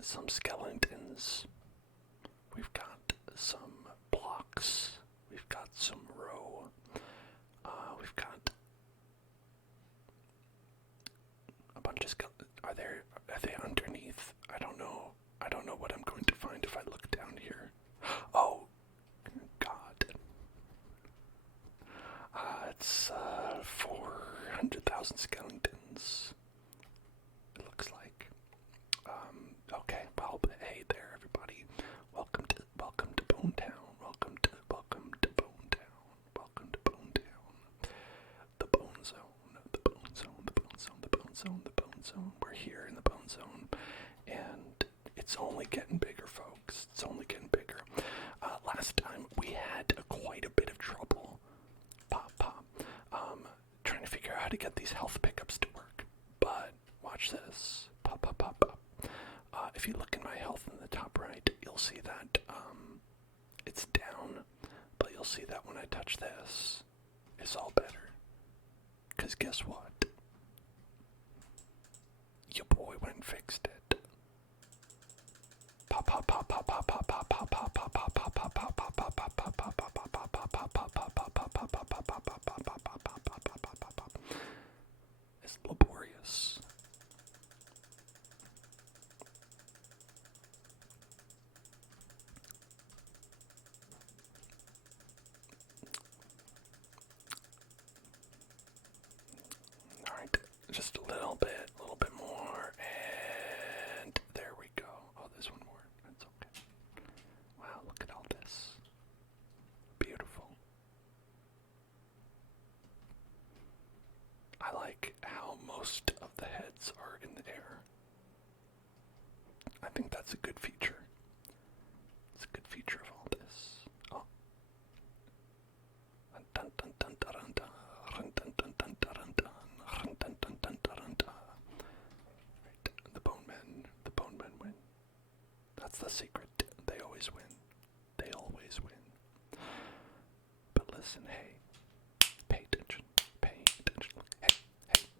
some skeletons. We've got some blocks. We've got some row. We've got a bunch of skeletons. Are they underneath? I don't know. I don't know what I'm going to find if I look down here. Oh, God. It's 400,000 skeletons. It looks like. Okay, well, hey there, everybody. Welcome to Bone Town. Welcome to Bone Town. Welcome to Bone Town. The Bone Zone. The Bone Zone. The Bone Zone. The Bone Zone. The Bone Zone. We're here in the Bone Zone, and it's only getting bigger, folks. It's only getting bigger. Last time we had quite a bit of trouble. Trying to figure out how to get these health pickups to work. But watch this. Pop. If you look in my health in the top right, you'll see that it's down. But you'll see that when I touch this, it's all better. Because guess what? Your boy went and fixed it. It's laborious. Alright, just a little bit more, and there we go. Oh, there's one more. That's okay. Wow, look at all this. Beautiful. I like how most of the heads are in the air. I think that's a good feature. It's a good feature of all this. Oh. Dun dun dun dun dun dun. Dun dun dun dun dun dun dun. Dun dun dun dun dun. Right. The bone men win. That's the secret. They always win. They always win. But listen, hey. Pay attention. Pay attention. Hey,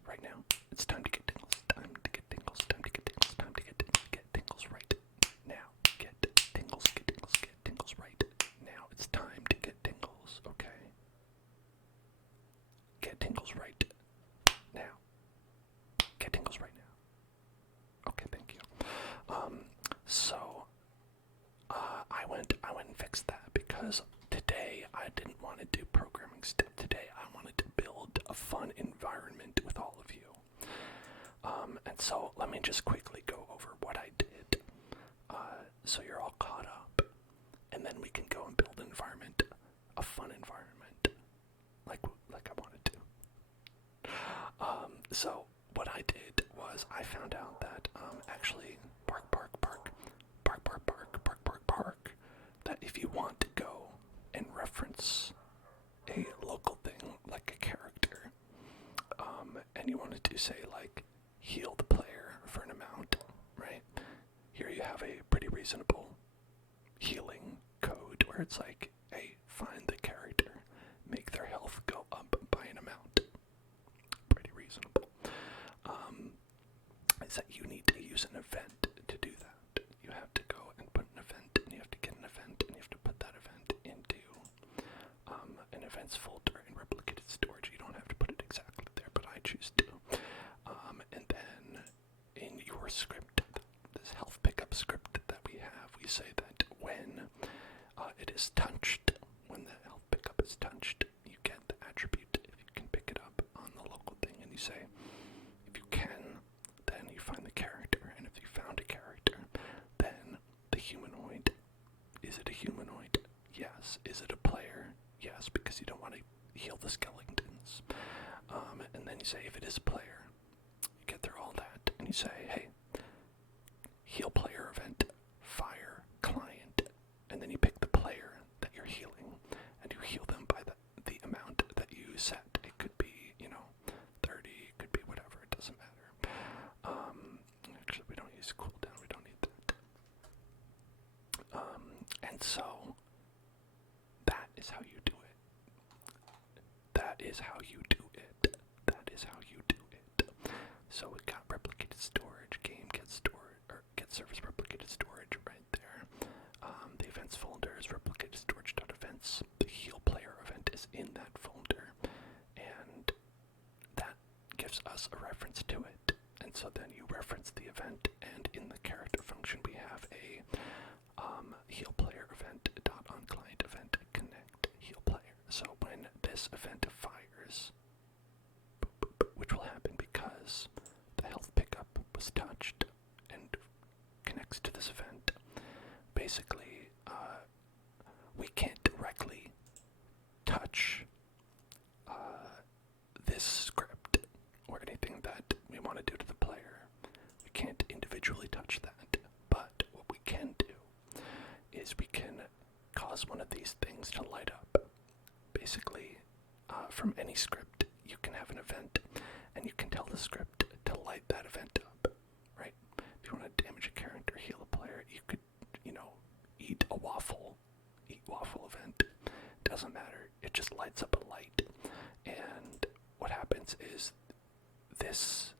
right now. It's time to get tingles. Time to get tingles. Time to get tingles. Time to get tingles. Get tingles right now. Get tingles. Get tingles. Get tingles right now. It's time to get tingles, okay? Get tingles right now. Get tingles right now. Okay, thank you. I went and fixed that because today I didn't want to do programming stuff. Today I wanted to build a fun environment with all of you. And so let me just quickly go over what I did, so you're all caught up, and then we can go and build an environment, a fun environment, like I wanted to. So what I did was I found out that actually bark, that if you want to go and reference a local thing like a character, and you wanted to say like heal the player for an amount, right? Here you have a pretty reasonable healing code where it's like, hey, find the character, make their health go up by an amount. Pretty reasonable. Is that you need to use an event to do that. You have to go and put an event, and you have to get an event, and you have to put that event into an events folder in replicated storage. You don't have to put it exactly there, but I choose to. And then in your script, this health pickup script that we have, we say that when it is touched, when the health pickup is touched, you get the attribute if you can pick it up on the local thing, and you say, if you can, then you find the character, and if you found a character, then the humanoid. Is it a humanoid? Yes. Is it a player? Yes, because you don't want to heal the skeletons. And then you say, if it is a player, you get through all that, and you say, hey, heal player event, fire client, and then you pick the player that you're healing, and you heal them by the amount that you set. It could be, 30, it could be whatever, it doesn't matter. Actually, we don't use cooldown, we don't need that. And so, that is how you do it. That is how you do it. That is how you do it. So we got replicated storage, game get storage, or get service replicated else a reference to it. And so then you reference the event, and in the character function we have a heal player event dot on client event connect heal player. So when this event fires, which will happen because the health pickup was touched and connects to this event, basically we can't directly touch this script or anything that we want to do to the player. We can't individually touch that, but what we can do is we can cause one of these things to light up. Basically, from any script, you can have an event, and you can tell the script to light that event up, right? If you want to damage a character, heal a player, you could, eat waffle event. Doesn't matter. It just lights up a light, and what happens is this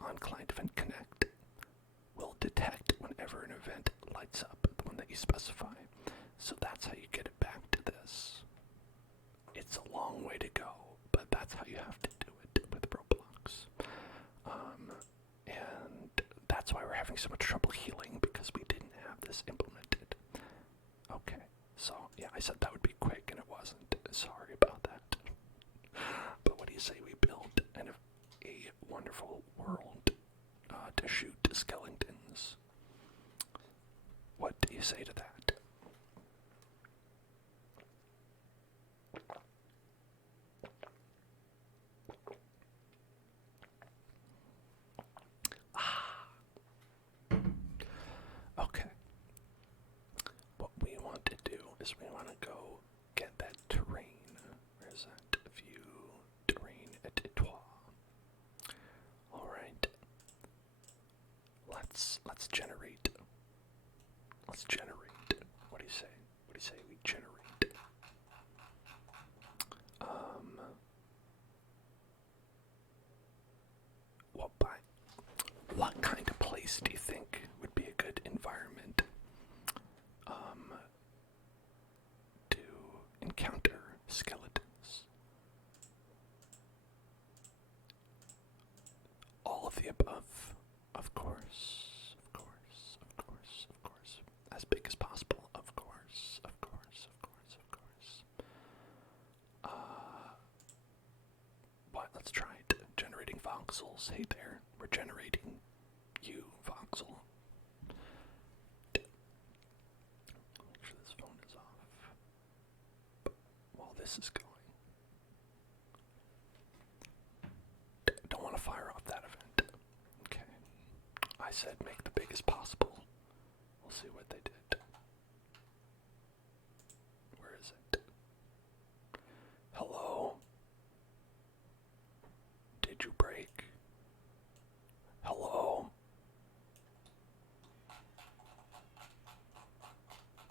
on-client event connect will detect whenever an event lights up, the one that you specify. So that's how you get it back to this. It's a long way to go, but that's how you have to do it with Roblox. And that's why we're having so much trouble healing, because we didn't have this implemented. Okay, so yeah, I said that would be quick, and it wasn't. Sorry about that. But what do you say we build a wonderful world to shoot skeletons? What do you say to that? Okay. What we want to do is we want to go get that terrain. Where is that? View, terrain, étoile. Alright. Let's generate. Let's generate. What do you say? What do you say we generate? What kind of place do you think would be a good environment to encounter skeletons? All of the above, of course, of course, of course, of course. As big as possible, of course, of course, of course, of course. What? Let's try it. Generating voxels. Hey there, we're generating you, voxel. Make sure this phone is off while this is going. Don't want to fire off that event. Okay. I said make the biggest possible. We'll see what they did. Where is it? Hello? Did you break? Hello?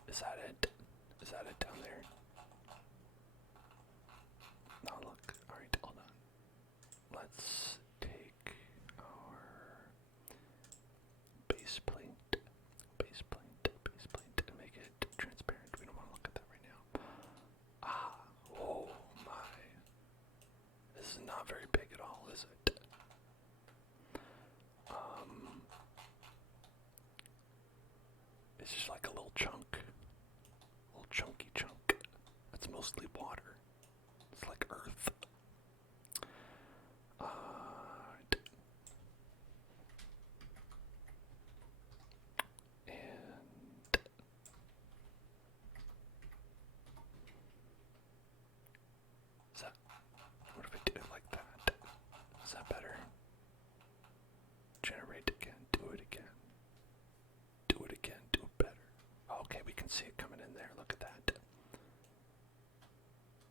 Is that it? Is that it down there? No, look. Alright, hold on. Let's take our base plate, and make it transparent. We don't want to look at that right now. Oh my. This is not very big at all, is it? It's just like a little chunk. A little chunky chunk. It's mostly water. It's like earth. And is that, what if I do it like that? Is that better? Generate again, do it again. Do it again, do it better. Okay, we can see it coming in there. Look at that.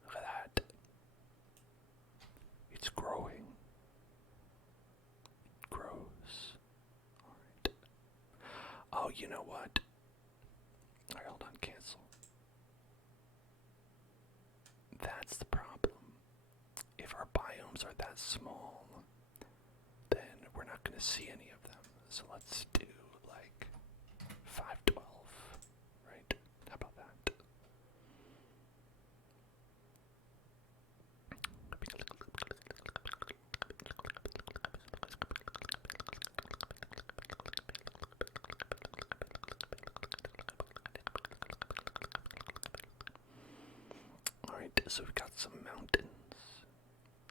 Look at that. It's growing. It grows. Alright. Oh, you know what? Alright, hold on, cancel. That's the problem. If our biomes are that small, then we're not going to see any of them. So let's do like 512, right? How about that? so we've got some mountains.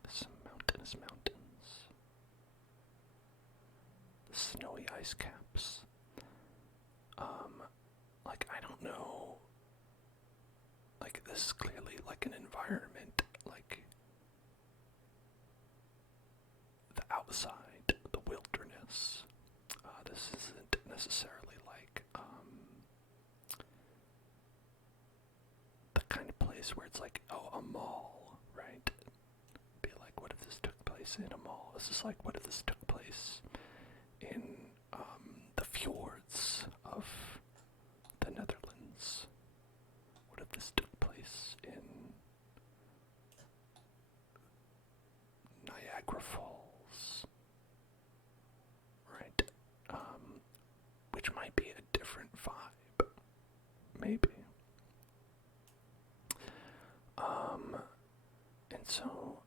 Some mountainous mountains. Snowy ice caps. Like, I don't know. Like, this is clearly like an environment, like the outside, the wilderness. This isn't necessarily like the kind of place where it's like, oh, a mall, right? Be like, what if this took place in a mall? This is like, what if this took place in the fjords of the Netherlands? What if this took place in Niagara Falls? Right? Which might be a different vibe. Maybe. And so,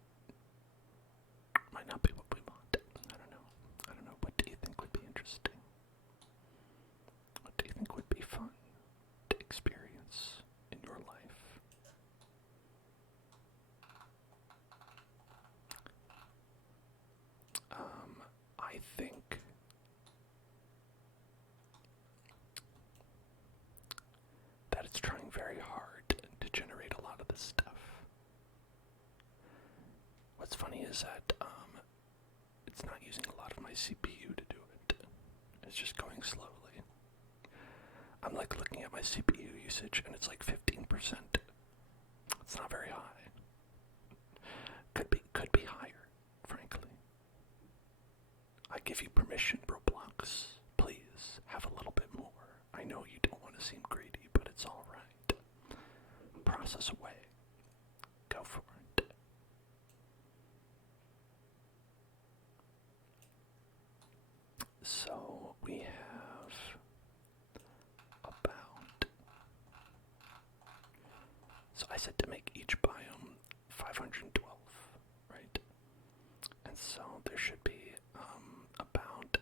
might not be what we want. I don't know. I don't know. What do you think would be interesting? What do you think would be fun to experience in your life? I think that it's trying very hard to generate a lot of this stuff. What's funny is that it's not using a lot of my CPU to do it. It's just going slowly. I'm like looking at my CPU usage and it's like 15%. It's not very high. Could be higher, frankly. I give you permission, Roblox. Please have a little bit more. I know you don't want to seem greedy, but it's all right. Process away. Go for it. So we have about. So I said to make each biome 512, right? And so there should be about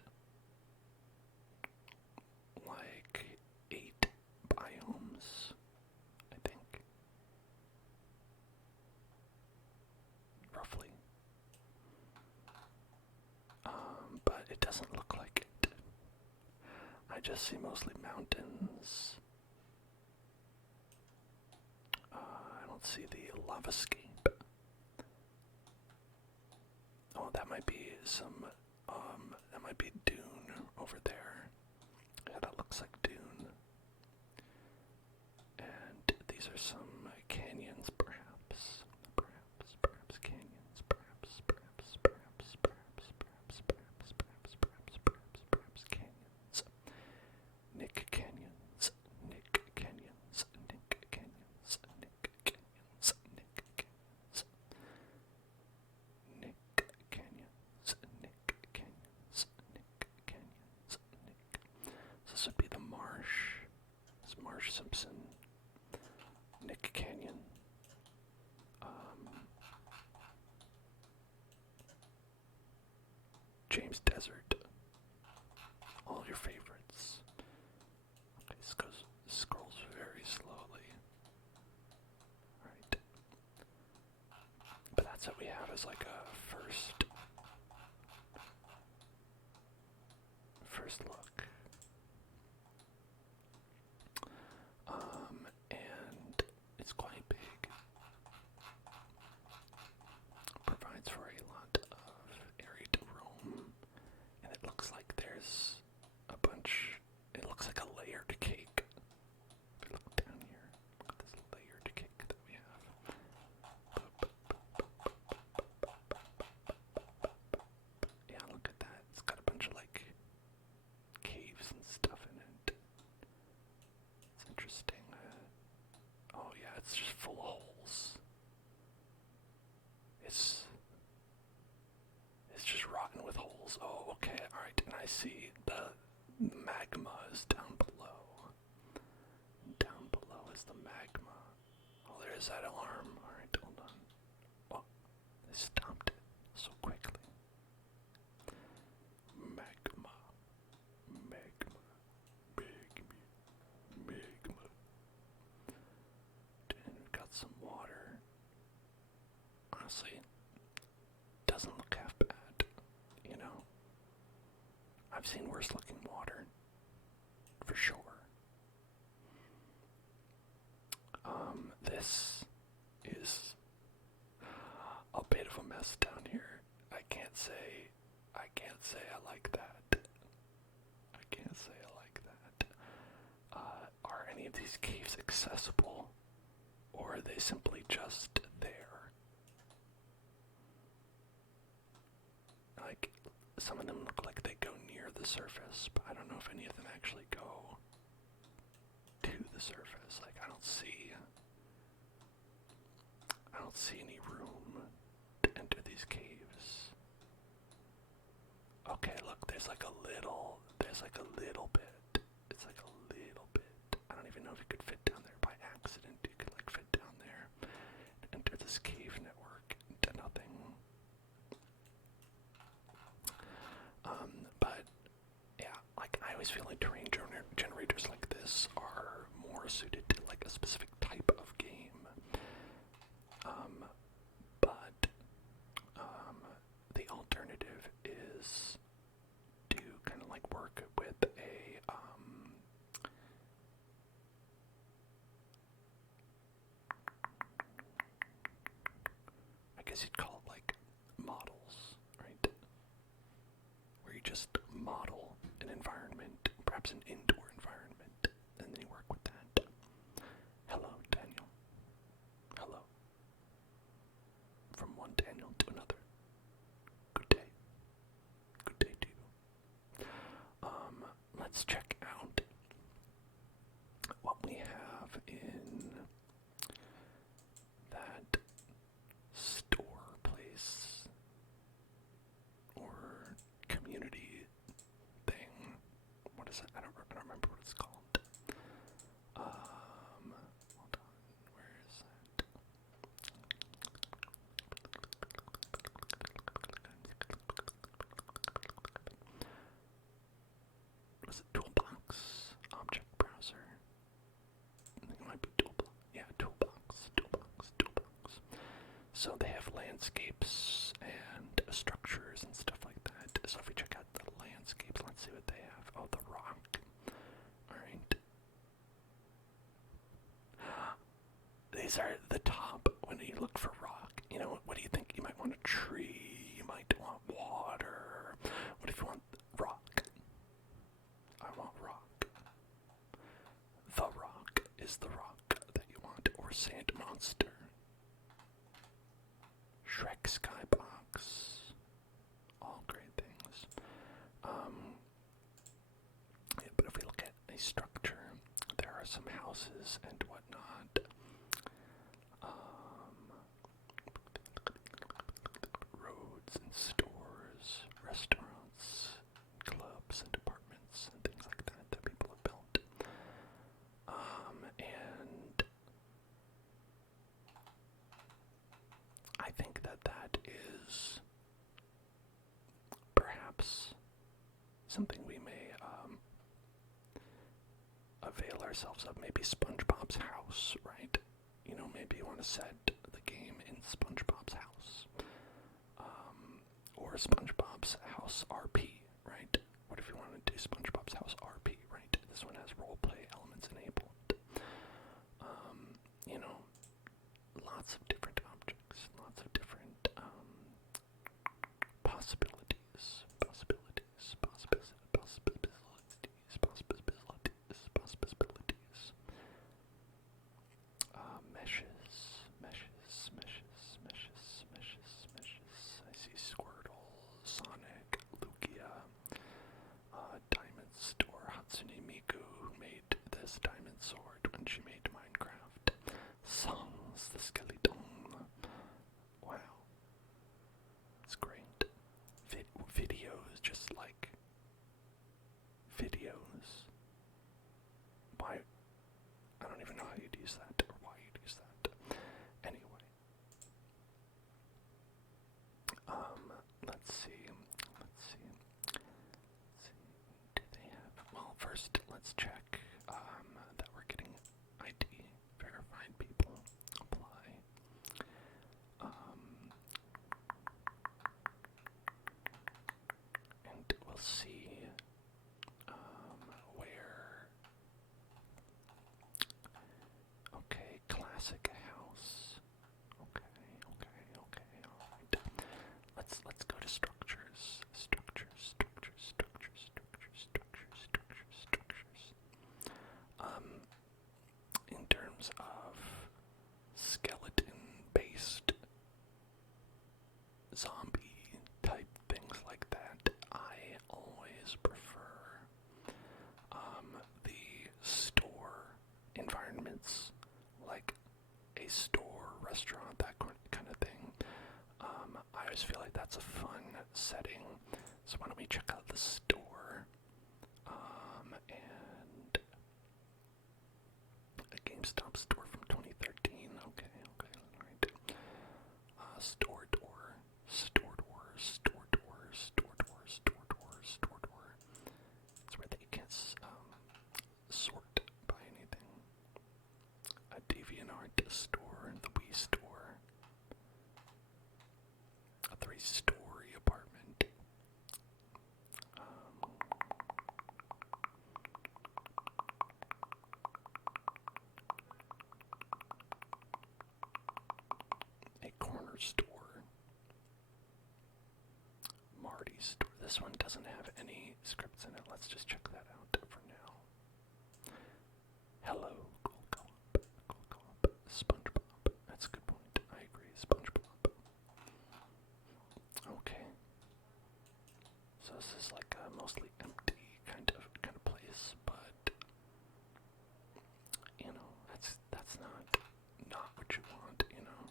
like 8 biomes, I think, roughly. But it doesn't look like it. I just see mostly mountains. I don't see the lavascape. Oh, that might be that might be dune over there. Yeah, that looks like dune. And these are some canyons, perhaps. Perhaps canyons, perhaps canyons. Nick Canyons, Nick Canyons, Nick Canyons, Nick Canyons, Nick Canyons. Nick Canyons, Nick Canyons, Nick Canyons, Nick. So this would be the marsh. It's Marsh Simpson. Nick Canyon. James Desert. All your favorites. Okay, this scrolls very slowly. Right. But that's what we have as like a first look. And it's quite big. Provides for a lot of area to roam. And it looks like there's a bunch, it looks like a layered cake. If you look down here, look at this layered cake that we have. Yeah, look at that. It's got a bunch of like caves and stuff in it. It's interesting. Oh yeah, it's just full of holes. It's just rotten with holes. Oh, okay, alright, and I see the magma is down below. Down below is the magma. Oh, there's that alarm. Alright, hold on. Oh, they stopped it so quickly. Magma. Magma. Magma. And we've got some water. I've seen worse looking water, for sure. This is a bit of a mess down here. I can't say I like that. I can't say I like that. Are any of these caves accessible, or are they simply just there? Like, some of them look like they go near the surface, but I don't know if any of them actually go to the surface. Like, I don't see any room to enter these caves. Okay, look, there's like a little bit. It's like a little bit. I don't even know if you could fit down there by accident. You could like fit down there and enter this cave network to nothing. But yeah, like I always feel like terrain generators like this are more suited to like a specific type of game. But the alternative is to kind of like work with a I guess you'd call it like models, right? Where you just model an environment, perhaps an indoor environment, and then you work with that. Hello, Daniel. Hello. From one Daniel to another. Good day. Good day to you. Let's check out what we have in that store place or community thing. What is it? I don't remember what it's called. Hold on. Where is that? What is it? Toolbox? Object browser? I think it might be toolbox. Yeah, toolbox. So they have landscapes and structures and stuff like that. So if we check out the landscapes, let's see what they have. Oh, the rock. Alright. These are the top when you look for rock. You know, what do you think? You might want a tree. You might want water. What if you want rock? I want rock. The rock is the rock that you want. Or sand monster. Shrek Skybox. All great things. Yeah, but if we look at a structure, there are some houses and whatnot. Roads and stores, restaurants, clubs and apartments and things like that people have built. And I think that is perhaps something we may avail ourselves of. Maybe SpongeBob's house, right? You know, maybe you want to set the game in SpongeBob's house. Or SpongeBob's house RP, right? What if you want to do SpongeBob's house RP, right? This one has roleplay elements enabled. You know, lots of different objects, lots of different possibilities. Meshes. I see Squirtle, Sonic, Lugia, Diamond Store, Hatsune Miku, who made this diamond sword when she made Minecraft. Songs, the skeleton. Wow. It's great. Videos, just like videos. Why? I don't even know how you'd use that or why you'd use that. Anyway. Let's see. Do they have? Well, first let's check that we're getting ID verified people. Apply. And we'll see restaurant, that kind of thing. I always feel like that's a fun setting. So why don't we check out the store? And a GameStop store from 2013. Okay, alright. Store door, store door, store door, store door, store door, store door. It's where they can't sort by anything. A DeviantArt store, the Wii store. A 3-story apartment. A corner store. Marty's store. This one doesn't have any scripts in it. Let's just check that out for now. Hello, cool co-op, SpongeBob. That's a good point. I agree, SpongeBob. Okay. So this is like a mostly empty kind of place, but you know, that's not what you want, you know.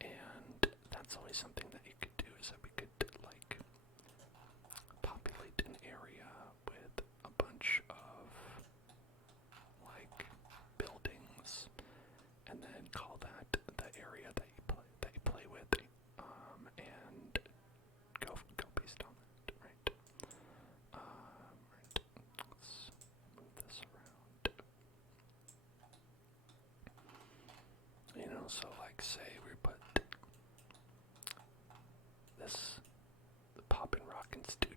And that's always something that you could do, is that we could like populate an area with a bunch of like buildings, and then call that the area that you play with, and go based on that, right? Right. Let's move this around. You know, so like say we put this the Poppin' Rockin' Studio.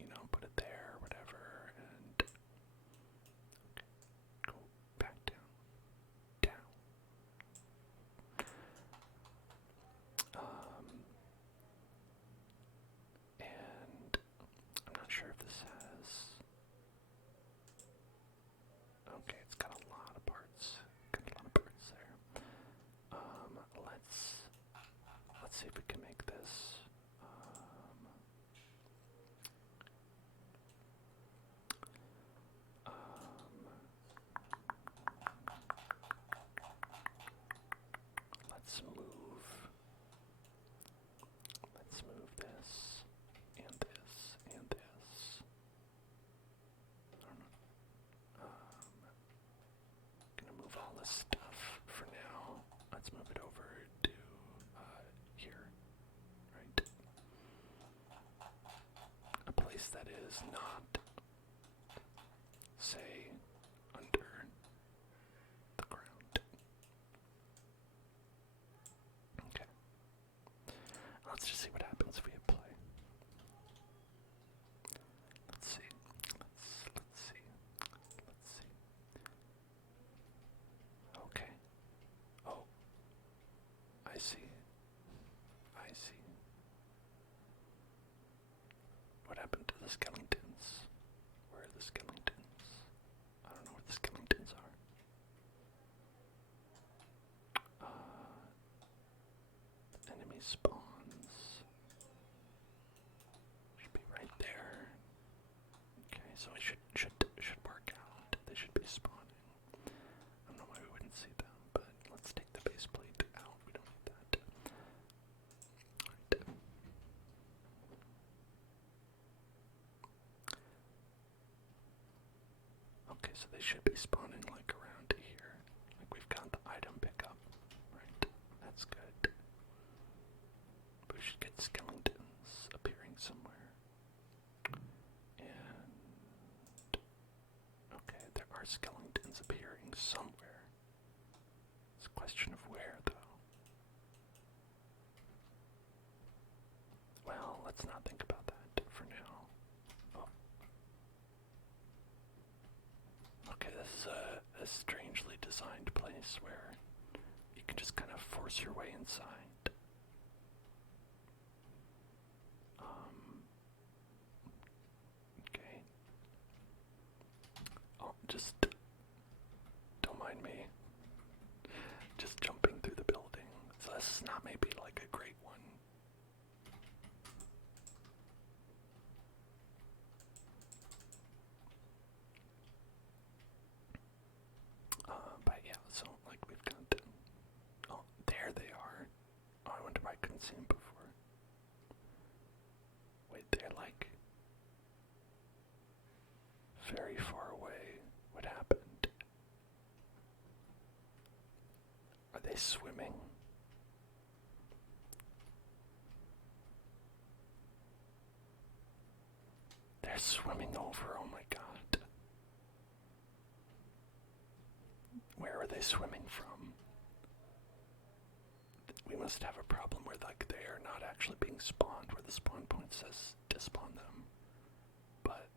You know, put it there, whatever, and okay, go back down. And I'm not sure if this has. Okay, it's got a lot of parts. There. Let's see if we can make this. Let's move this and this and this. I don't know. Gonna move all this stuff for now. Let's move it over to here, right? A place that is not, say, under the ground. Okay. Let's just see what happens if we hit play. Let's see. Let's see. Okay. Oh. I see. What happened to the skeletons? Where are the skeletons? I don't know where the skeletons are. Enemy spawns. Should be right there. Okay, so it should work out. They should be spawning. I don't know why we wouldn't see them, but let's take the base plate out. We don't need that. Right. Okay, so they should be spawning like around here. Like we've got the item pickup. Right. That's good. But we should get skeletons appearing somewhere. And okay, there are skeletons appearing somewhere. It's a question of where, though. Well, let's not think about that for now. Oh. Okay, this is a strangely designed place where you can just kind of force your way inside. Okay. Oh, just don't mind me. Just jumping through the building. So this is not maybe like a great one. haven't seen before. Wait, they're like very far away. What happened? Are they swimming? They're swimming over, oh my god. Where are they swimming from? We must have a problem where like they are not actually being spawned, where the spawn point says to spawn them. But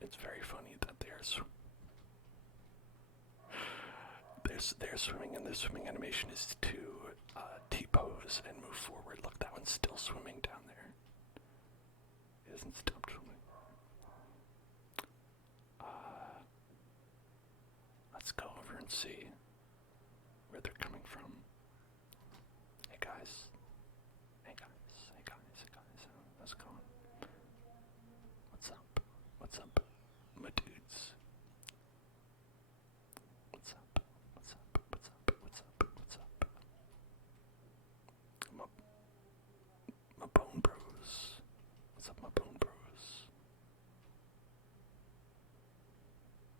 it's very funny that they're swimming, and the swimming animation is to T-pose and move forward. Look, that one's still swimming down there. It hasn't stopped swimming. Let's go over and see where they're coming from. Hey guys. Hey guys. Hey guys. Hey guys. How's it going? What's up? What's up, my dudes? What's up? What's up? What's up? What's up? What's up? My bone bros. What's up, my bone bros?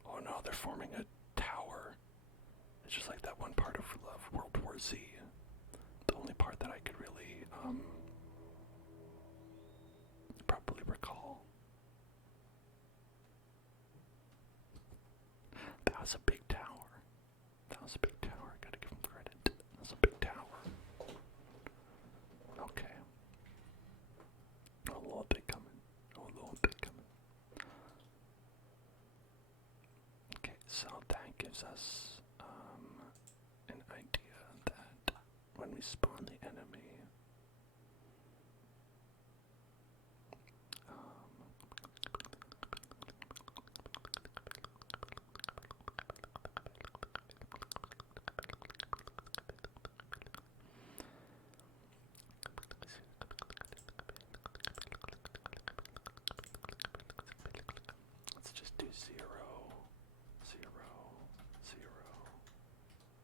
Oh no, they're forming a tower. It's just like that one part of World War Z. The only part that I could really properly recall. That was a big tower. That was a big tower. Gotta give them credit. That was a big tower. Okay. Oh Lord, they coming. Oh Lord, they coming. Okay, so that gives us an idea that when we spawn the enemy, let's just do 0, 0, 0.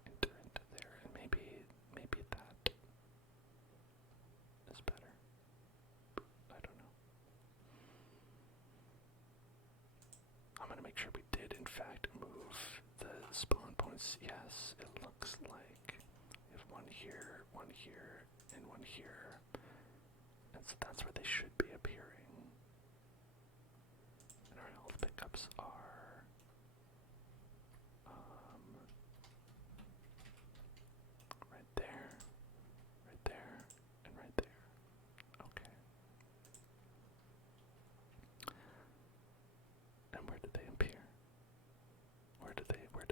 Enter into there, and maybe that is better. I don't know. I'm gonna make sure we did in fact move the spawn points. Yes, it looks like we have one here, and one here. And so that's where they should be appearing. And our health pickups are right there, and right there. Okay. And where did they appear? Where did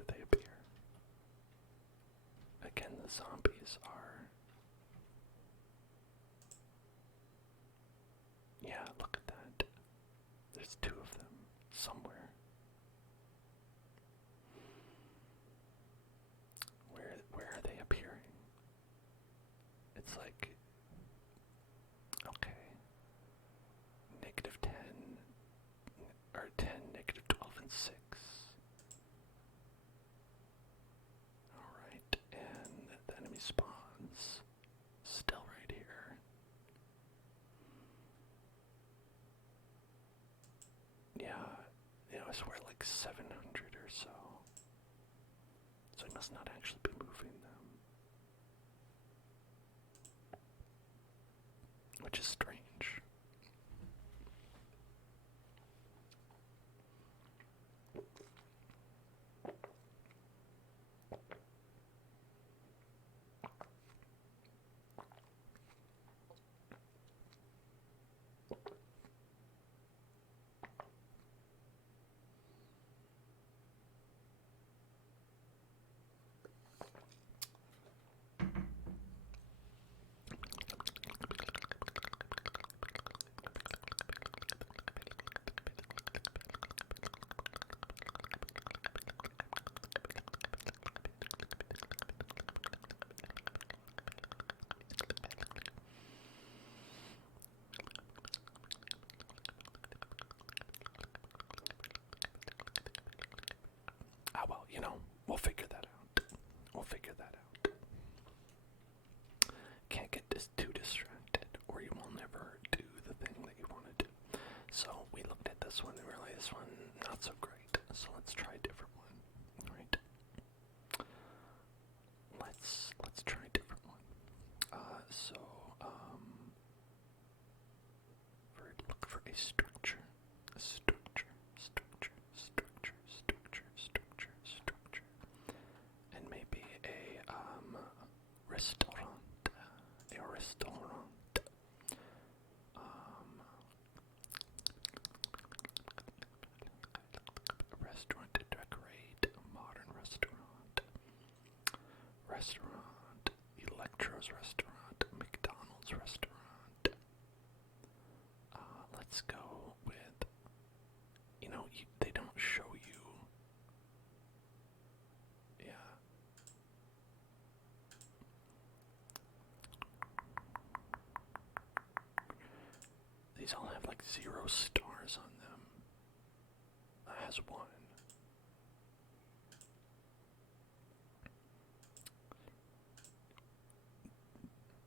they appear? Again, the zombies are. Yeah, look at that. There's 2 of them somewhere. Where are they appearing? It's like, okay, -10, or 10, -12, and 6. Alright, and the enemy spawns still right here. Yeah, I swear like 700 or so. So he must not actually be moving them. Which is strange. Well, we'll figure that out. Can't get this too distracted. this one really, this one not so great. So let's try a different one. Alright. Let's try a different one. Look for a structure. Structure. And maybe a restaurant. A restaurant. A restaurant to decorate. A modern restaurant. Restaurant. Electro's restaurant. McDonald's restaurant. Let's go with, they don't show you. Yeah. These all have like 0 stars on them. That has 1.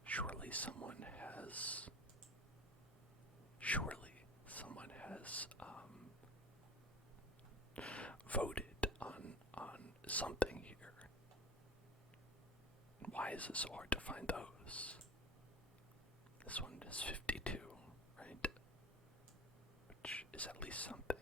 Surely someone has voted on something here. Why is it so hard to find those? This one is 52, right? Which is at least something.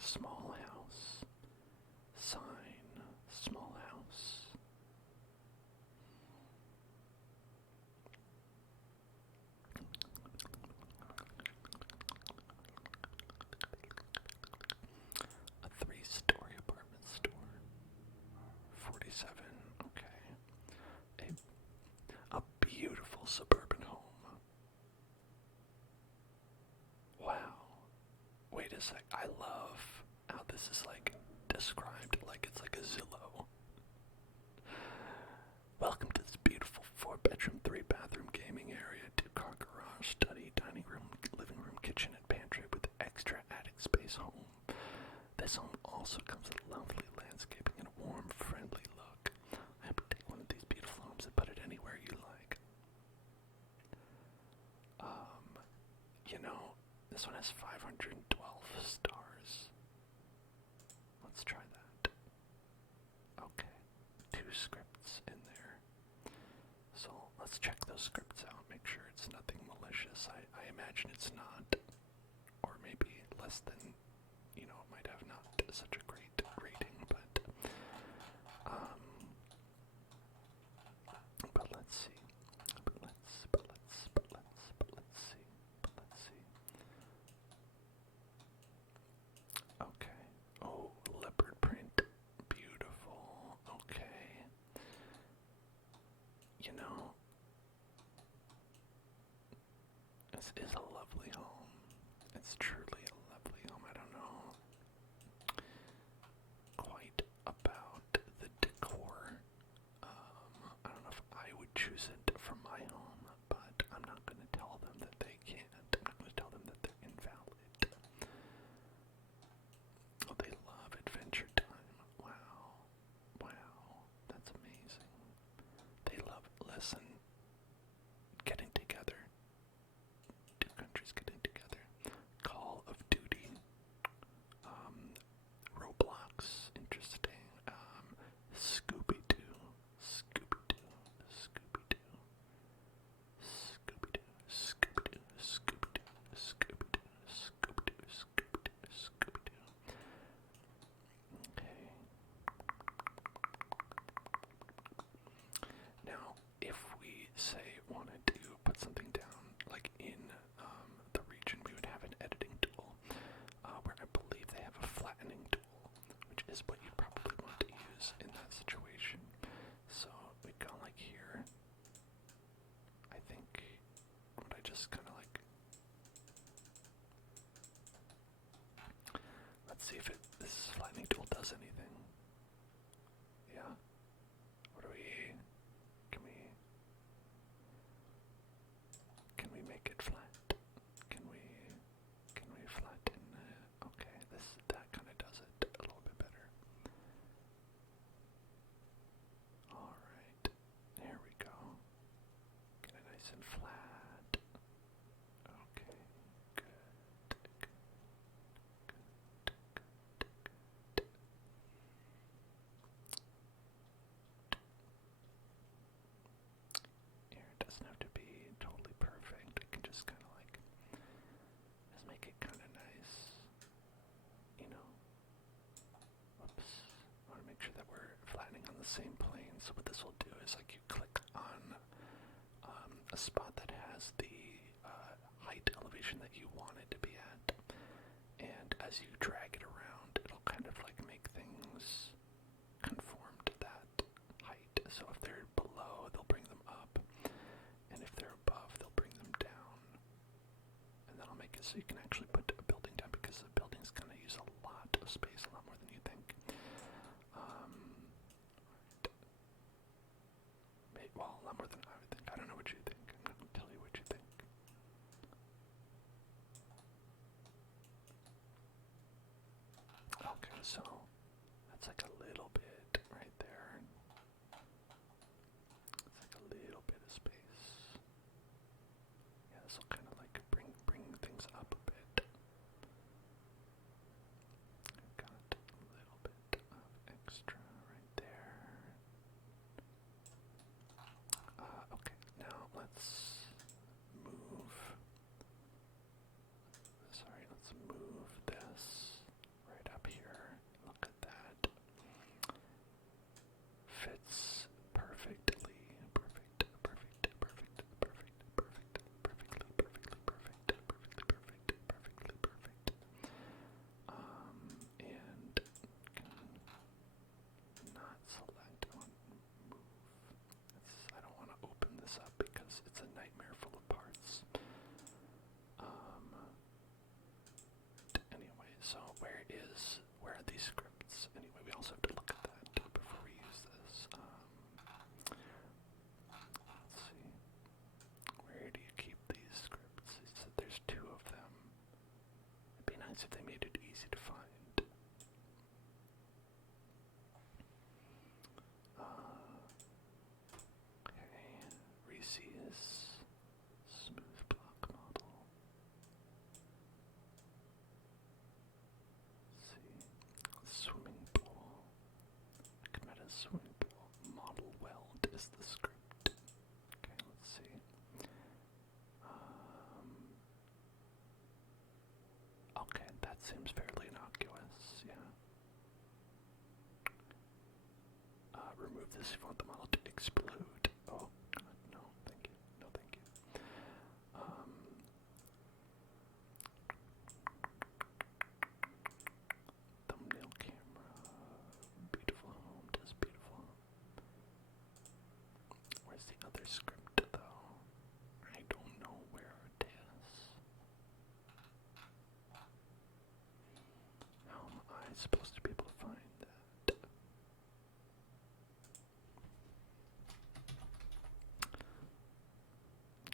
Small house. Sign. Small house. A 3-story apartment store. 47. Okay. A beautiful suburban home. Wow. Wait a sec. I love how this is like described like it's like a Zillow. Welcome to this beautiful 4-bedroom, 3-bathroom gaming area, 2-car garage, study, dining room, living room, kitchen, and pantry with extra attic space home. This home also comes with lovely landscaping and a warm, friendly look. I hope you take one of these beautiful homes and put it anywhere you like. This one has 512 stars. Let's try that. Okay, 2 scripts in there. So let's check those scripts out, make sure it's nothing malicious. I imagine it's not. Or maybe less than, it might have not such a great rating, but let's see. But let's see. Okay. Oh, leopard print. Beautiful. Okay. This is a lovely home. It's truly a lovely home. I don't know quite about the decor. I don't know if I would choose it for my home, but I'm not going to tell them that they can't. I'm not going to tell them that they're invalid. Oh, they love Adventure Time. Wow. That's amazing. They love, listen, getting together. 2 countries getting together. Call of Duty. Roblox, interesting. Scooby-Doo. Okay. Now, if we say wanted to put something down, like in the region, we would have an editing tool, where I believe they have a flattening tool, which is what you probably want to use in that situation. So we go like here. I think what I just kind of like. Let's see if this flattening tool does anything. Yeah. What do we? Can we make it flat? Can we flatten it? Okay, that kind of does it a little bit better. the same plane. So what this will do is like you click on a spot that has the height elevation that you want it to be at, and as you drag it around, it'll kind of like make things conform to that height. So if they're below, they'll bring them up, and if they're above, they'll bring them down. And that'll make it so you can actually put a building down, because the building's gonna use a lot of space, a lot more than you think. Well, a lot more than I would think. I don't know what you think. I'm not gonna tell you what you think. Okay, so that's like a little bit right there. It's like a little bit of space. Yeah, this will kind of like bring things up a bit. I've got a little bit of extra right there. Okay, now let's move. Sorry, let's move this right up here. Look at that. Fits perfectly. Perfectly perfect. And can not select on move. I don't want to open this up because it's a nightmare full of parts. Anyway, so where are these scripts? Anyway, we also have to look at that before we use this. Let's see. Where do you keep these scripts? It said there's 2 of them. It'd be nice if they made it easy to find. Okay, Reese's smooth block model. Let's see, swimming pool. Meta swimming pool. Model weld is the script. Okay, let's see. Okay, that seems fairly innocuous, yeah. Remove this if you want the model to explode. Oh, God, no, thank you. No, thank you. Thumbnail camera. Beautiful home does beautiful. Where's the other script, though? I don't know where it is. How am I supposed to be able to find that?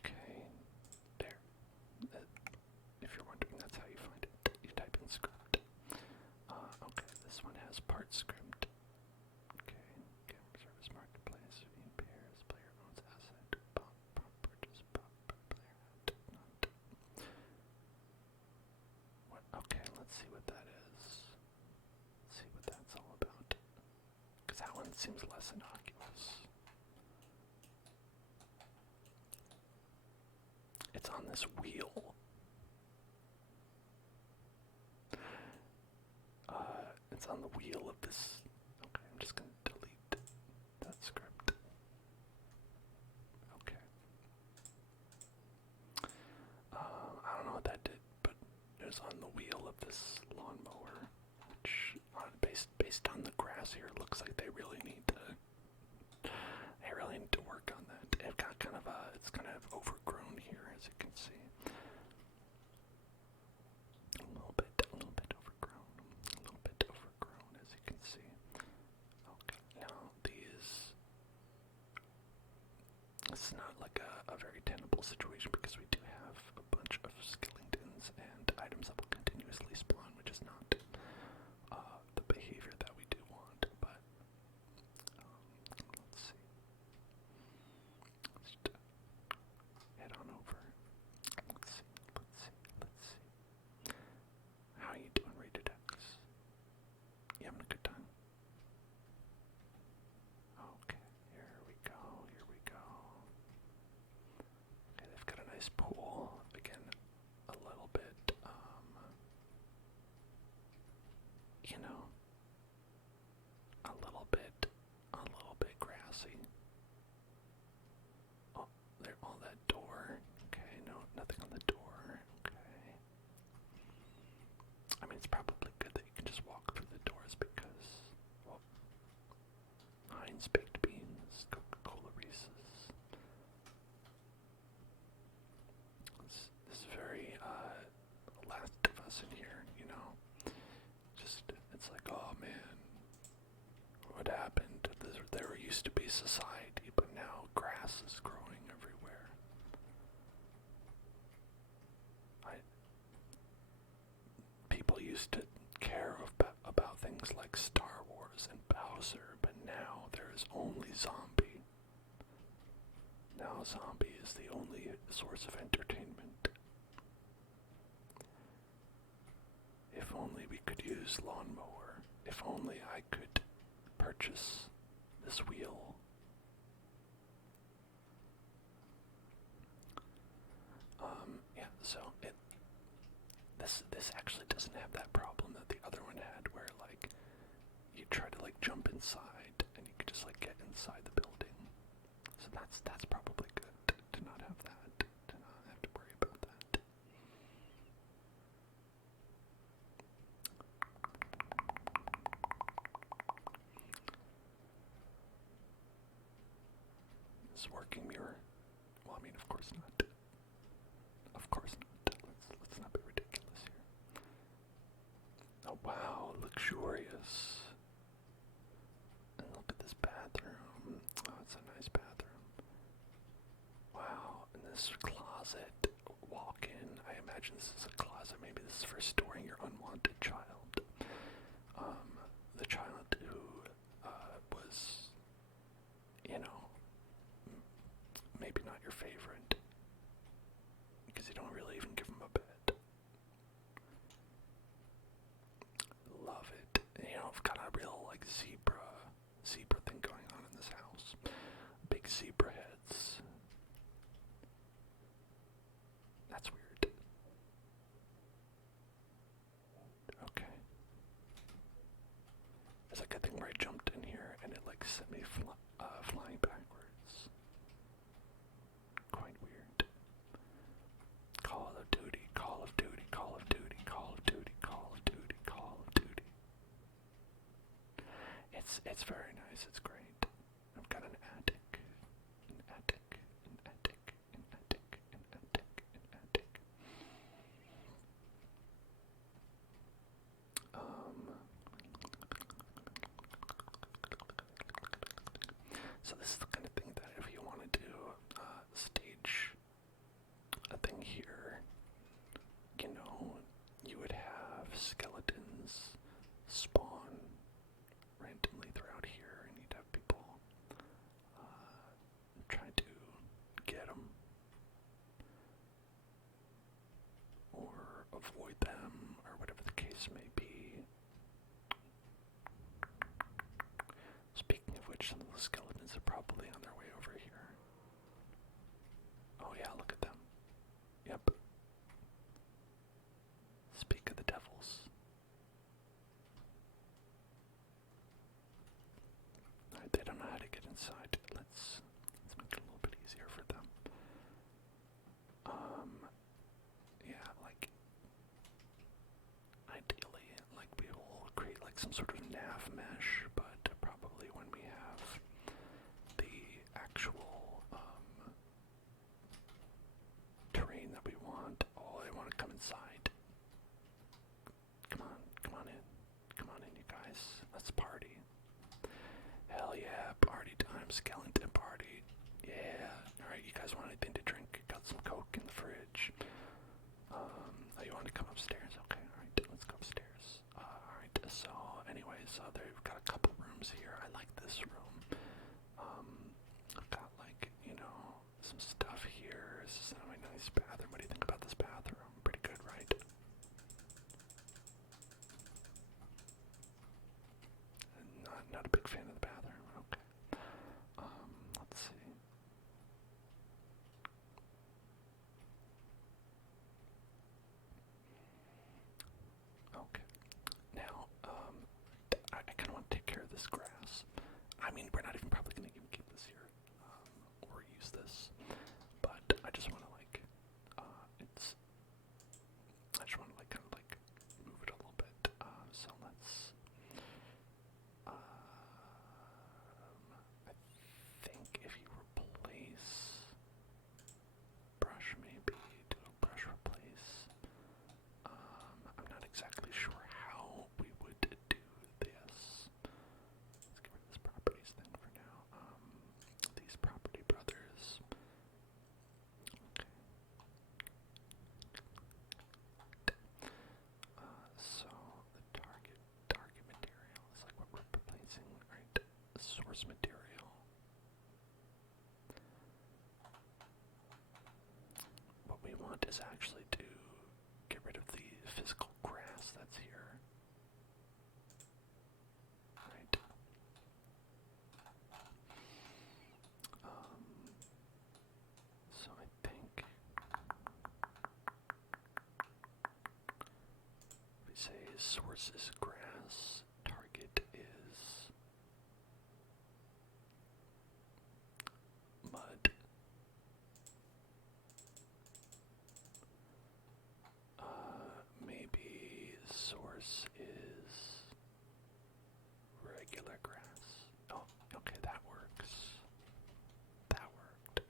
Okay, there. If you're wondering, that's how you find it. You type in script. Okay, this one has part script. Okay, game service marketplace, in pairs, player owns asset, prop purchase, prop player hat, not. What? Okay, let's see what that is. Let's see what that's all about. Because that one seems less innocuous. It's on this wheel. It's on the wheel of this. Okay, I'm just gonna delete that script. Okay. I don't know what that did, but it was on the wheel of this lawnmower, which, based on the grass here, looks like they really need to work on that. It's kind of overgrown here, as you can see. A little bit overgrown. As you can see. Okay, now it's not like a very tenable situation, because we do have a bunch of skeletons and items that will continuously spawn, which is not the behavior that we do want, but let's see. Let's head on over. Let's see. How are you doing, Rated X? You having a good time? Okay, here we go. Okay, they've got a nice pool. Again, a little bit, a little now a zombie is the only source of entertainment. If only we could use lawnmower. If only I could purchase this wheel. Yeah, so this actually doesn't have that problem that the other one had, where like you try to like jump inside and you could just like get inside the building. So that's probably good to not have that, to not have to worry about that. This working mirror. Well, I mean, of course not. Of course not. Let's not be ridiculous here. Oh wow, luxurious. And look at this bathroom. Oh, it's a nice bathroom. Wow, and this closet. Walk in. I imagine this is a closet. Maybe this is for storing your unwanted child. The child who was, you know, maybe not your favorite, because you don't really even give him a bed. Love it. And, you know, I've got a real like zebra thing going on in this house. Big zebra heads. That's weird. Okay. There's like a thing where I jumped in here and it like sent me flying backwards. Quite weird. Call of Duty, Call of Duty, Call of Duty, Call of Duty, Call of Duty, Call of Duty. It's very nice, it's great. I've got an attic, an attic, an attic, an attic, an attic, an attic. So this is the kind of thing that if you want to do stage a thing here, you know, you would have skeletons spawn randomly throughout here, and you'd have people try to get them or avoid them, or whatever the case may be. Speaking of which, some of the skeletons are probably on their way over here. Oh yeah, look at them. Yep. Speak of the devils. Alright, they don't know how to get inside. Let's make it a little bit easier for them. Yeah, like ideally, like we will create like some sort of nav mesh, but probably when we have the actual terrain that we want. Oh, they want to come inside. Come on in, you guys. Let's party. Hell yeah, party time, skeleton party. Yeah. Alright, you guys want anything to drink? Got some Coke in the fridge. Oh, you want to come upstairs? Okay, alright, let's go upstairs. Alright, so anyways, they've got a couple rooms here. I like this room. I've got like, you know, some stuff here. This is a really nice bathroom. What do you think about this bathroom? Pretty good, right? Not a big fan of the bathroom. Okay. Let's see. Okay. Now, I kind of want to take care of this grass. I mean, we're not even probably going to even keep this here, or use this, but I just want to like, I just want to like kind of like move it a little bit. So let's, I think if you replace brush, maybe do a brush replace. I'm not exactly sure how we would do this. Let's get rid of this properties thing for now. These property brothers. Okay. So the target material is like what we're replacing, right? Source material. source is grass, target is mud. Maybe source is regular grass. Oh, okay, that works. That worked.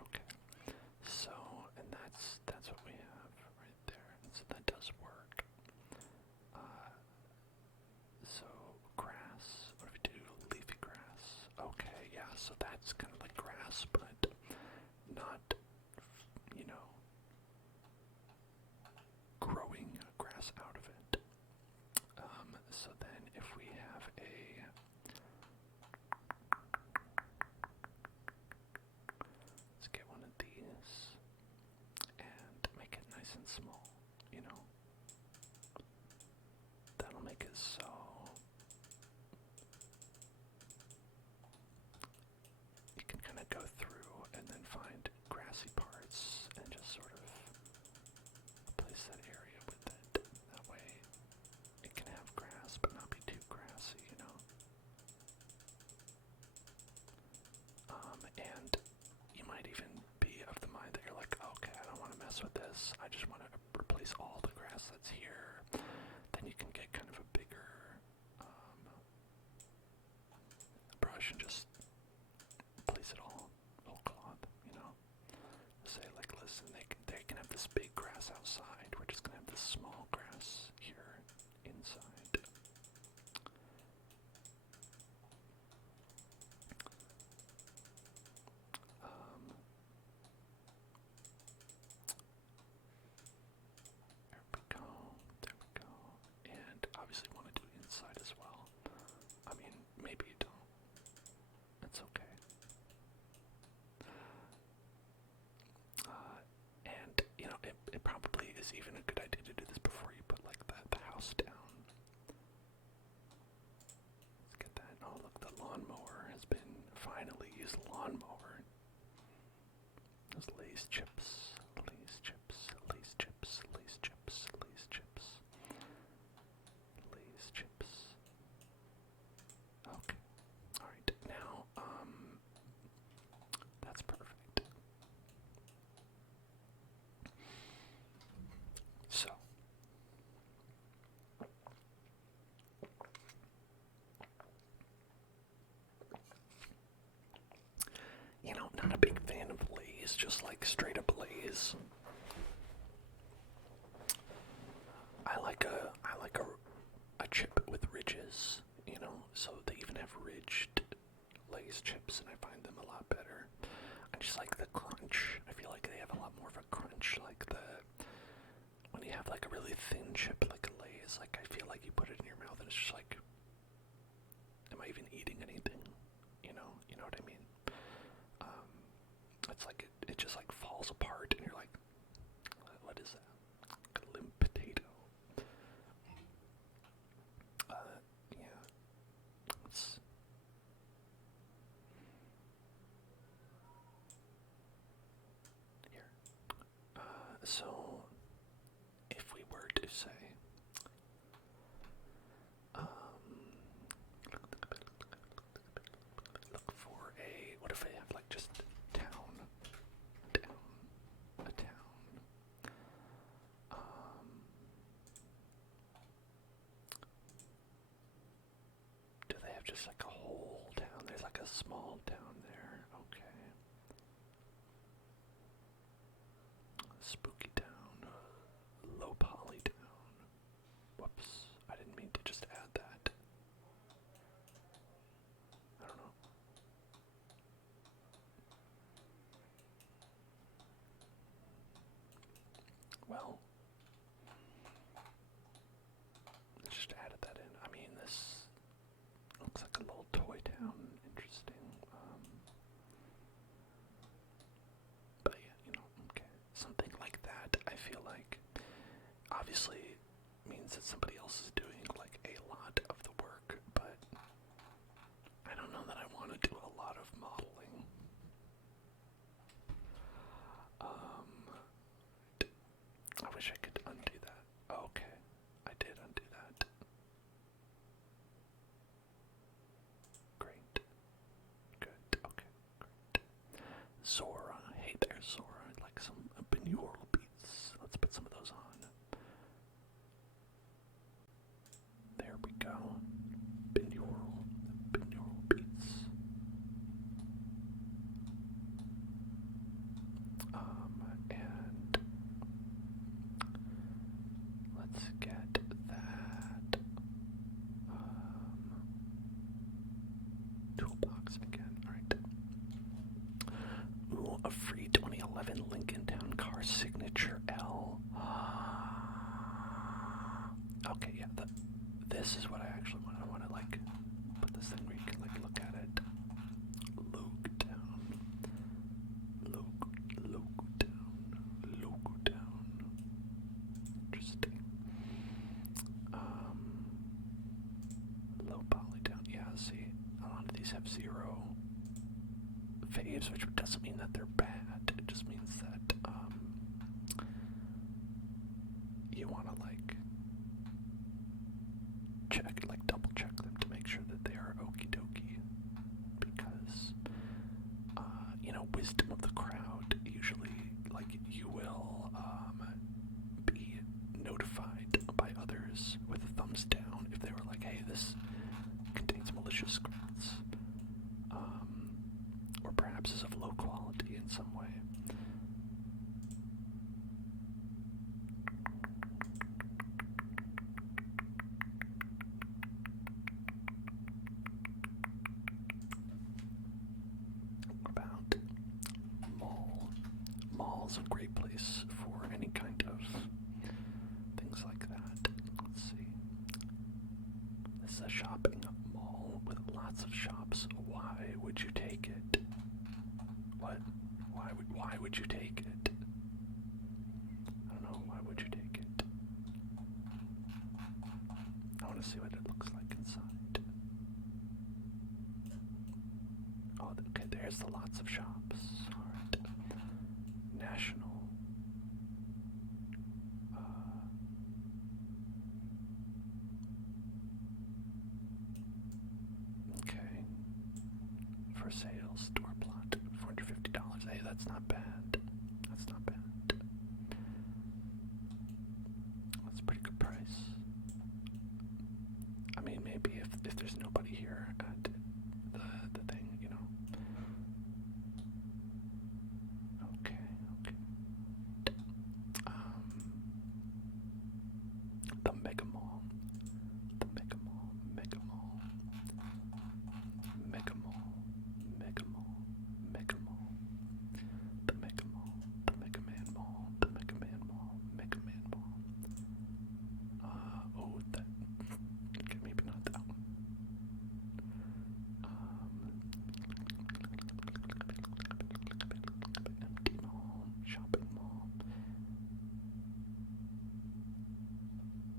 Okay. So, and that's what we have right there. So that does work. So grass. What if we do leafy grass? Okay, yeah. So that's kind of like grass, but not, you know, growing grass out of it. So then if we have let's get one of these and make it nice and small, you know. That'll make it so you can kind of go through and then find grassy parts and just sort of replace that area with it. That way it can have grass but not be too grassy, you know. And you might even be of the mind that you're like, okay, I don't want to mess with this. I just want to replace all the grass that's here. Then you can get kind of a bigger brush and just place it all, whole cloth, you know. Say like, listen, they can have this big grass outside. We're just gonna have this small grass here inside. There we go. There we go. And obviously want to do inside as well. I mean, maybe you don't. That's okay. And, you know, it probably is even a good idea to do this before you put, like, the house down. Let's get that. Oh, look, the lawnmower has been finally used. Lawnmower. Those Lay's chips. Lay's chips. Lay's chips. Lay's chips. Lay's chips. Lay's chips. Okay. Alright, now, that's perfect. So, you know, not a big fan of Lay's, just like straight up Lay's. I like a chip with ridges, you know, so they even have ridged Lay's chips, and I find them a lot better. I just like the crunch. I feel like they have a lot more of a crunch, like when you have like a really thin chip like a Lay's, like I feel like you put it in your mouth and it's just like, am I even eating anything? You know what I mean? It's like it just like falls apart and you're like, what is that? Like a limp potato. Yeah. It's here. So if we were to say, look for what if I have like just a town, do they have just like a whole town? There's like a small town there, okay. Spooky town, low poly town. Whoops, I didn't mean to just add that. I don't know. Well, just added that in. I mean, this looks like a little toy town. Interesting. But yeah, you know, okay. Something like that. these have 0 faves, which doesn't mean that they're bad. It just means that you want to like check, like double check them to make sure that they are okie dokie, because wisdom of the crowd, usually like you will be notified by others with a thumbs down if they were like, hey, this contains malicious scripts, or perhaps is of low quality in some way. About mall's a great place for any kind of things like that. Let's see. This is a shopping mall with lots of shops. Why would you take it? What? Why would you take it? I don't know. Why would you take it? I want to see what it looks like inside. Oh, okay. There's the lots of shops. All right. National. Okay. For sale, store plot, $450. Hey, that's not bad. That's not bad. That's a pretty good price. I mean, maybe if there's nobody here at the thing, Okay, okay. The Mega Mall. The Mega Mall. Mega Mall. Mega Mall. Mega Mall. Mega Mall. The Mega Mall. The Mega Man Mall. The Mega Man Mall. Mega Man Mall. That. Okay, maybe not that one. Empty mall. Shopping mall.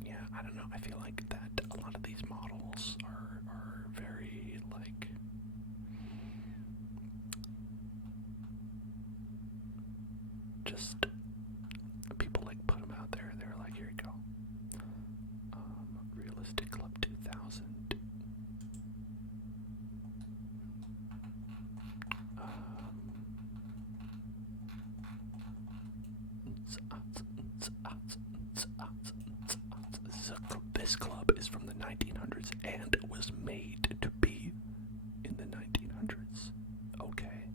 Yeah, I don't know. I feel like that a lot of these models are very like just people like put them out there. They're like, here you go. Realistic Club 2000. This club is from the 1900s and was made to be in the 1900s. Okay.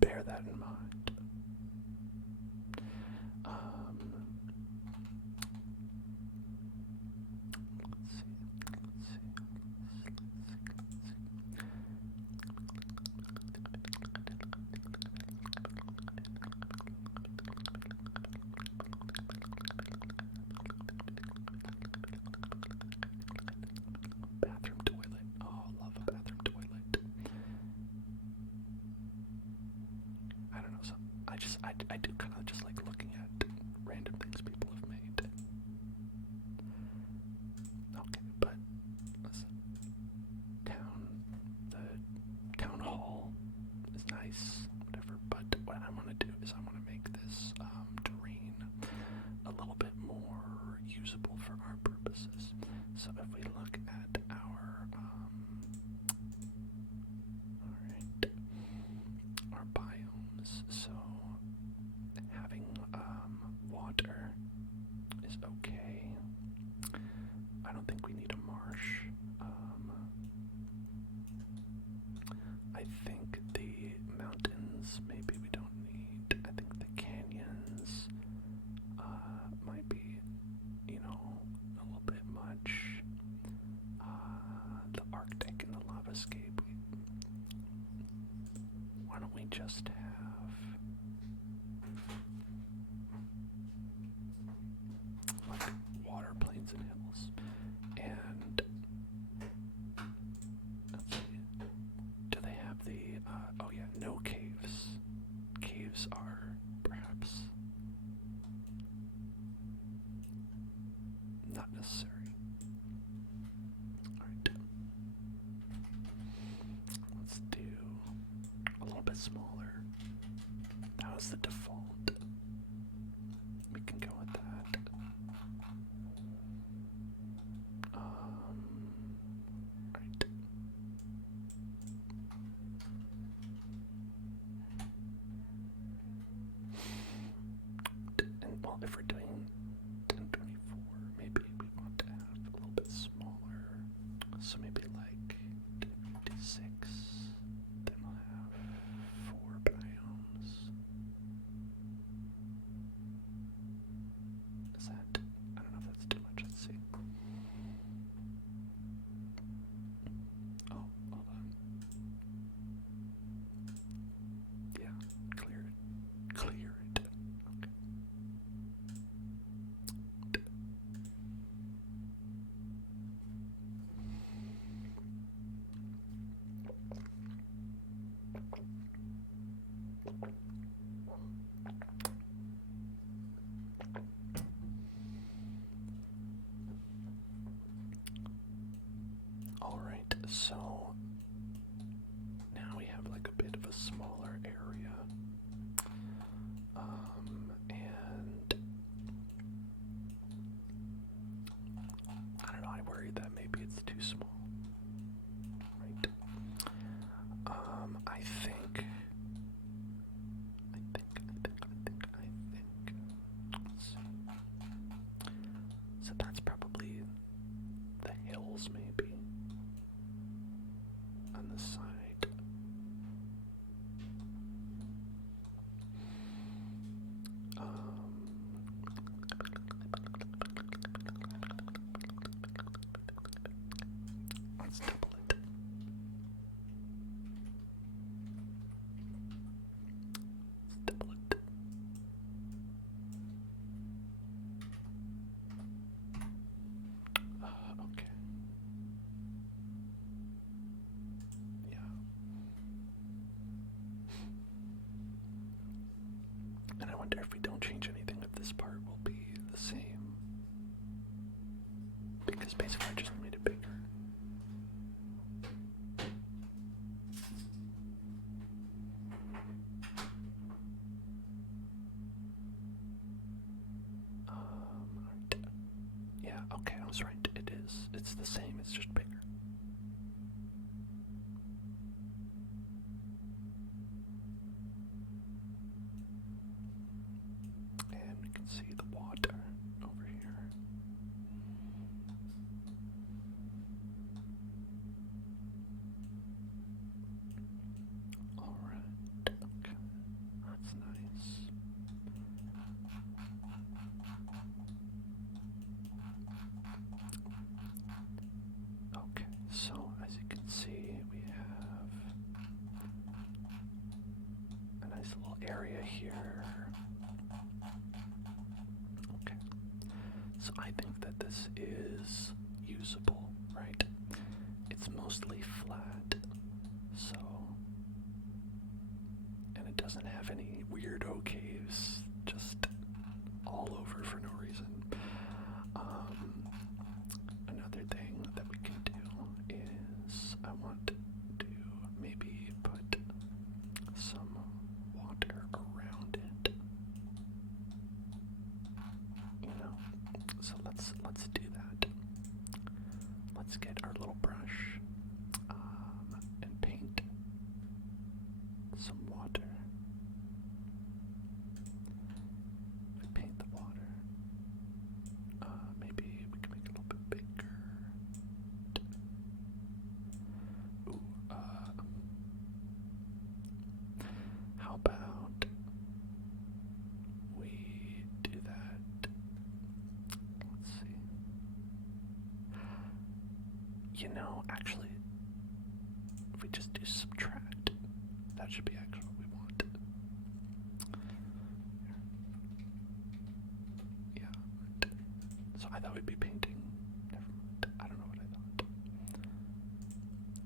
Bear that in mind. Let's see. Bathroom toilet. Oh, love a bathroom toilet. I don't know. I do kind of just like looking at random things people have made. Okay, but listen. The town hall is nice, whatever. But what I want to do is I want to make this terrain a little bit more usable for our purposes. So if we look at our our biomes, so having water is okay. I don't think we need a marsh. I think the mountains maybe we don't need. I think the canyons might be, a little bit much. The Arctic and the lavascape. Why don't we just have like water, plains, and hills? And let's see. Do they have the? Oh yeah, no caves. Caves are perhaps necessary. Alright. Let's do a little bit smaller. That was the default. We can go with that. Right. And well, if we're doing 1024, maybe we want to have a little bit smaller. So maybe like 1056. Then we'll have 4 biomes. Is that? I don't know if that's too much. Let's see. Oh, hold on. Yeah, clear it. Clear it. Okay. Alright, so now we have like a bit of a smaller area. And I don't know, I worry that maybe it's too small. Right. I think. Let's see. So that's probably the hills, maybe, on the side. Let's double it. Let's double it. Okay. Yeah. And I wonder if we don't change anything, if this part will be the same. Because basically I just made it bigger. Right. Yeah, okay, I was right. It is. It's the same, it's just bigger. And we can see the water over here. Alright, okay. That's nice. Okay, so as you can see, we have a nice little area here. Okay, so I think that this is usable, right? It's mostly flat, so, and it doesn't have any weirdo caves just all over for no reason. Another thing that we can do is I want to maybe put some water around it. You know, so let's do that. Let's get our little brush and paint some water. If we paint the water, maybe we can make it a little bit bigger. Ooh, how about we do that? Let's see. You know, actually, if we just do subtract, that should be actually what we want. Yeah. So I thought we'd be painting. Never mind. I don't know what I thought.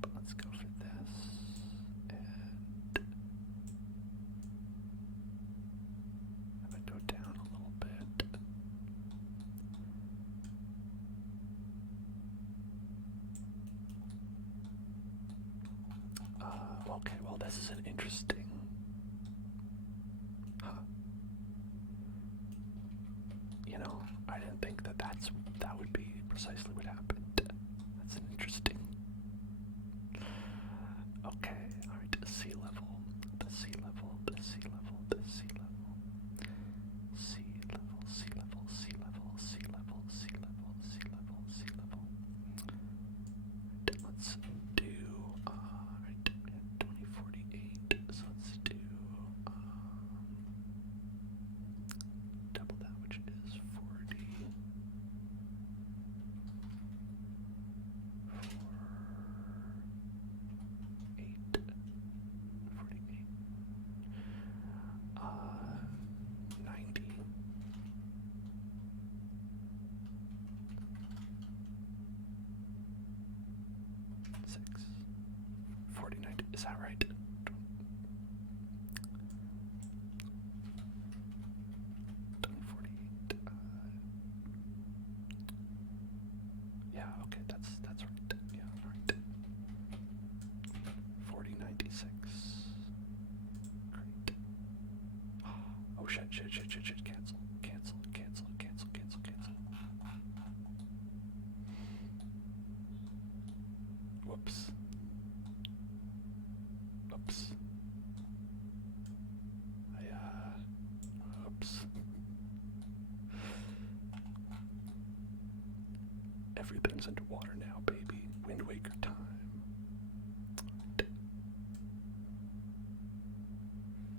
But let's go for this. And if I go down a little bit. Okay, well, this is an interesting. Huh. You know, I didn't think that that would be precisely what happened. That's an interesting. Okay, alright, sea level, the sea level, the sea level, the sea level. Sea level, sea level, sea level, sea level, sea level, sea level, sea level. Let's do, right, 2048, so let's do, double that, which is 40. 48, 48, 90. 6, 49, is that right? Yeah, okay, that's right. Yeah, right. 4096. Great. Oh shit, cancel, cancel, cancel, cancel, cancel, cancel. Whoops. Oops. Oops. Everything's underwater now, baby. Wind Waker time.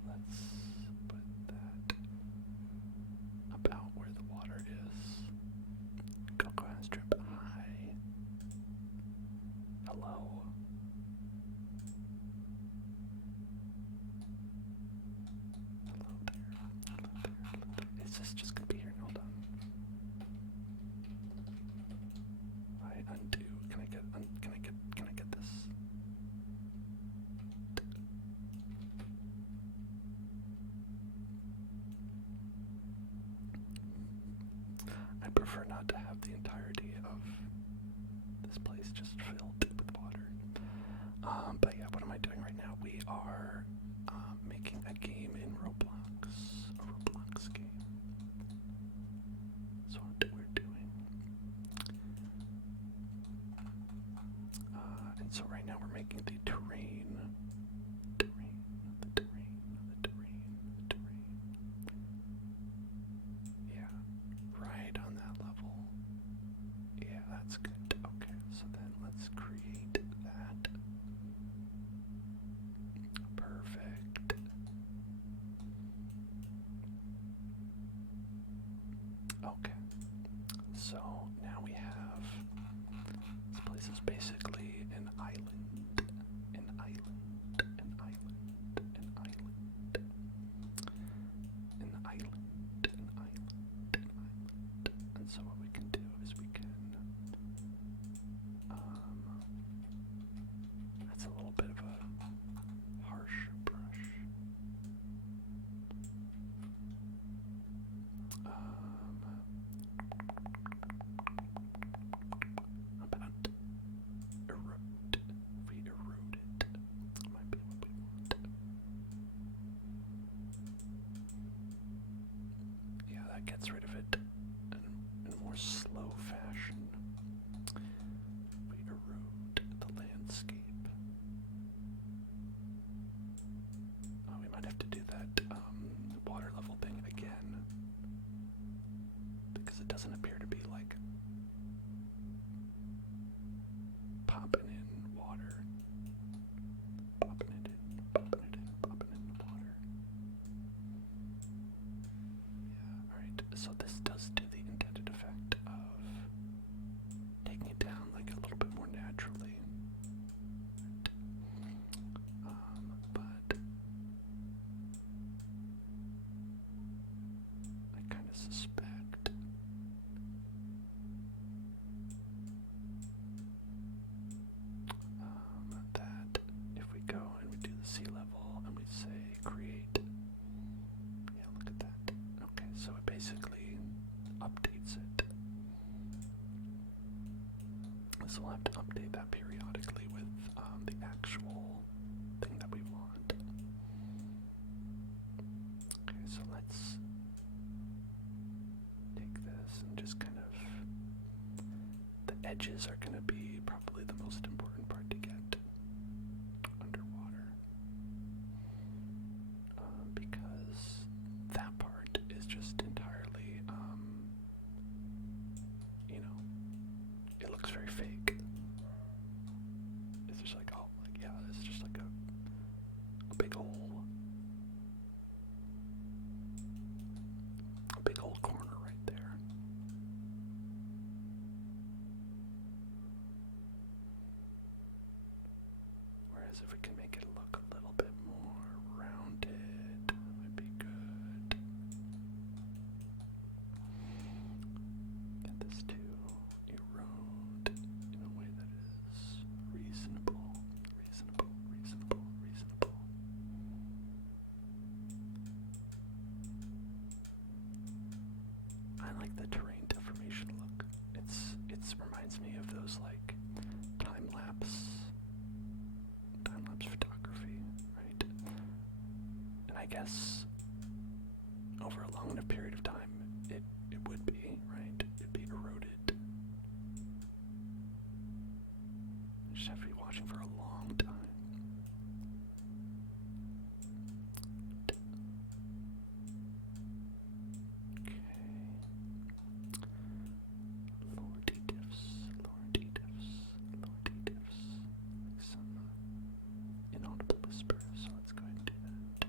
Let's put that about where the water is. Cocoa has drip. Hi. Hello. Hello there. Hello there. Hello there. Is this just gonna be here? Hold on. I undo. Can I get this? I prefer not to have the entirety of this place just filled with water. But yeah, what am I doing right now? We are making a game in Roblox, a Roblox game. So what we're doing. And so right now we're making the terrain. Yeah, right on that level. Yeah, that's good. Okay, so then let's create that. Perfect. Okay, so now we have, this place is basically an island, an island, an island, an island, an island, an island, an island. And so what we can do is we can, that's a little bit of a harsh brush. About erode. If we erode it, might be what we want. Yeah, that gets rid of it in a more slow fashion. We erode the landscape. Oh, we might have to do that water level thing again, because it doesn't appear to be like popping in water. Popping it in, popping it in, popping in the water. Yeah, alright, so this does do the intended effect of taking it down like a little bit more naturally. But I kind of suspect that if we go and we do the sea level and we say create, yeah, look at that. Okay, so it basically updates it. So we'll have to update that periodically with the actual thing that edges are going to be probably the most important part to get underwater. Because that part is just entirely, you know, it looks very fake. It's just like, oh, like, yeah, it's just like a big hole. A big hole corner right there. Whereas if we can make it look a little bit more rounded, that would be good. Get this to erode in a way that is reasonable. I like the terrain deformation look. It reminds me of those like time-lapse photography, right? And I guess over a long enough period of time, it would be, right? It'd be eroded. You just have to be watching for a long time. Okay. Lower D-diffs. Like some inaudible whispers, so let's go ahead and do that.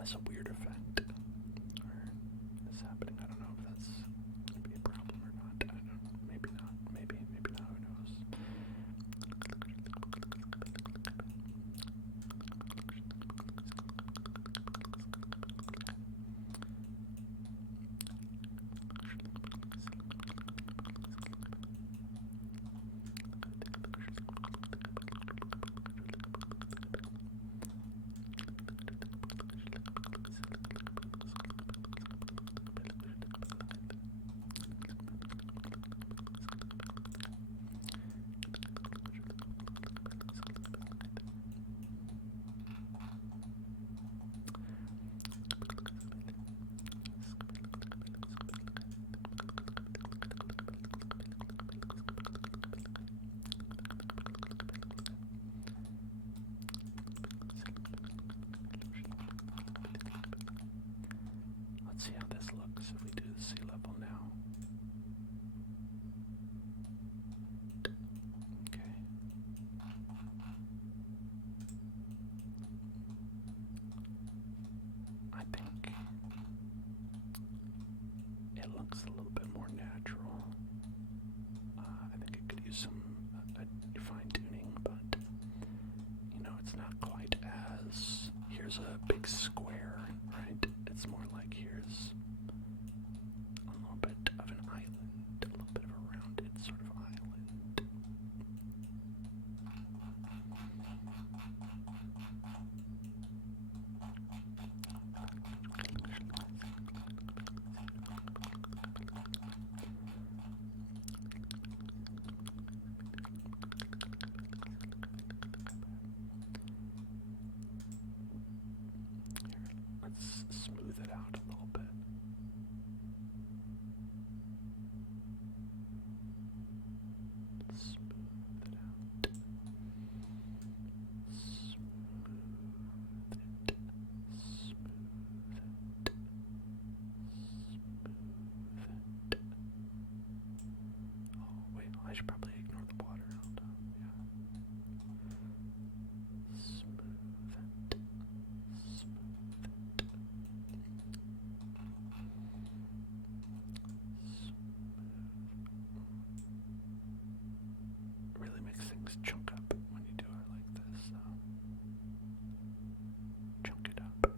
That's a weird effect. Or is happening. I don't know if that's gonna be a problem or not. I don't know. Maybe not. Maybe not. Who knows? Let's see how this looks if we do the sea level now. Okay. I think it looks a little bit more natural. I think it could use some fine tuning, but you know, it's not quite as here's a big square, right? It's more like here's a little bit of an island, a little bit of a rounded sort of island. Let's smooth it out a little bit. Smooth it out. Smooth it. Smooth it. Smooth it. Oh, wait, I should probably ignore the water. Hold on. Yeah. Smooth it. Smooth it. Really makes things chunk up when you do it like this. Chunk it up. Or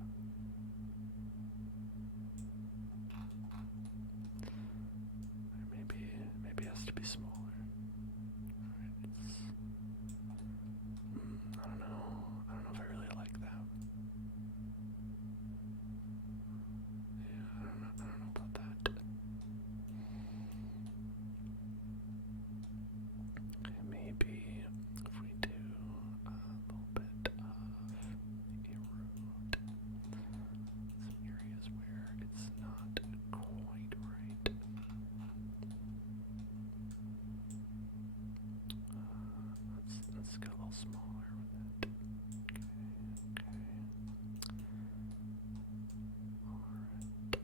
maybe it has to be smaller. Alright, I don't know. I don't know if I really like that. Yeah, I don't know about that. Okay, maybe if we do a little bit of erode, some areas where it's not quite right. Let's get a little smaller with it. Okay. Alright.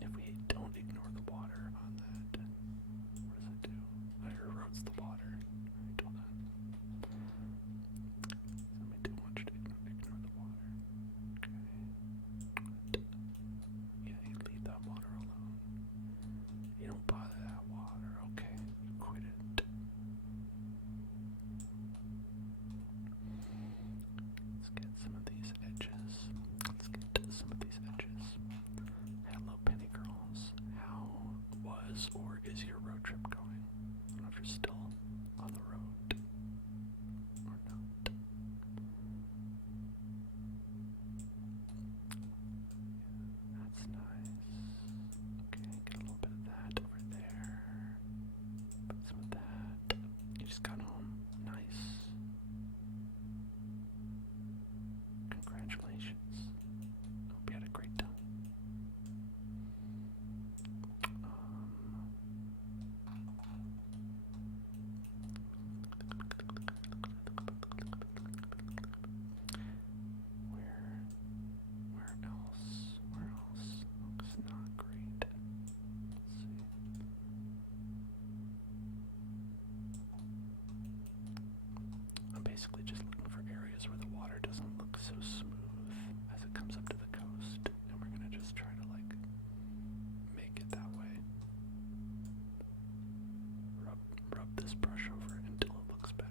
If we don't ignore the water on that, what does it do? It erodes the water. Alright, hold on. Somebody do want you to ignore the water. Okay. Yeah, you leave that water alone. You don't bother that water. Okay, you quit it. Let's get some of these edges. Hello, Penny Girls. How was or is your road trip going? I don't know if you're still on the road or not. That's nice. Okay, get a little bit of that over there. Put some of that. You just got home. Nice. Congratulations. Hope you had a great time. basically just looking for areas where the water doesn't look so smooth as it comes up to the coast, and we're gonna just try to like make it that way. Rub this brush over it until it looks better.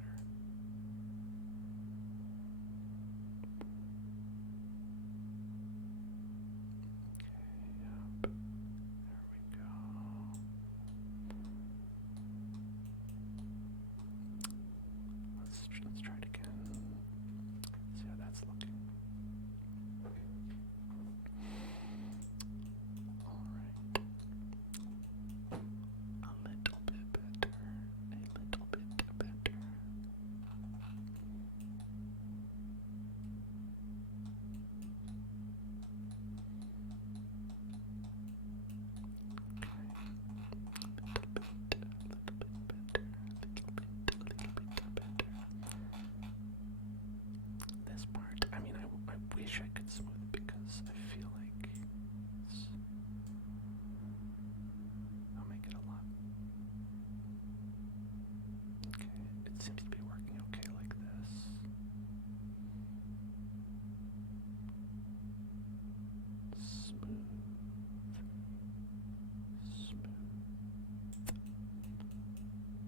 Okay, yep. There we go. Let's try it again. See how that's looking. Alright. A little bit better. A little bit better. This part, I mean, I wish I could smooth it because I feel like I'll make it a lot. Okay, it seems to be working okay like this. Smooth.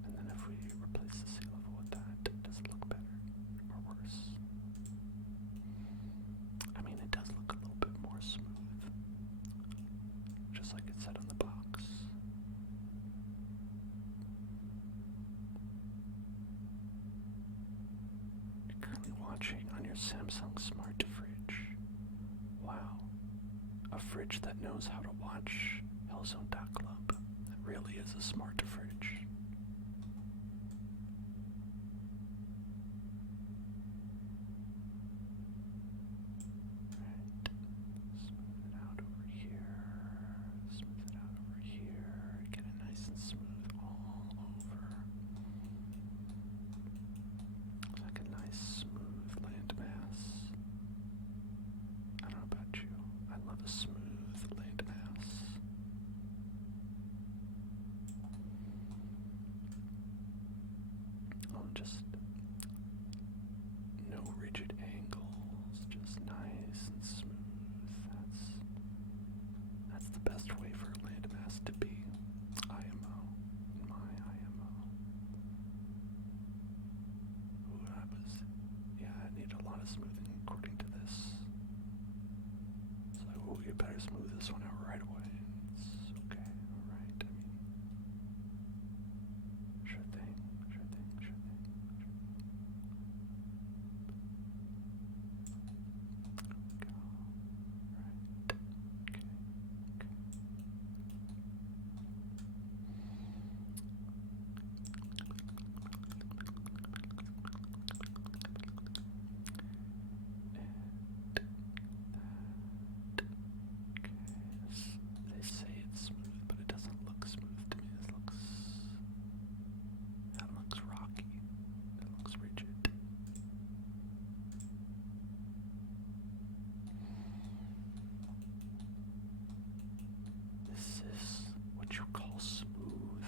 And then if we replace the sea level with that, does it look better or worse? I mean, it does look a little bit more smooth, just like it said on the box. You're currently watching on your Samsung Smart Fridge. Wow. A fridge that knows how to watch Hellzone.club. That really is a smart fridge. Right. Smooth it out over here. Smooth it out over here. Get it nice and smooth all over. Like a nice smooth landmass. I don't know about you. I love a smooth landmass. Oh, just no rigid angles, just nice and smooth. That's the best way for a landmass to be. IMO. My IMO. Ooh, yeah, I need a lot of smoothing according to this. It's like, oh, you better smooth this one out right away. It's okay, alright, I mean, sure thing. Go. Right. Okay. They say it's smooth, but it doesn't look smooth to me. That looks rocky. It looks rigid. This is what you call smooth.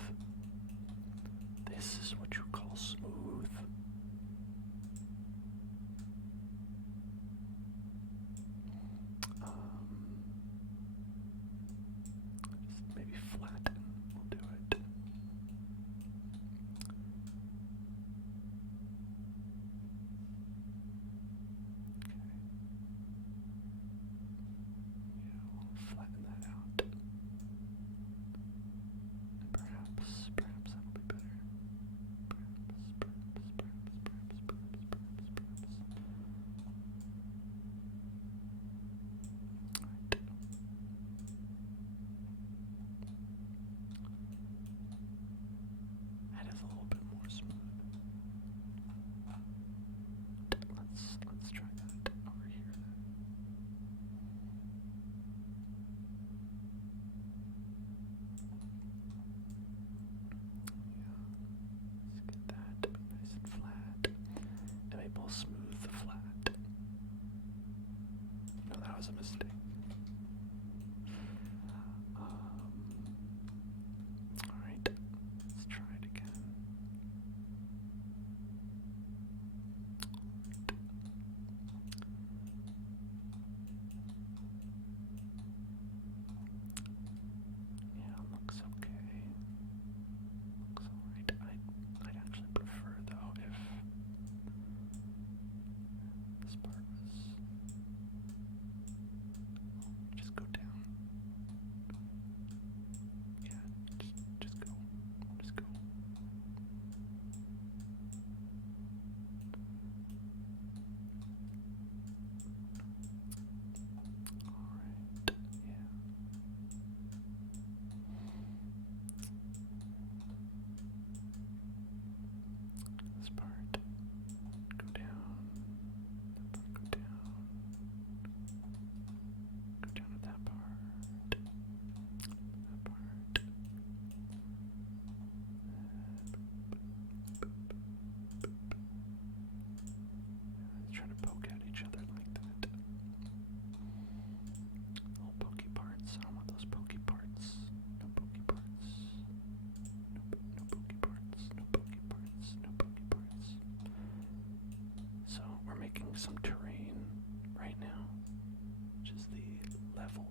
This is what you call smooth. Just maybe flatten will do it. Okay. Yeah, we'll flatten that out. And perhaps that'll be better. That is a little bit more smooth. Let's try that over here then. Yeah, let's get that to be nice and flat. And maybe we'll smooth the flat. No, that was a mistake. Alright, let's try it again. making some terrain right now, which is the level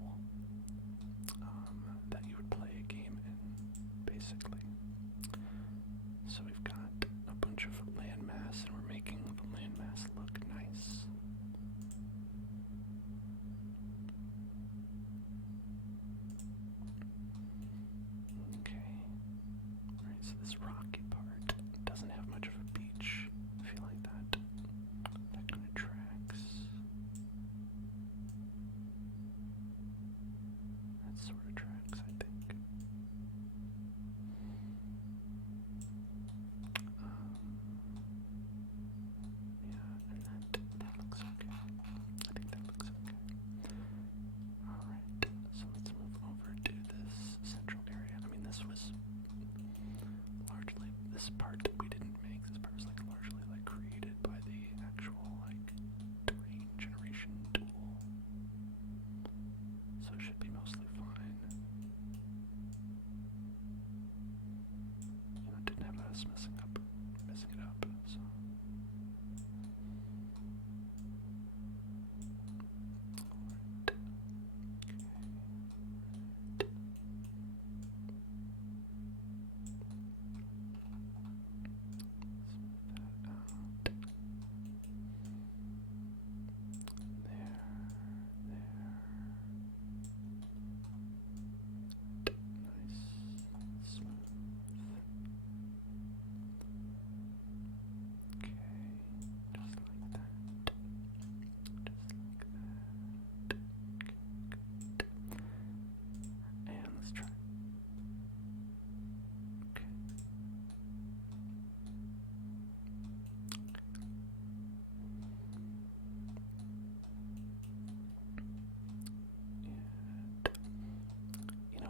that you would play a game in, basically. So we've got a bunch of landmass, and we're making the landmass look nice. Okay. Alright, so this rocky part doesn't have much of a beach. I feel like that kind of tracks. That sort of tracks, I think. Yeah, and that looks okay. I think that looks okay. Alright, so let's move over to this central area. I mean, this was largely, this part we didn't make. This part was like largely like created by the actual like terrain generation tool. So it should be mostly fine. You know, it didn't have us messing it up, so.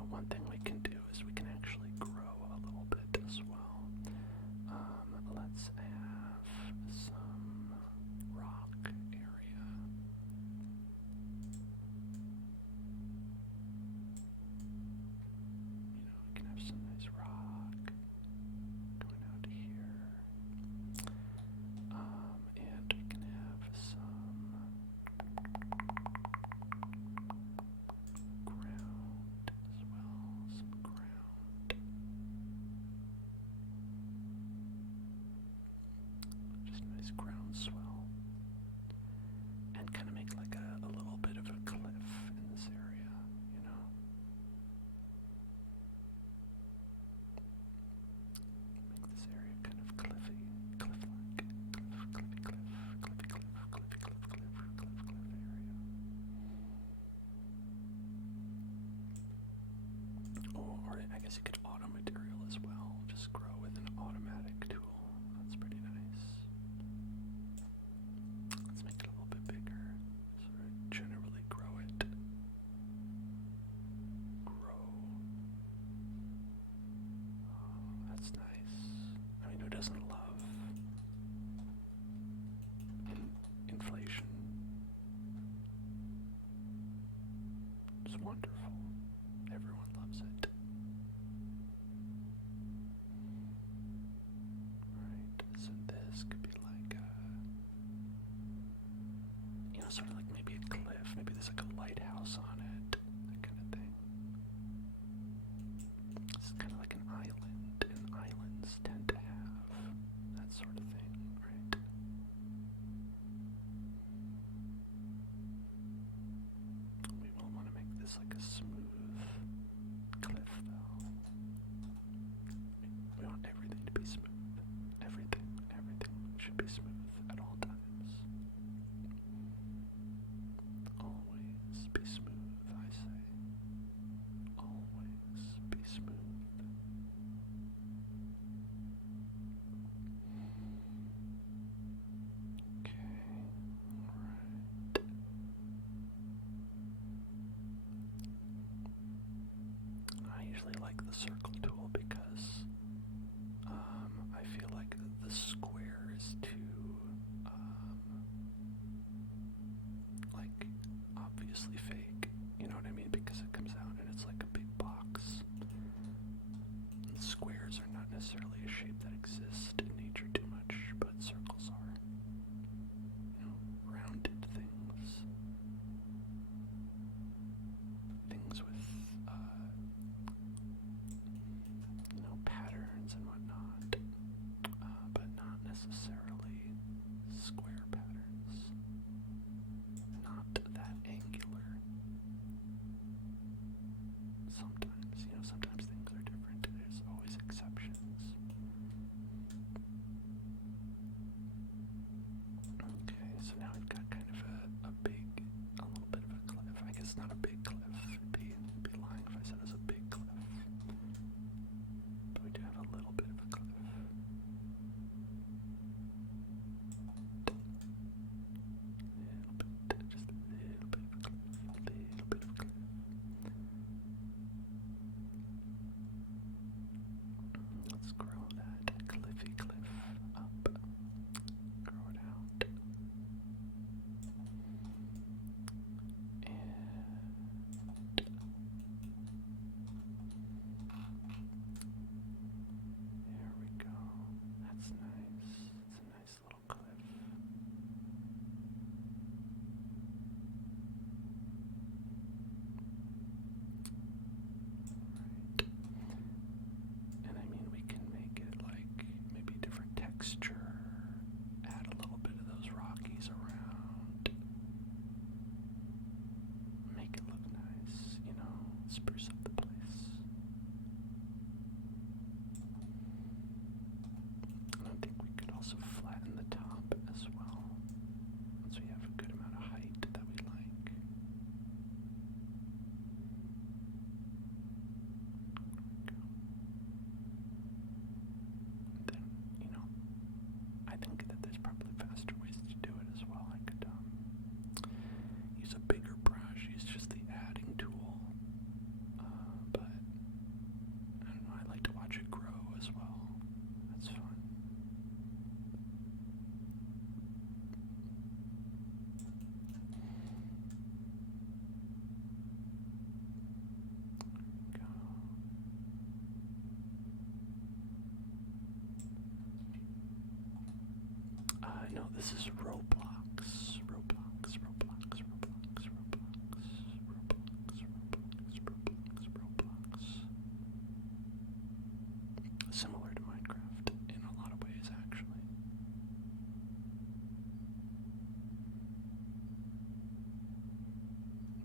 One thing we can do is we can actually grow a little bit as well. Let's have some rock area. We can have some nice rock going out to here. And we can have some ground as well, some ground. Just nice ground swell. And kind of make like a little bit of a cliff in this area, you know? Make this area kind of cliffy, cliff-like, cliffy area. Or I guess you could auto material as well. Just grow with an automatic tool. That's pretty nice. Let's make it a little bit bigger. Sort of generally grow it. Grow. Oh, that's nice. I mean, who doesn't love inflation? It's wonderful. Everyone loves it. Right, so this could be like sort of like maybe a cliff, maybe there's like a lighthouse on it, that kind of thing. It's kind of like an island, and islands tend to have that sort of thing, right? We will want to make this like a smooth cliff, though. We want everything to be smooth. Everything should be smooth at all times. Always be smooth, I say. Always be smooth. Okay, alright. I usually like the circle tool because I feel like the square is too like obviously fake, you know what I mean? Because it comes out and it's like a big box. And squares are not necessarily a shape that exists in nature too much, but circles are. You know? square patterns, not that angular. Sometimes things are different. There's always exceptions. Okay, so now we've got kind of a little bit of a cliff. I guess not a big cliff. It'd be lying if I said it was a big cliff. But we do have a little bit of a cliff. Just a little bit of a cliff. Let's grow that cliffy cliff up. Grow it out. And there we go. That's nice. It's a nice little cliff. And I mean, we can make it like maybe different texture, add a little bit of those rockies around, make it look nice, spruce up the place. And I think we could also flatten the top as well, once we have a good amount of height that we like. Then, I think that there's probably faster ways to do it as well. I could use a bigger brush, use just the adding tool. But, I don't know, I like to watch it grow as well. That's fun. Go. No, this is Roblox. Roblox. Similar to Minecraft in a lot of ways, actually.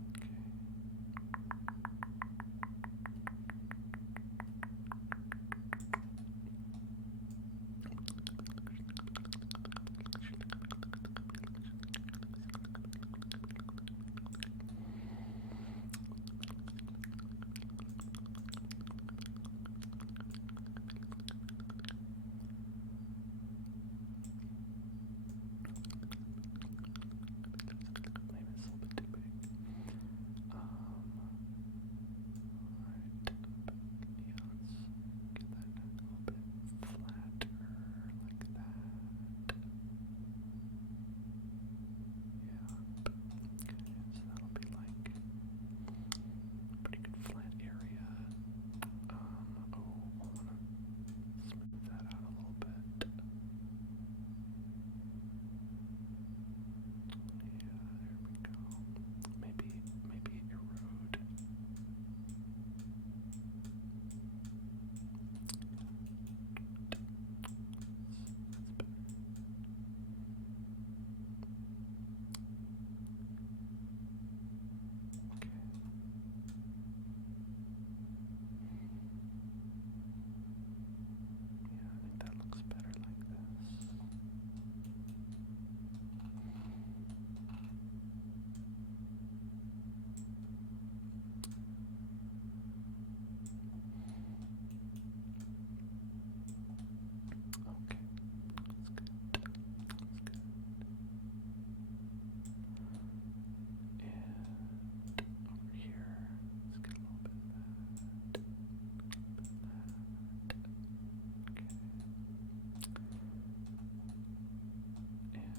Okay. Maybe it's a little bit too big. Alright, but yeah, let's get that a little bit flatter, like that. Yeah, okay, so that'll be like a pretty good flat area. I want to smooth that out a little bit. Yeah, there we go. Maybe erode. That's better. Okay. Yeah, I think that looks better like this. Okay, that's good. And over here, let's get a little bit of that. Okay. And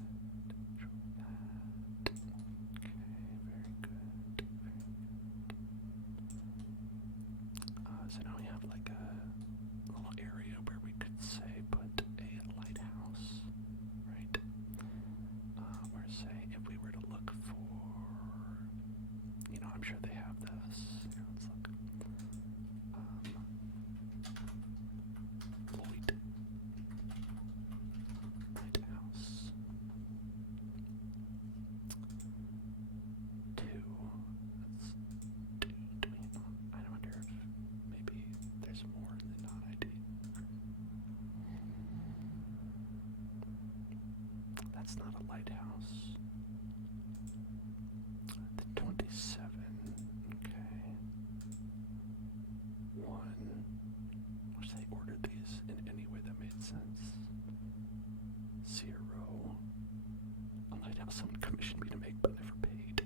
control that. Okay, very good. So now we have like a little area where we could say put a lighthouse, right? Or say if we were to look for, I'm sure they have this. Here, let's look. Lloyd lighthouse. that's not a lighthouse. The 27. Okay. 1. Wish they ordered these in any way that made sense. 0. A lighthouse someone commissioned me to make but never paid.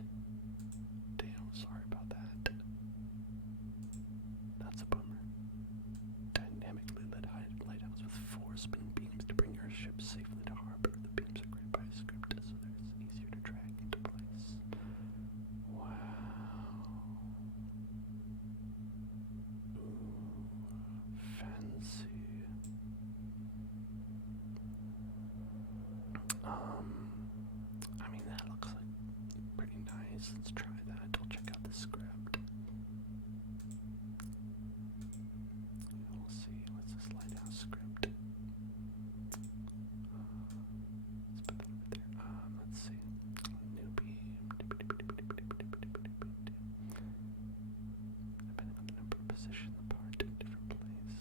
Damn, sorry about that. That's a bummer. Dynamically lit lighthouse with 4 spinning beams to bring your ship safely to harbor. The beams are grid by script so that it's easier to drag into place. Wow. Ooh, fancy. I mean, that looks like pretty nice. Let's try that. We'll check out the script. We'll see. What's this lighthouse script? Let's put that over there. Let's see. New beam. Depending on the number of position, the part in different place.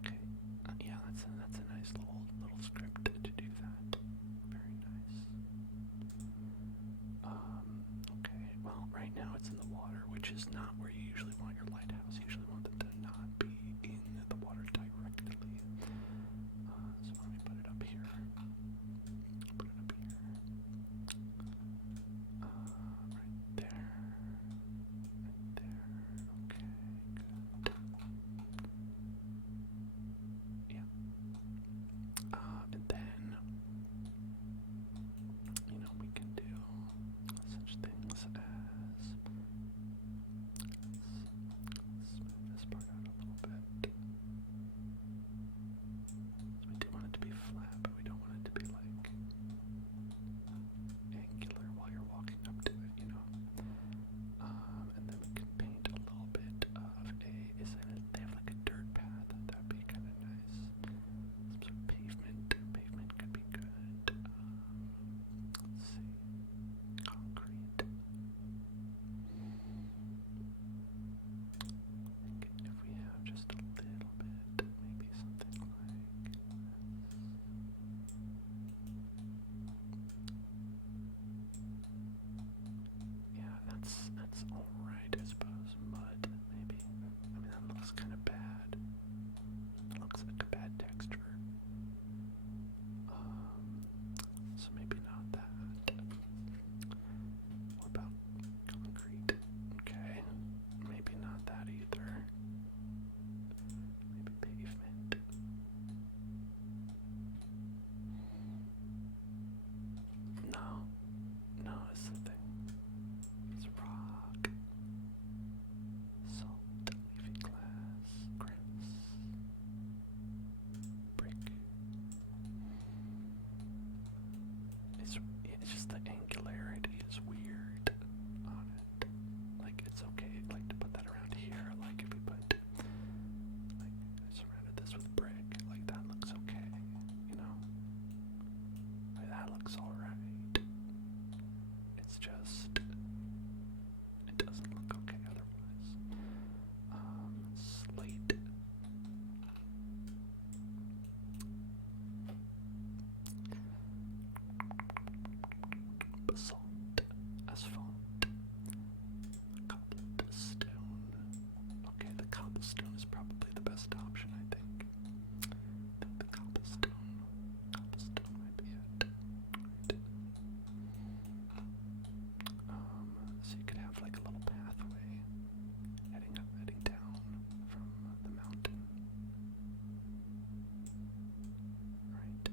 Okay. Yeah, that's a nice little script to do that. Very nice. Okay. Well, right now it's in the water, which is not where you usually want your lighthouse. You usually want them to not be in the water directly. So let me put it up here. Put it up here. Right there. Right there. Okay, good. Yeah. And then, we can do such things as, let's move this part out a little bit. So we do want it to be flat, but we don't want it to be like angular while you're walking up to it, and then we can paint a little bit of they have like a dirt path, that'd be kind of nice. Some sort of pavement could be good. Let's see, concrete. I think if we have just a little bit, maybe something like this. Yeah, that's alright, I suppose. Mud, maybe. I mean, that looks kind of bad. It looks like a bad texture. So maybe not that. What about concrete? Okay, maybe not that either. Maybe pavement. No, it's the thing. It's rock, salt, leafy glass, grits, brick. It's just the angularity is weird on it. Like, it's okay, like, to put that around here. Like, if we put, like, I surrounded this with brick, like, that looks okay, Like, that looks alright. It's just, it doesn't look okay otherwise. Slate. Basalt. Asphalt. Cobblestone. Okay, the cobblestone is probably the best option, I think. The cobblestone might be it. So you could have like a little pathway heading down from the mountain. Right.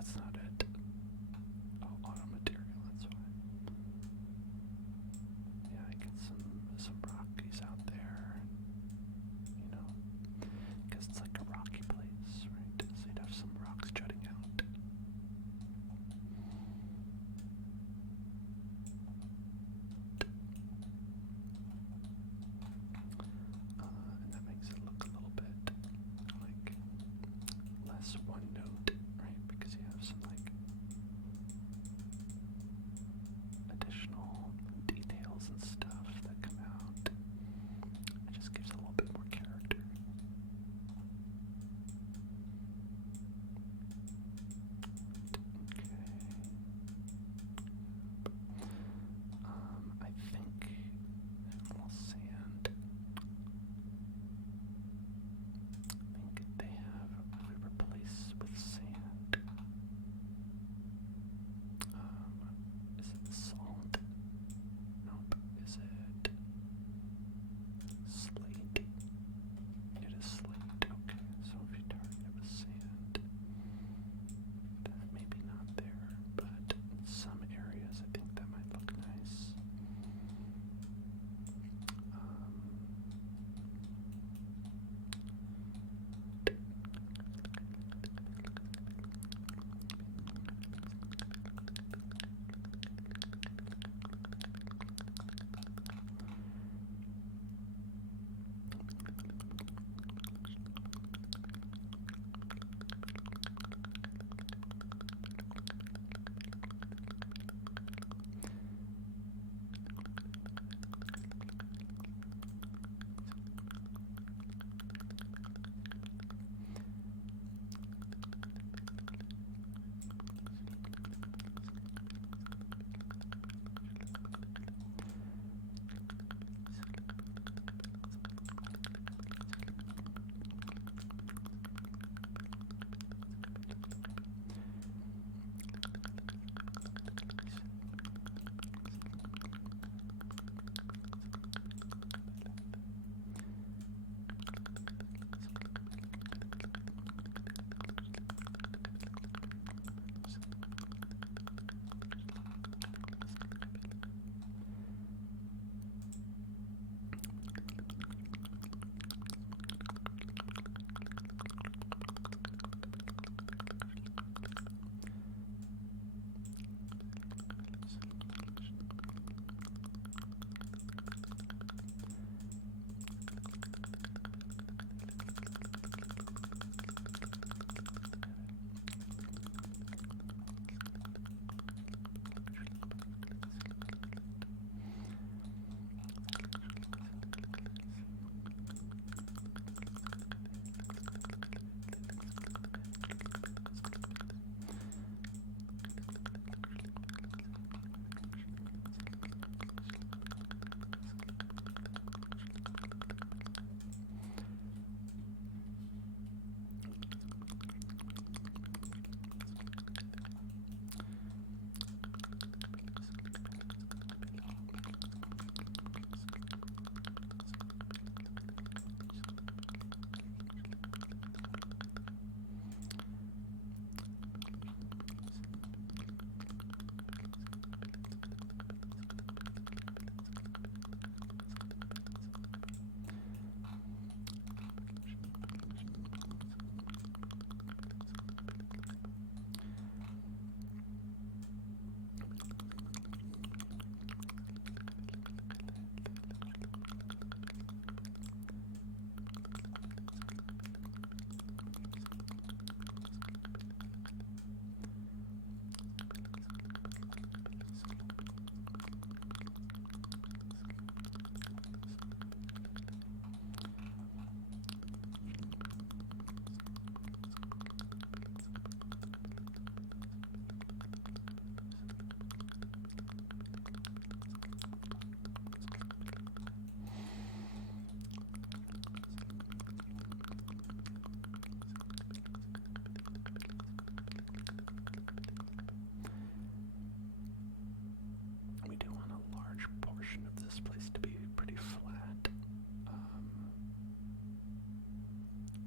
that's not it. Oh, auto material, that's why. Yeah, I get some rockies out there, you know, because it's like a rocky place, right? So you'd have some rocks jutting out. And that makes it look a little bit like less one note, right? Because you have some like additional details and stuff that come out. It just gives it a little bit more character. Okay. I think a little sand. I think they have, if we replace with sand, is it salt? Nope. Is it slate? It is slate. Okay, so if you target it with sand, maybe not there, but in some areas I think that might look nice.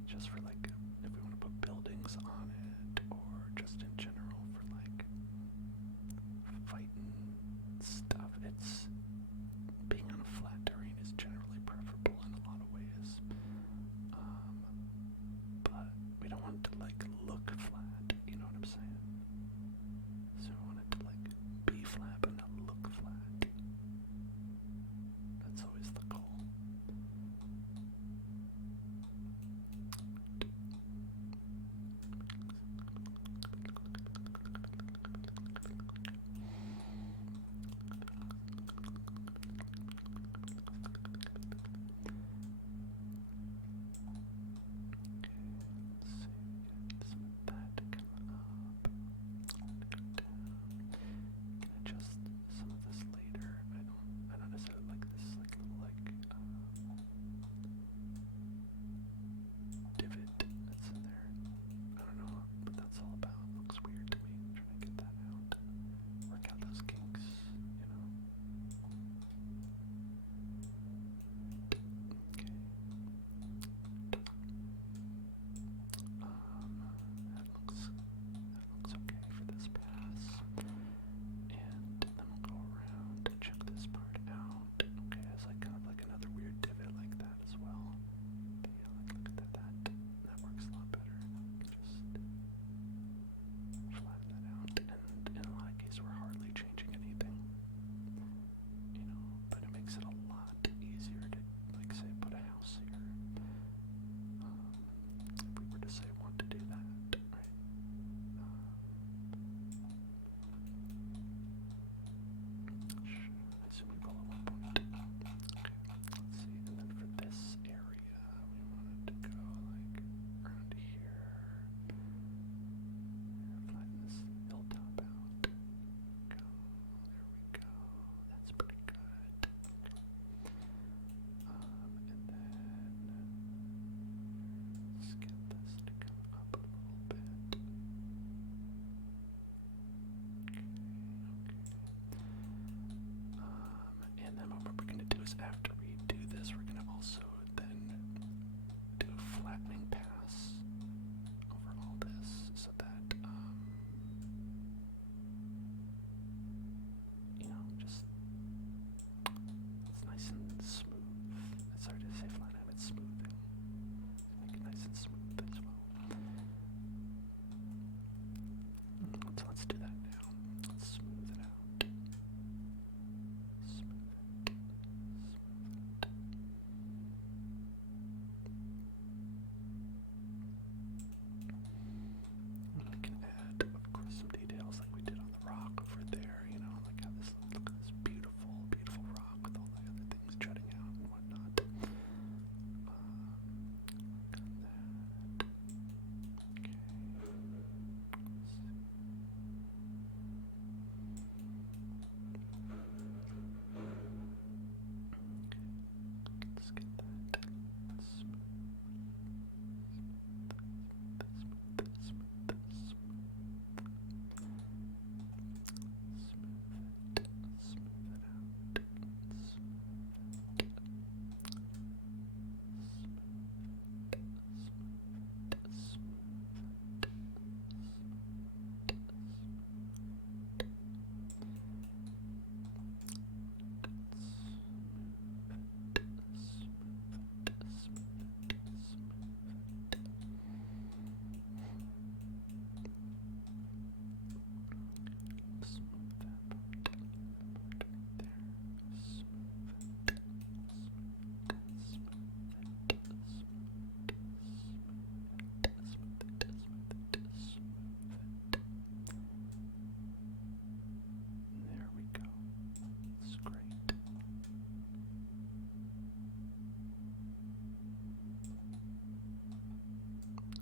just for like if we want to put buildings on it or just in general.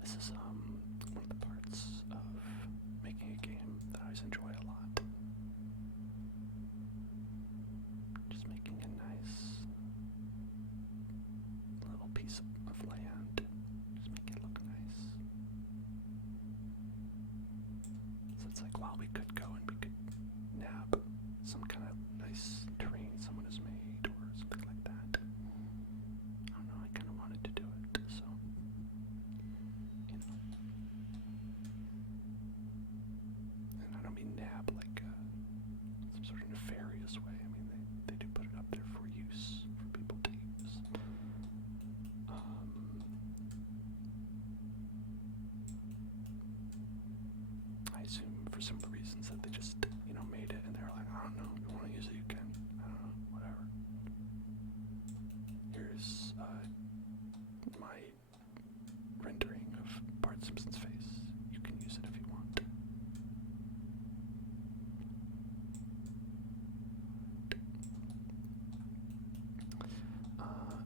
This is one of the parts of making a game that I always enjoy a lot. Just making a nice little piece of land. Just make it look nice. So it's like, while we could go and we could nab some kind of nice terrain someone has made or something like that. I don't know, I kind of wanted to do it, so, you know. And I don't mean nab like some sort of nefarious way. I mean, they do put it up there for use, for people to use. I assume for some of the reasons that they just, you know, made it and they're like, I don't know, if you want to use it, you can. I don't know, whatever. Here's my rendering of Bart Simpson's face. You can use it if you want.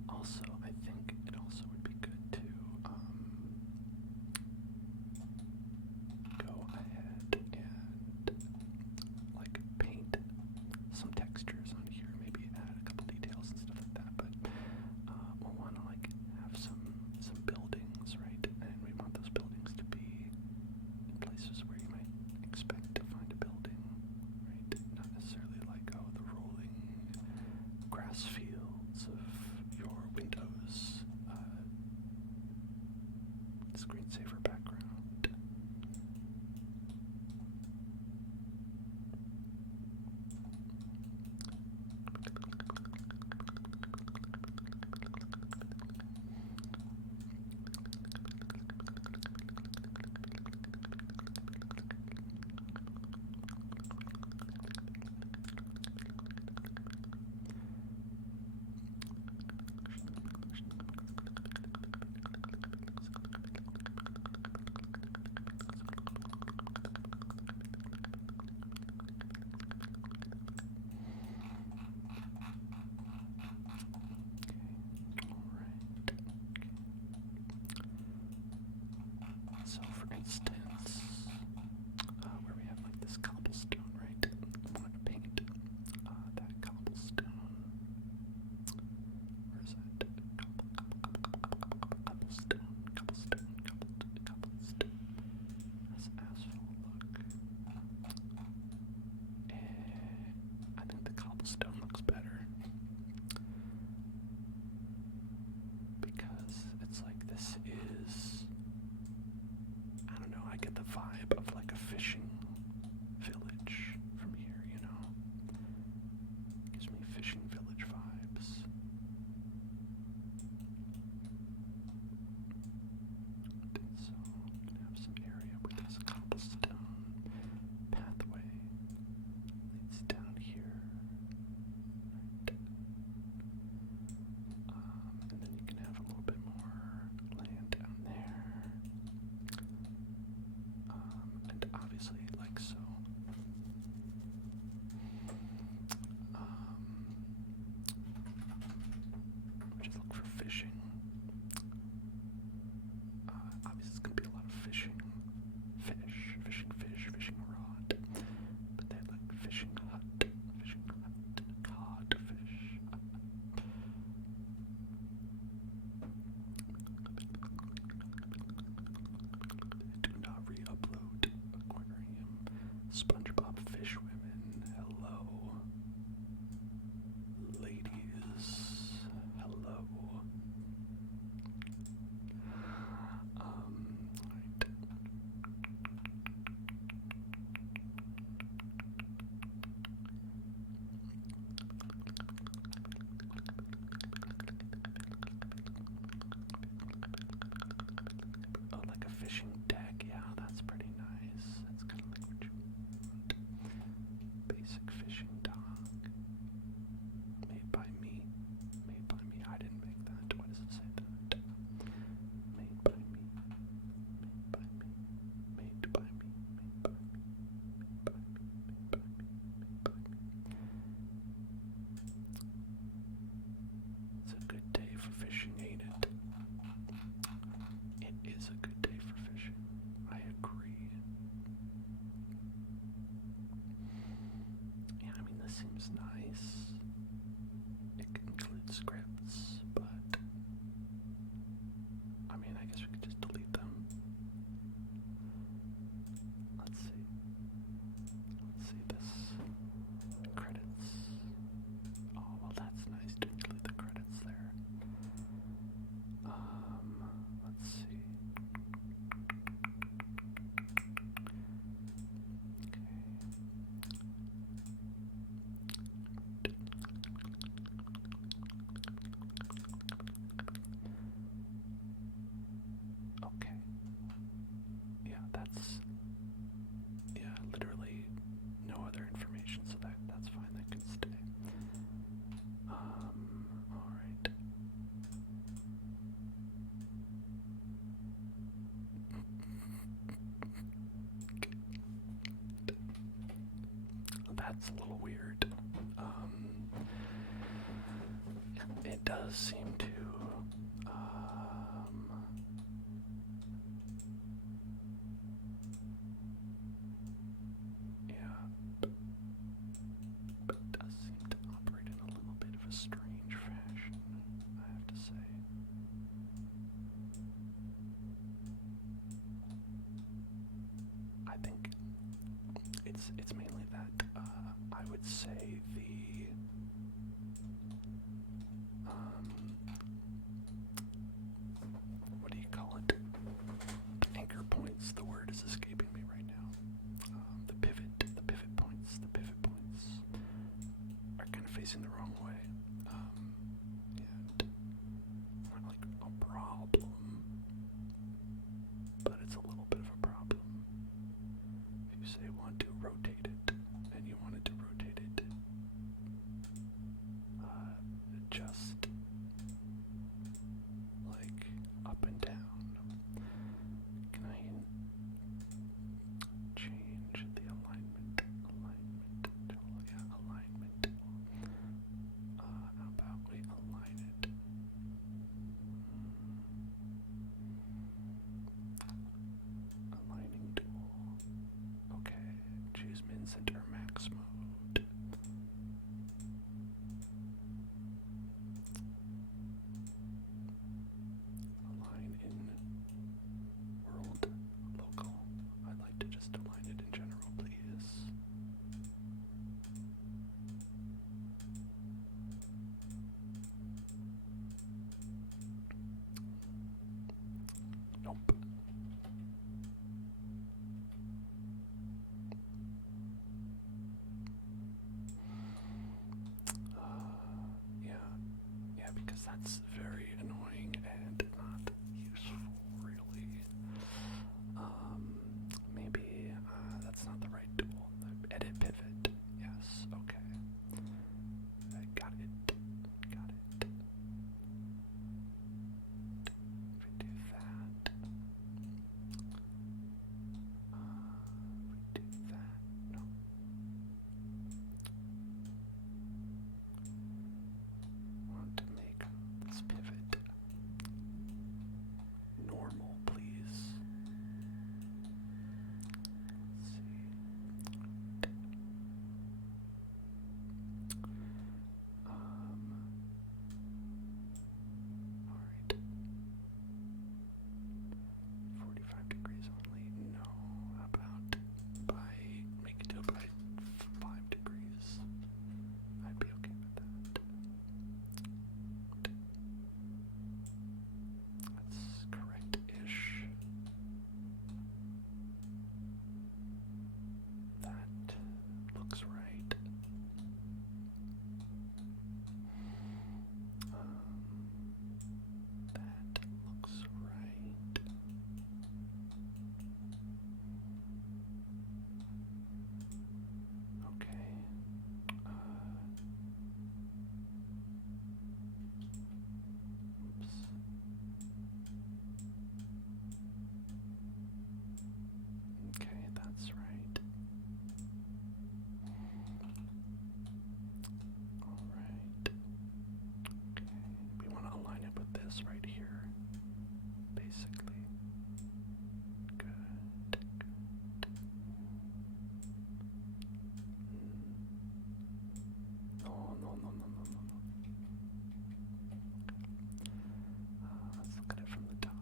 Also, I think it also would be good to go ahead and like paint some textures on here, maybe add a couple details and stuff like that, but we'll want to like have some buildings, right? And we want those buildings to be in places where you might expect to find a building, right? Not necessarily like, oh, the rolling grass fields of your Windows screensaver background. So, for instance, where we have like this cobblestone, right? I want to paint that cobblestone. Where is that? Cobblestone. How's asphalt look? I think the cobblestone looks better. Because it's like, this is, I don't know, I get the vibe of like a fishing village from here, you know? Gives me fishing village vibes. And so I'm gonna have some area where there's a cobblestone pathway leads down here. Right. And then you can have a little bit more land down there. And obviously, like so. Just look for fishing. Obviously, it's going to be a lot of fishing. Fishing rod. But they had like fishing hut, codfish. Do not re-upload aquarium. SpongeBob fish women. Hello. Ladies. Hello. Right. It's a little weird. It does seem to, yeah, but it does seem to operate in a little bit of a strange fashion, I have to say. I think it's mainly that I would say the what do you call it? Anchor points. The word is escaping me right now. The pivot points are kind of facing the wrong way. And not like a problem, but it's a little bit of a problem. If you say want to rotate it, and you wanted to rotate it, just like up and down. Can I change the alignment? Alignment. How about we align it? Aligning tool. Okay, choose min center max mode. Align in world local. I'd like to just align it in general, please. Nope. Yeah, because that's very annoying and not useful, really. Maybe that's not the right tool. Edit pivot. Yes, okay. Got it. If we do that. No. Want to make this pivot normal, please. Let's see. Alright. 45 degrees only. No. How about make it to by 5 degrees? I'd be okay with that. That's correct-ish. That looks right. That looks right. Okay. Oops. Okay, that's right. Alright. Okay. We want to align it with this right here. Basically. Good. No. Let's look at it from the top.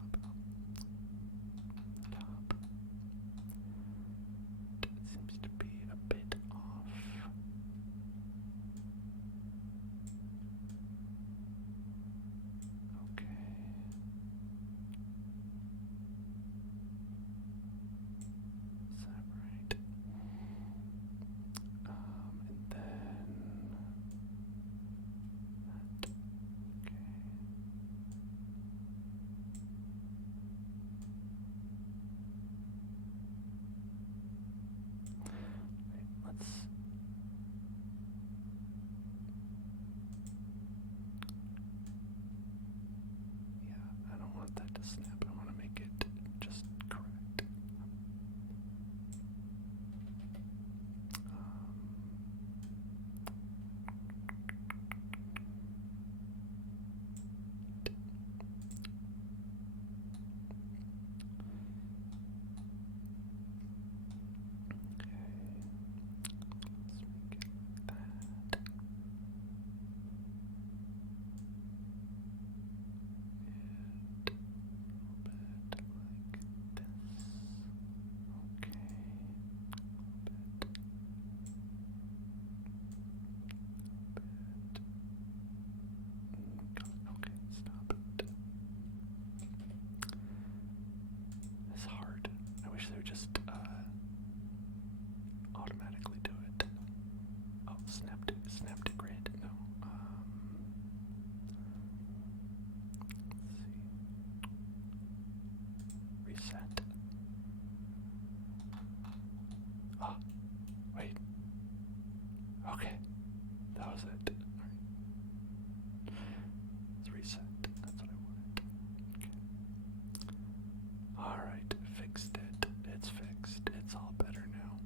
Alright, fixed it. It's fixed. It's all better now.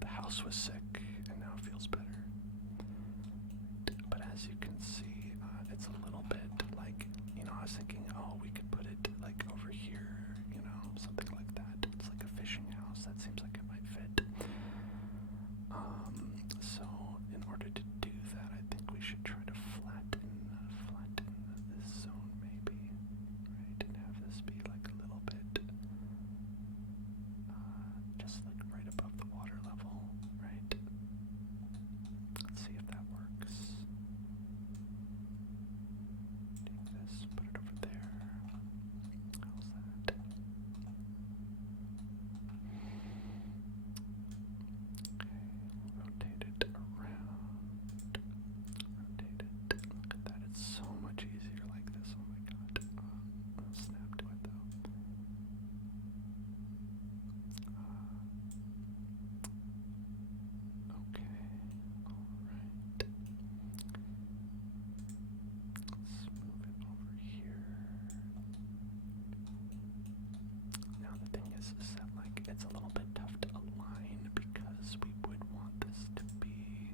The house was sick, and now it feels better. But as you can see, it's a little bit like, I was thinking, oh, we could put it like over here, something like that. It's like a fishing house. That seems like it might fit. So in order to do that, I think we should try to flatten this zone maybe, right? And have this be like a little bit, just like right above the water level, right? Let's see if that works. Take this, put it over there. How's that? Okay, rotate it around. Rotate it. Look at that, it's so much easier like this. Oh my god. I'll snap to it though. Okay, alright. Let's move it over here. Now the thing is that like it's a little bit tough to align because we would want this to be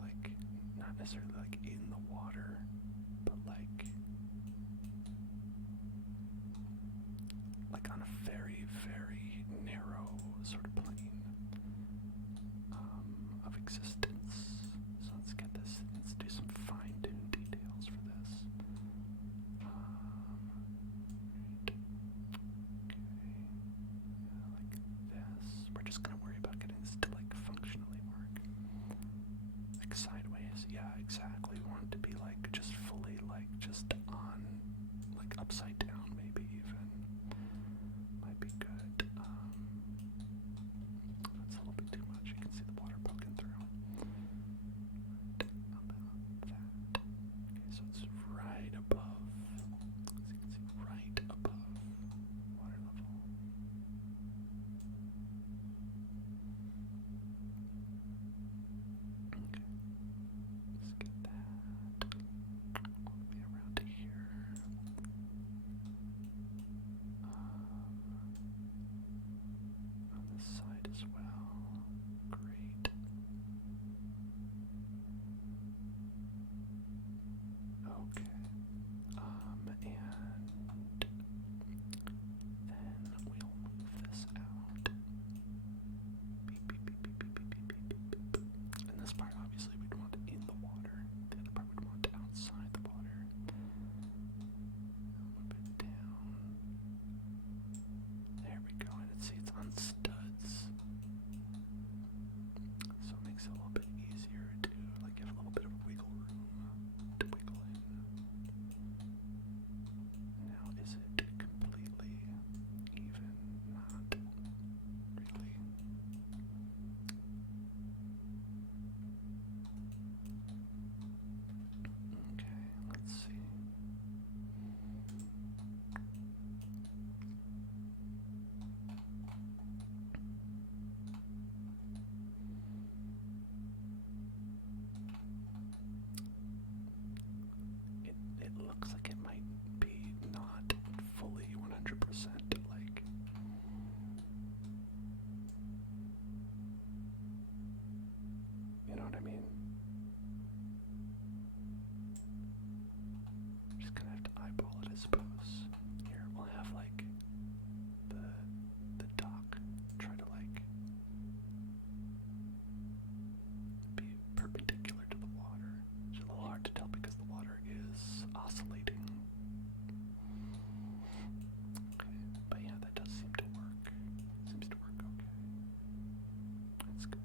like not necessarily like in the water, but like on a very, very narrow sort of plane of existence. So let's get this, let's do some fine-tuned details for this. Right. Okay. Yeah, like this. We're just gonna worry about getting this to like functionally work. Like sideways, yeah, exactly. We want it to be like just fully like just on, like upside down maybe even. Might be good. That's a little bit too much. You can see the water poking through. Right about that. Okay, so it's right above. As you can see, right above water level. Okay. Let's get that all the way around to here. On this side as well. Great. Okay. And then we'll move this out. Beep, beep, beep, beep, beep, beep, beep, beep, beep, beep. And this part obviously we'd want in the water. The other part we'd want outside the water. Move it down. There we go. And see it's on studs. So it makes it a little bit easier to like give a little bit of wiggle room to wiggle in. Now is it completely even? Not really. Okay, let's see. It looks like it might be not fully 100% like. You know what I mean? Just gonna have to eyeball it, I suppose. Here, we'll have like the dock try to like be perpendicular to the water. It's a little hard to tell because the water is oscillating. Okay, but yeah, that does seem to work. Seems to work okay. That's good.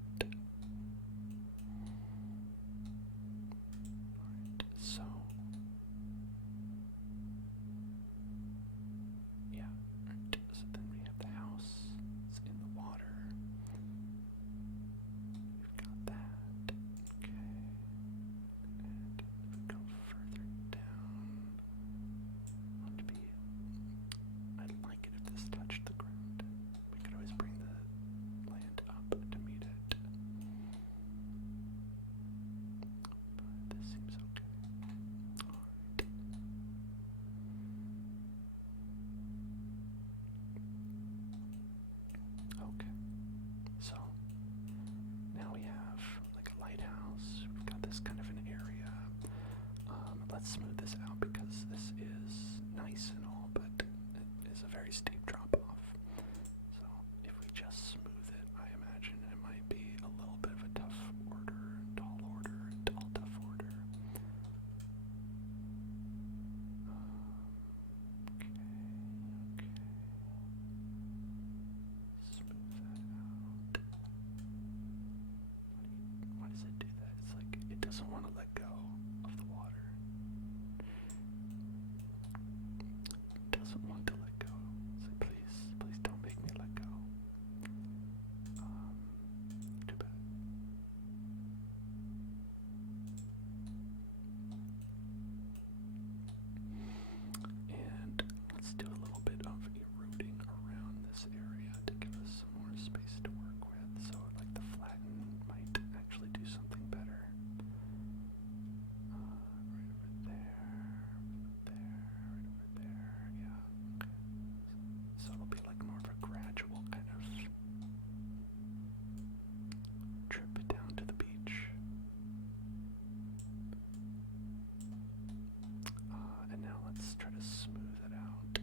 Alright, so yeah, let's smooth this out because this is nice and all, but it is a very steep drop off. So if we just smooth it, I imagine it might be a little bit of a tough order, tall tough order. Okay. Smooth that out. Why does it do that? It's like it doesn't want to let go of the water. It doesn't want to let go. It's like, please don't make me let go. Too bad. And let's do a little bit of eroding around this area to give us some more space to work with. So like the flatten might actually do something better. Right over there, right over there, yeah. Okay. So it'll be like more of a gradual kind of trip down to the beach. And now let's try to smooth it out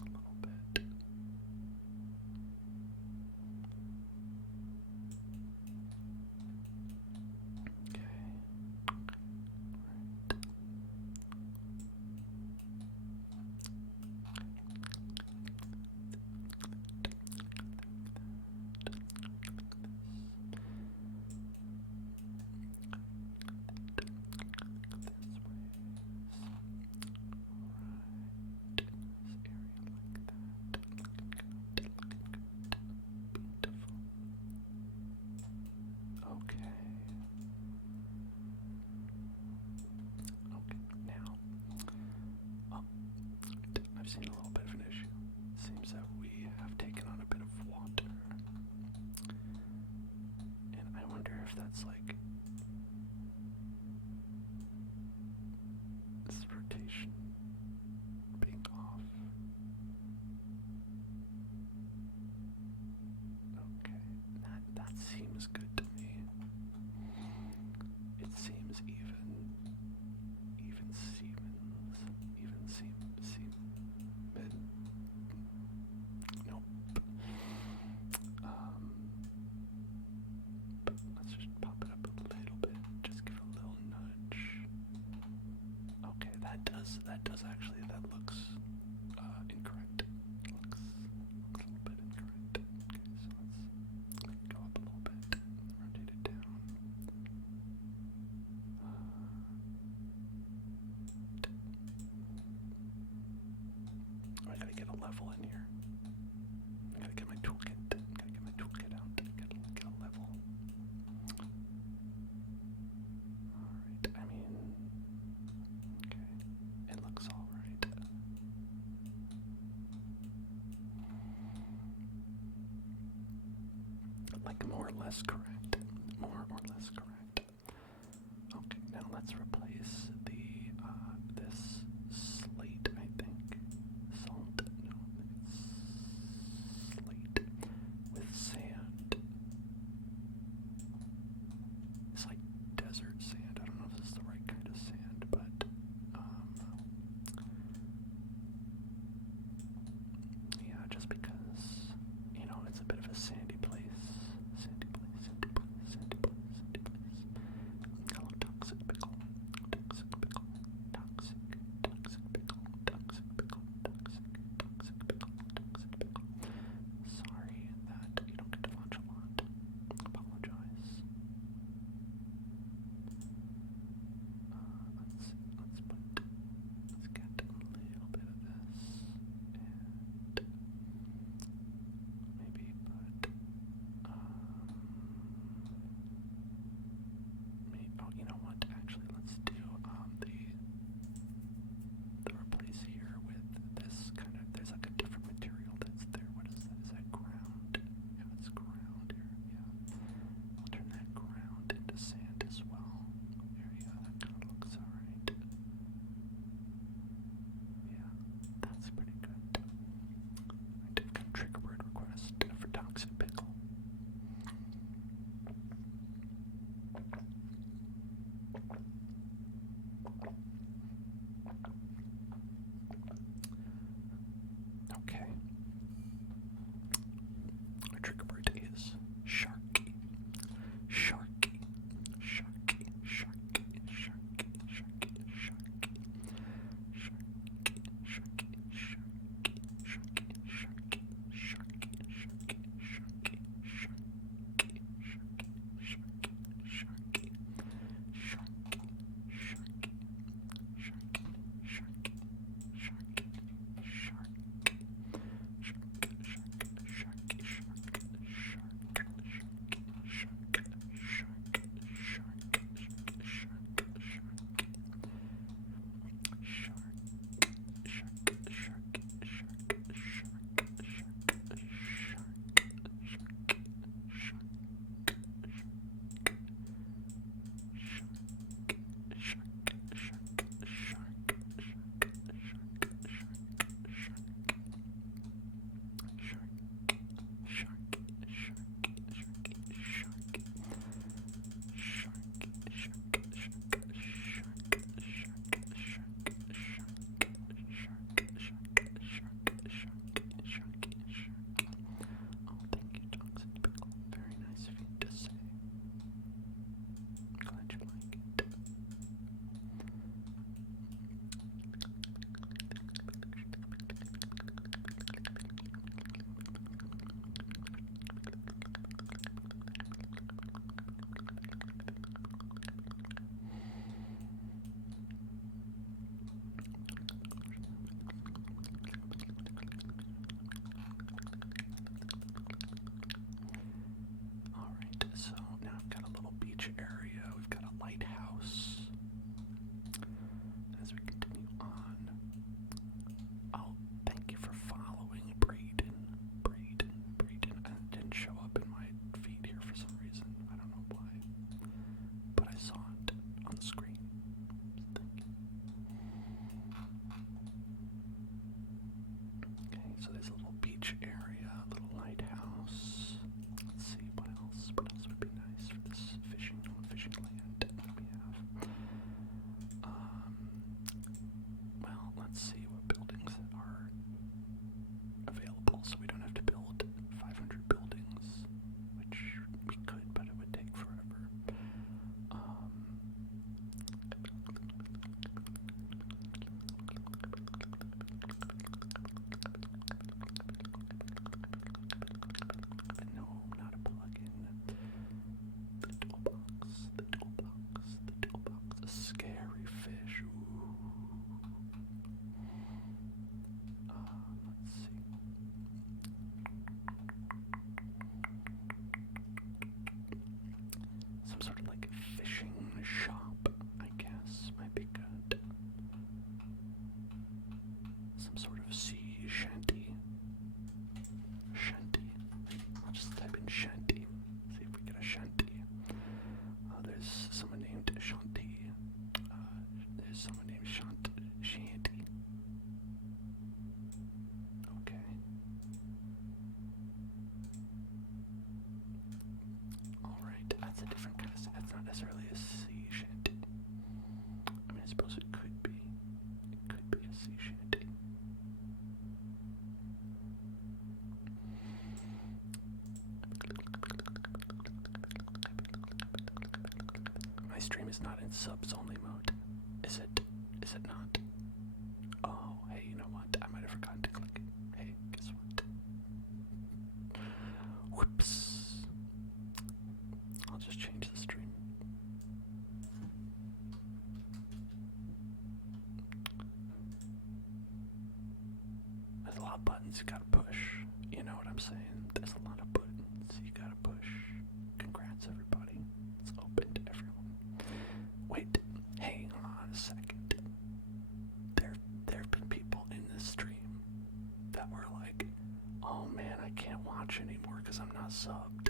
a little bit. Okay. Okay, now, I've seen a little bit of an issue. Seems that we have taken on a bit of water. And I wonder if that's like this rotation being off. Okay, that seems good to me. It seems even nope. Let's just pop it up a little bit. Just give it a little nudge. Okay, that does actually, that looks incorrect. Looks a little bit incorrect. Okay, so let's go up a little bit, rotate it down. I gotta get a level in here. I gotta get my toolkit. Out. Get a level. Alright, I mean, okay, it looks alright. Like more or less correct. Okay, now let's replace this slate, I think. Salt? No, it's slate with sand. It's like desert sand. I don't know if this is the right kind of sand, but yeah, just because, it's a bit of a sandy place. not in subs only mode. Is it? Is it not? Oh, hey, you know what? I might have forgotten to click it. Hey, guess what? Whoops. I'll just change the stream. There's a lot of buttons you gotta push. You know what I'm saying? There's a lot of buttons you gotta push. Congrats, everybody. It's open to everyone. Wait, hang on a second. There have been people in this stream that were like, oh man, I can't watch anymore because I'm not subbed.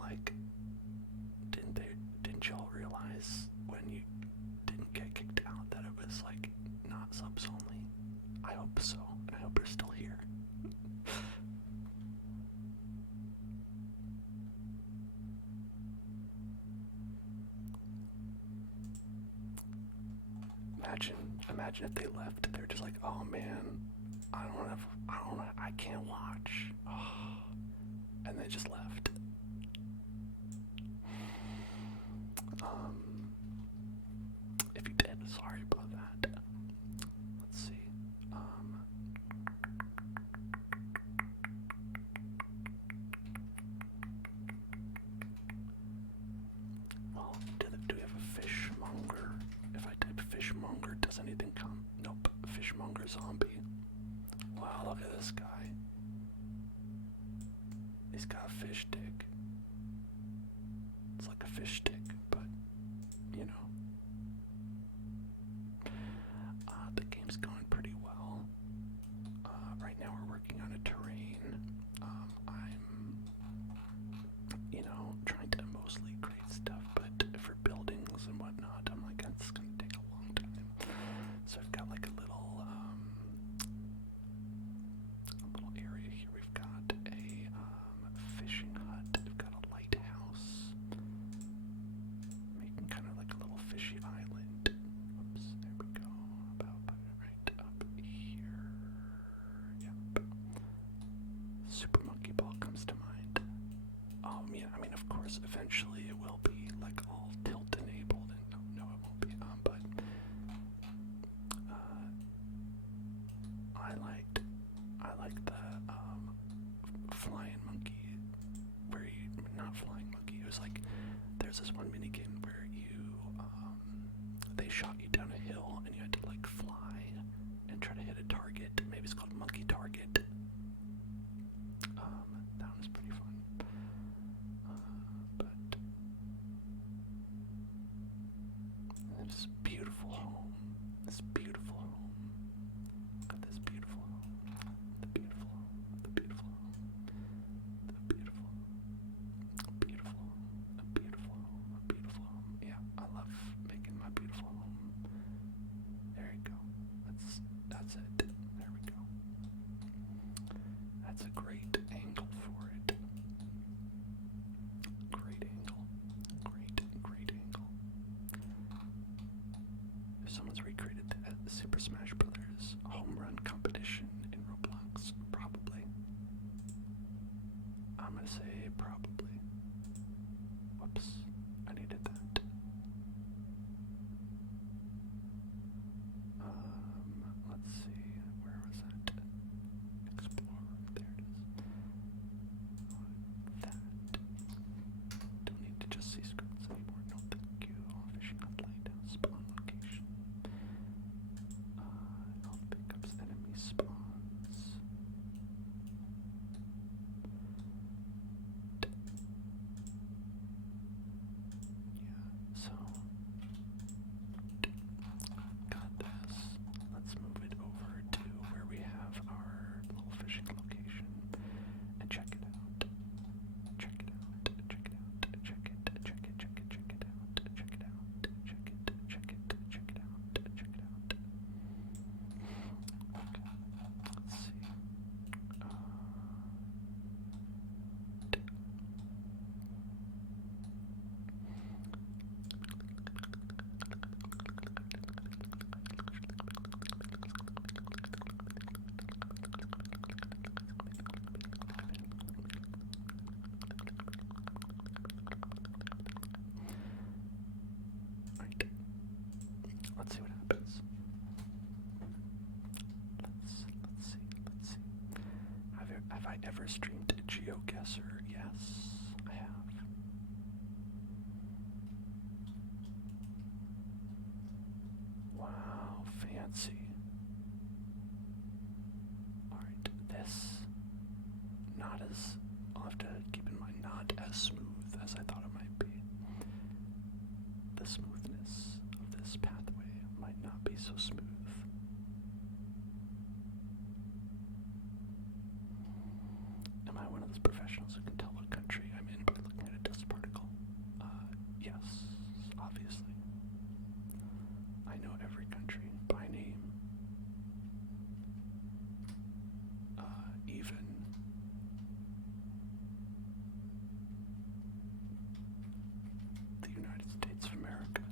Like, didn't y'all realize when you didn't get kicked out that it was like not subs only? I hope so, and I hope you're still here. Imagine if they left. They're just like, oh man, I can't watch. Oh. And they just left. If you did, sorry about that. Let's see. Well, do we have a fishmonger? If I type fishmonger, does anything come? Nope. Fishmonger zombie. Wow, look at this guy. He's got a fish stick. It's like a fish stick, but, you know. The game's going pretty well. Right now we're working on a terrain. I'm, you know, trying to mostly create stuff, but for buildings and whatnot, I'm like, it's gonna take a long time. So I've got like a little area here. We've got a fishing hut. We've got a lighthouse. Making kind of like a little fishy island. Oops, there we go. About right up here. Yep. Super Monkey Ball comes to mind. Yeah, I mean, of course, eventually it will be like all tilt enabled, and no, it won't be. But I like the flying monkey, where you not flying monkey. It was like there's this one mini game where you they shot you down a hill and you had to like fly and try to hit a target. Maybe it's called Monkey Target. That was pretty fun. But this beautiful home. This beautiful home. Look at this beautiful home. The beautiful home. The beautiful home. The beautiful home. Beautiful home. A beautiful home. A beautiful home. Yeah, I love making my beautiful home. There you go. That's it. There we go. That's a great angle for it. Great angle. Great angle. If someone's recreated the Super Smash Brothers home run competition in Roblox, probably. I'm gonna say probably. Whoops, I needed that. Let's see, where was that? Explore, there it is. compressor? Yes, I have. Wow, fancy. Alright, this, not as, I'll have to keep in mind, not as smooth as I thought it might be. The smoothness of this pathway might not be so smooth. Am I one of those professionals who can tell what country I'm in by looking at a dust particle? Yes, obviously. I know every country by name. Even the United States of America.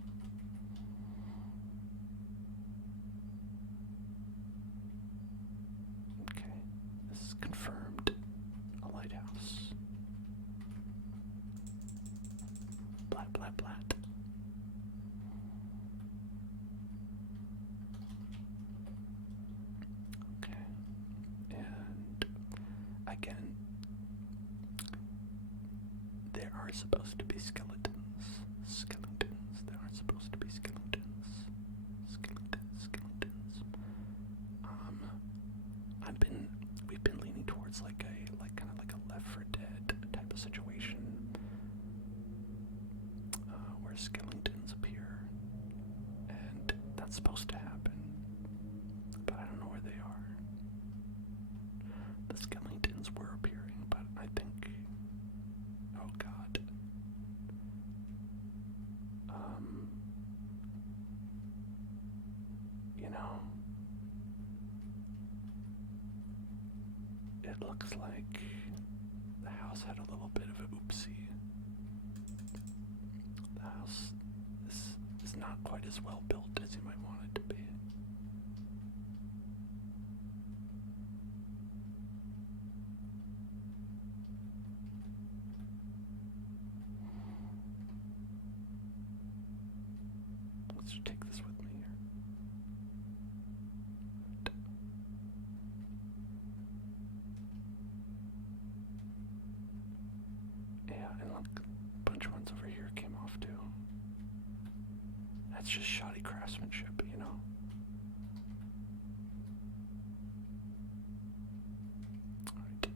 Okay, this is confirmed. A lighthouse. Blat, blat, blat. Okay, and again, there are supposed to be skeletons. Skeletons. There aren't supposed to be skeletons. Skeletons. We've been leaning towards like kind of like a Left 4 Dead type of situation, where skeletons appear, and that's supposed to happen, but I don't know where they are. The skeletons were appearing, but I think, oh god, you know, it looks like the house had a little bit of an oopsie. The house is not quite as well built as you might want it to be. Let's just take this with me here. Yeah, and look, a bunch of ones over here came off too. That's just shoddy craftsmanship, you know? Alright.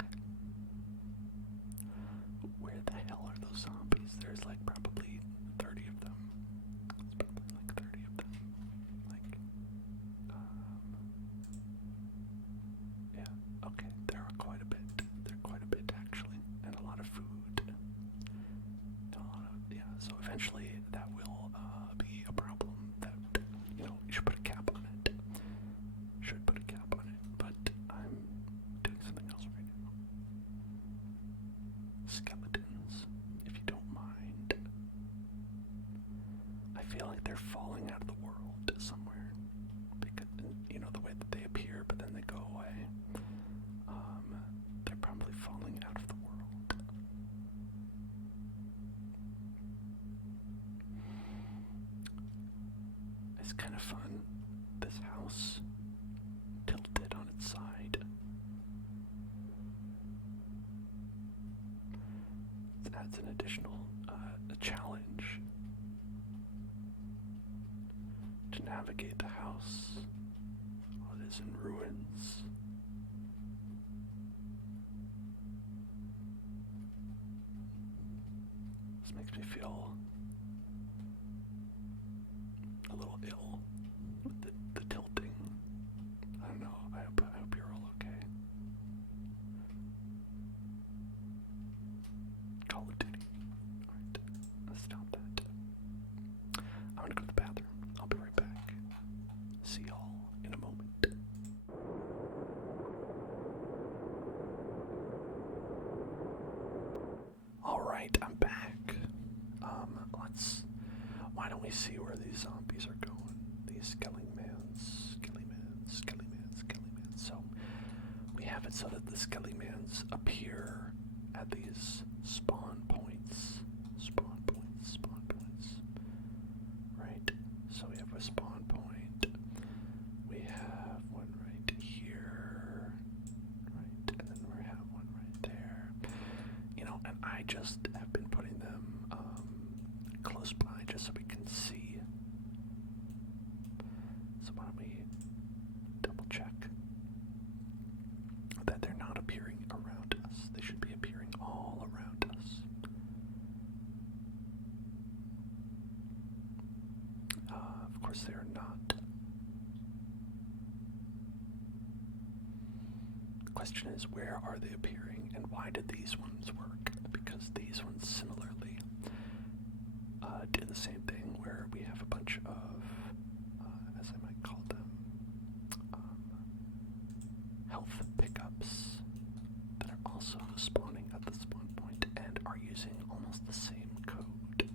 Okay. Where the hell are those zombies? There's like probably 30 of them. It's probably like 30 of them. Like, yeah, okay, there are quite a bit. There are quite a bit actually, and a lot of food. And a lot of, yeah, so eventually that will be a problem that, you know, you should put a cap on it. Should put a cap on it, but I'm doing something else right now. Skeletons, if you don't mind. I feel like they're falling out of the world somewhere, because, you know, the way that they appear but then they go away. They're probably falling out of the world. It's kind of fun. This house tilted on its side. It adds an additional challenge to navigate the house while it is in ruins. This makes me feel a little ill with the tilting. I don't know. I hope you're all okay. Call of Duty. Alright, let's stop that. I'm gonna go to the bathroom. I'll be right back. See y'all in a moment. Alright, I'm back. Why don't we see where these zombies are going? These skelly-mans. So, we have it so that the skelly-mans appear at these spawn points. Right? So we have a spawn point, just have been putting them close by just so we can see. So why don't we double check that they're not appearing around us. They should be appearing all around us. Of course they are not. The question is, where are they appearing and why did these ones work? Because these ones similarly do the same thing where we have a bunch of, as I might call them, health pickups that are also spawning at the spawn point and are using almost the same code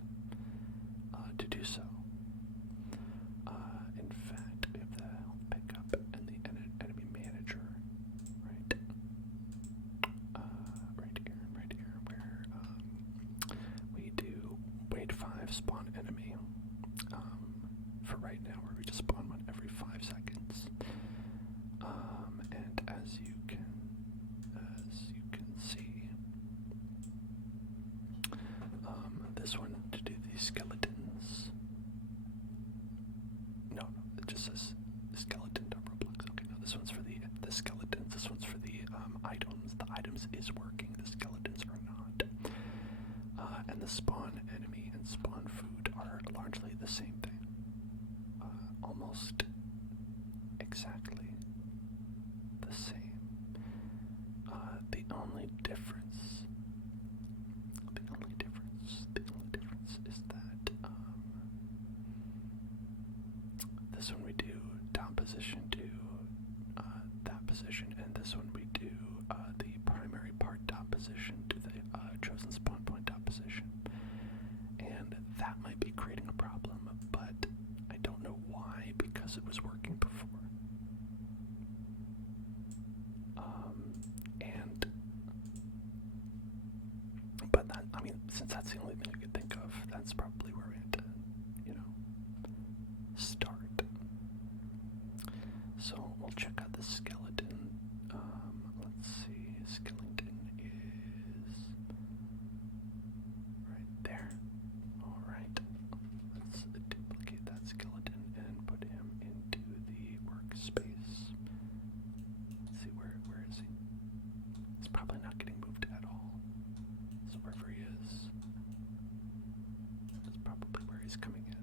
to do so. In fact, we have the health pickup and the enemy manager, right? Right here, where we do wait 5 spawn enemy. For right now, where we just spawn one every 5 seconds. And as you can see, this one to do these skeletons. No, it just says skeleton.roblox. Okay, no, this one's for the skeletons. This one's for the items. The items is working. The skeletons are not. And the spawn enemy and spawn food are largely the same thing. Almost exactly the same. The only difference is that this one we do down position to that position, and this one we do the primary part dot position to the chosen spawn point dot position. And that might be creating a problem, but I don't know why, because it was working before. But that, I mean, since that's the only thing I could think of, that's probably where we had to, start. So we'll check out the skeleton. Let's see, skeleton is right there. All right, let's duplicate that skeleton and put him into the workspace. Let's see, where is he? He's probably not getting moved at all. So wherever he is, that's probably where he's coming in.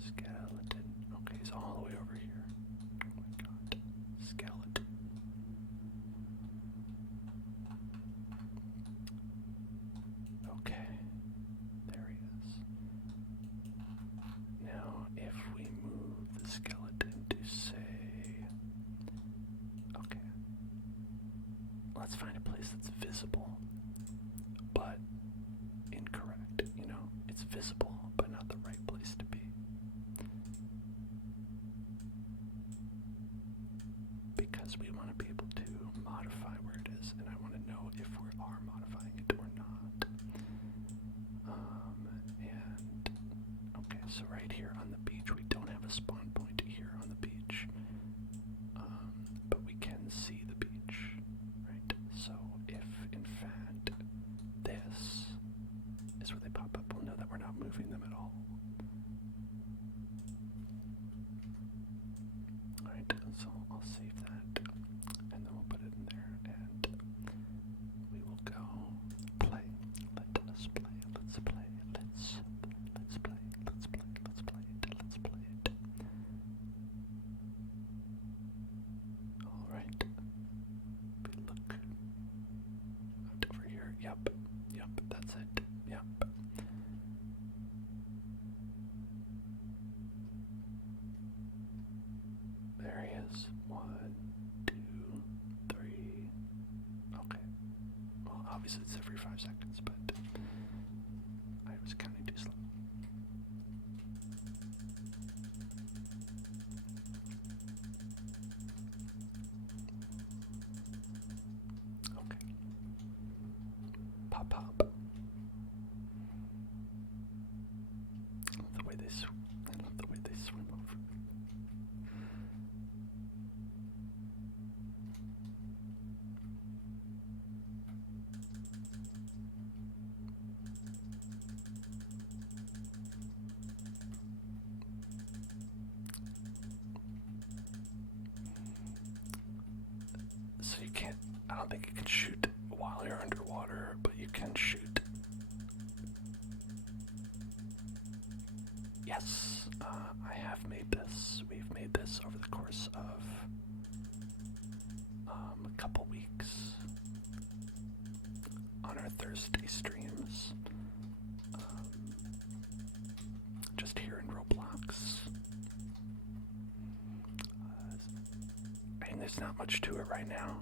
Skeleton. Okay, he's all the way over here. Oh my god. Skeleton. Okay. There he is. Now, if we move the skeleton to say... Okay. Let's find a place that's visible, but incorrect. It's visible, but not the right place to be. Because we want to be able to modify where it is, and I want to know if we are modifying it or not. And, okay, so right here on the beach, we don't have a spawn point here on the beach. But we can see the beach, right? So if, in fact, this is where they pop up, we'll know that we're not moving them at all. Alright, so I'll save that, and then we'll put it in there, and we will go play. Let us play. Let's play. Let's play. Let's play. Let's play it. Let's play it. Alright. We look out over here. Yep, that's it. Yep. There he is. 1, 2, 3. Okay. Well, obviously it's every 5 seconds, but I was counting too slow. Okay. Pop. I love the way they swim over. you can't, I don't think you can shoot while you're underwater, but you can shoot. Yes, I have made this. We've made this over the course of a couple weeks on our Thursday streams. Just here in Roblox. I mean, there's not much to it right now.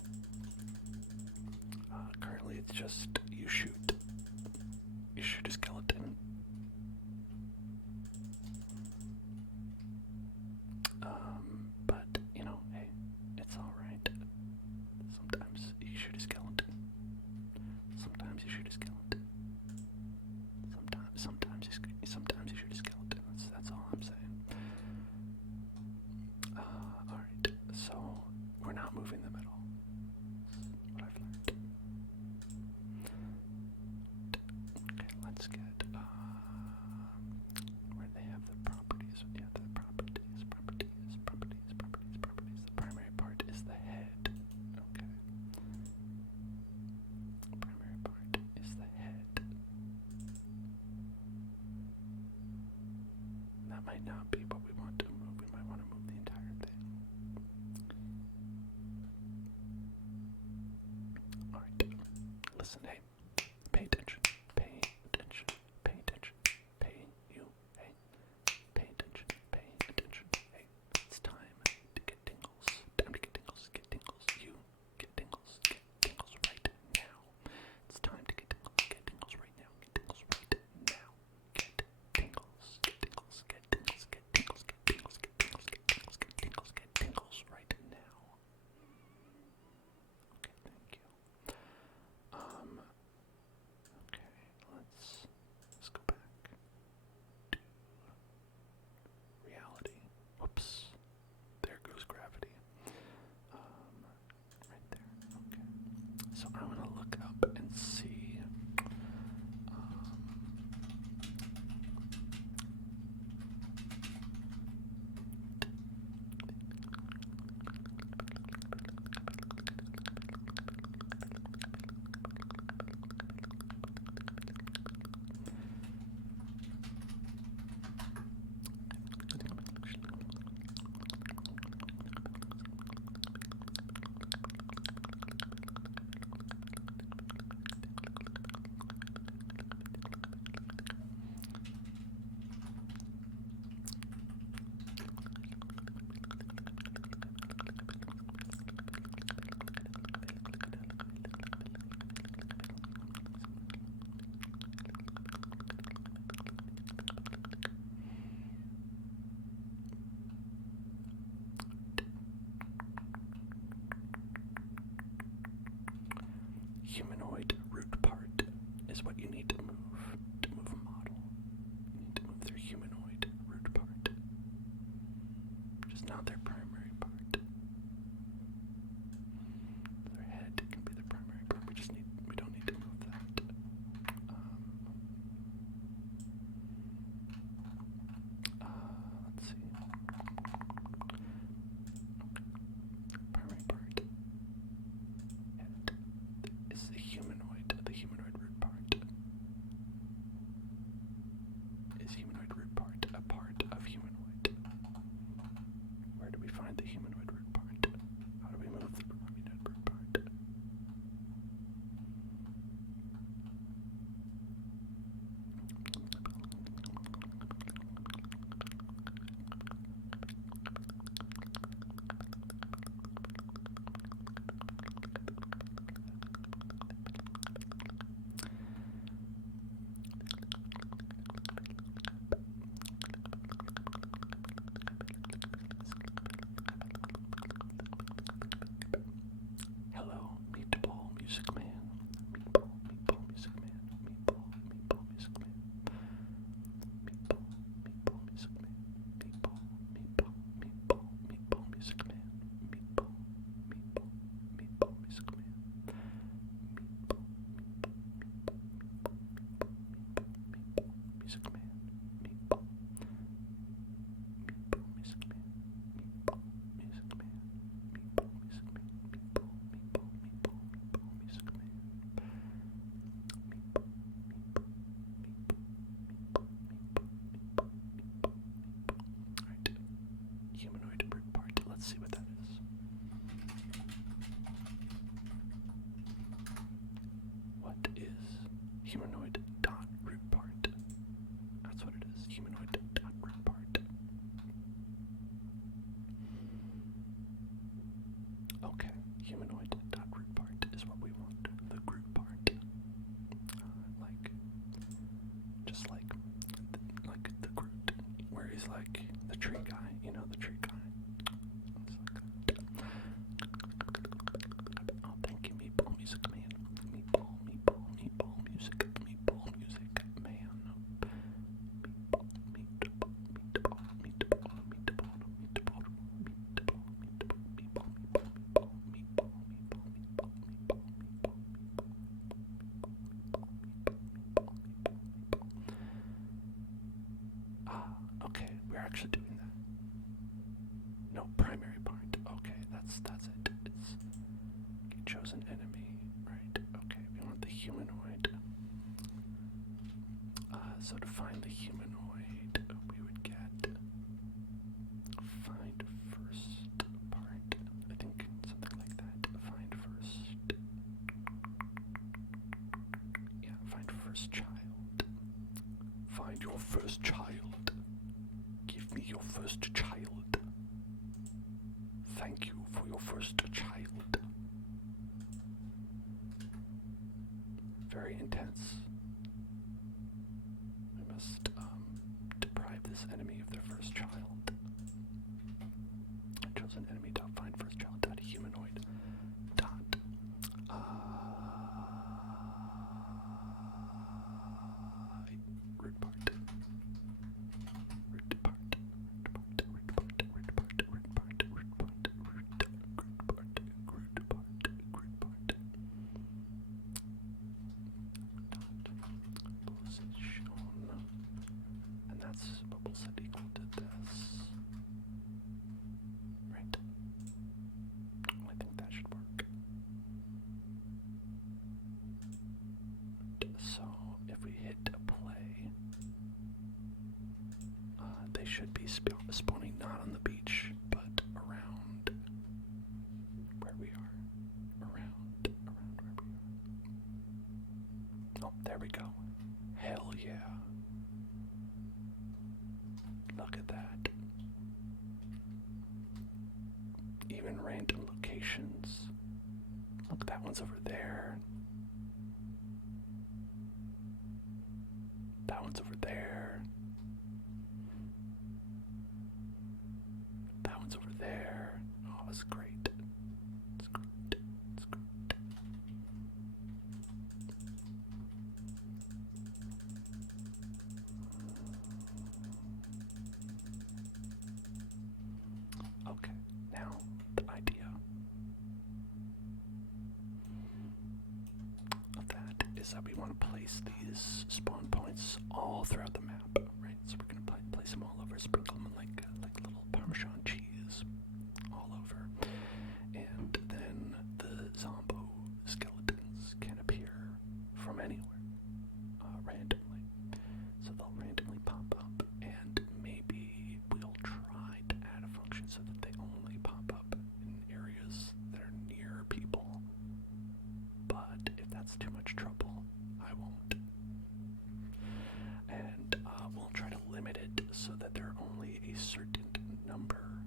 Currently, it's just you shoot a skeleton. But you know, hey, it's all right. Sometimes you shoot a skeleton. Sometimes you shoot a skeleton. Sometimes you shoot a skeleton. That's all I'm saying. All right. So we're not moving them at all. That's what I've learned. Okay, let's get where they have the properties. Yeah, the properties. The primary part is the head. Okay. The primary part is the head. That might not be what we want to move. We might want to move the entire thing. Alright. Listen, hey. Pay attention. Pay attention. Pay attention. Pay you. Hey. Pay attention. Pay attention. Hey. It's time to get tingles. Time to get tingles. Get tingles. You get tingles. Get tingles right now. It's time to get tingles. Get tingles right now. Get tingles right now. Get tingles. Get tingles. Get tingles. Get tingles. Get tingles. Get tingles. Get tingles. Get tingles. Get tingles right now. Okay, thank you. Okay, let's go back to reality. Whoops. There goes gravity. Right there. Okay. So I'm gonna look up and see. Humanoid root part is what you need to move a model. You need to move their humanoid root part, just not their primary part. Their head can be the primary part. We don't need to move that. Let's see. Okay. Primary part. Head is the human. Okay, humanoid dot root part is what we want. The group part. Just like the Groot, where he's like the tree guy, you know, the tree guy. Oh, thank you, meatball music man. Meatball music man. Okay, we're actually doing that. No, primary part. Okay, that's it. It's you chose an enemy, right? Okay, we want the humanoid. So to find the humanoid, we would get find first part. I think something like that. Find first. Yeah, find first child. Find your first child. Give me your first child. Thank you for your first child. Very intense. We must deprive this enemy of their first child. I chose an enemy dot find first child dot humanoid dot root part. And that's what we'll set equal to this. Right. I think that should work. So if we hit play, they should be spawning not on the beach, but around where we are. Around where we are. Oh, there we go. Hell yeah. Look at that. Even random locations. Look, that one's over there. That one's over there. That one's over there. Oh, it's great. It's great. It's great. Okay, now the idea of that is that we want to place these spawn points all throughout the map, right? So we're going to place them all over, sprinkle them like little Parmesan cheese all over, and then the zombo skeletons can appear from anywhere, randomly. So they'll randomly pop up, and maybe we'll try to add a function so that they only pop up in areas that are near people. But if that's too much trouble, I won't. And we'll try to limit it so that there are only a certain number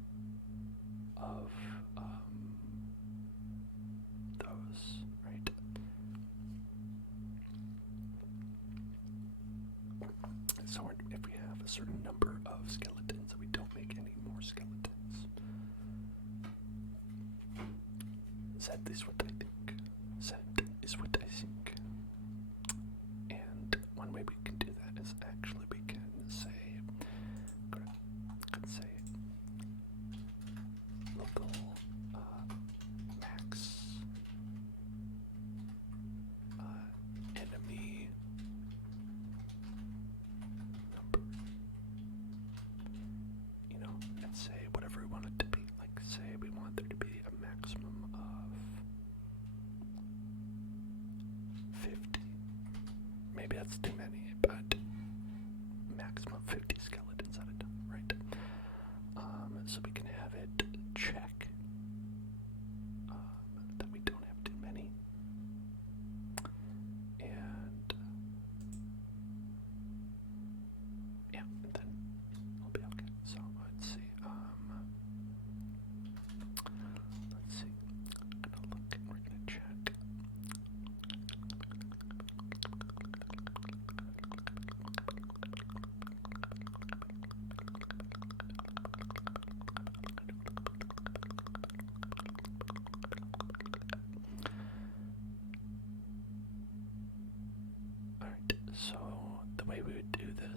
of those, right? So if we have a certain number of skeletons, we don't make any more skeletons. That is what I think. That is what I think. And one way we can do that is actually we can say, could say local max enemy number. You know, and say whatever we want it to be. Like say we want there to be a maximum of 50. Maybe that's too many, but maximum 50 skeletons at a time, right? So we can have it check that we don't have too many. And yeah, and then we'll be okay. So let's see.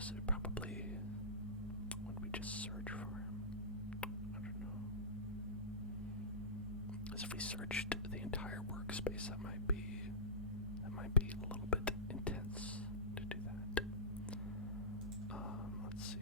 this, it probably, when we just search for him, I don't know. As if we searched the entire workspace, that might be a little bit intense to do that. Let's see.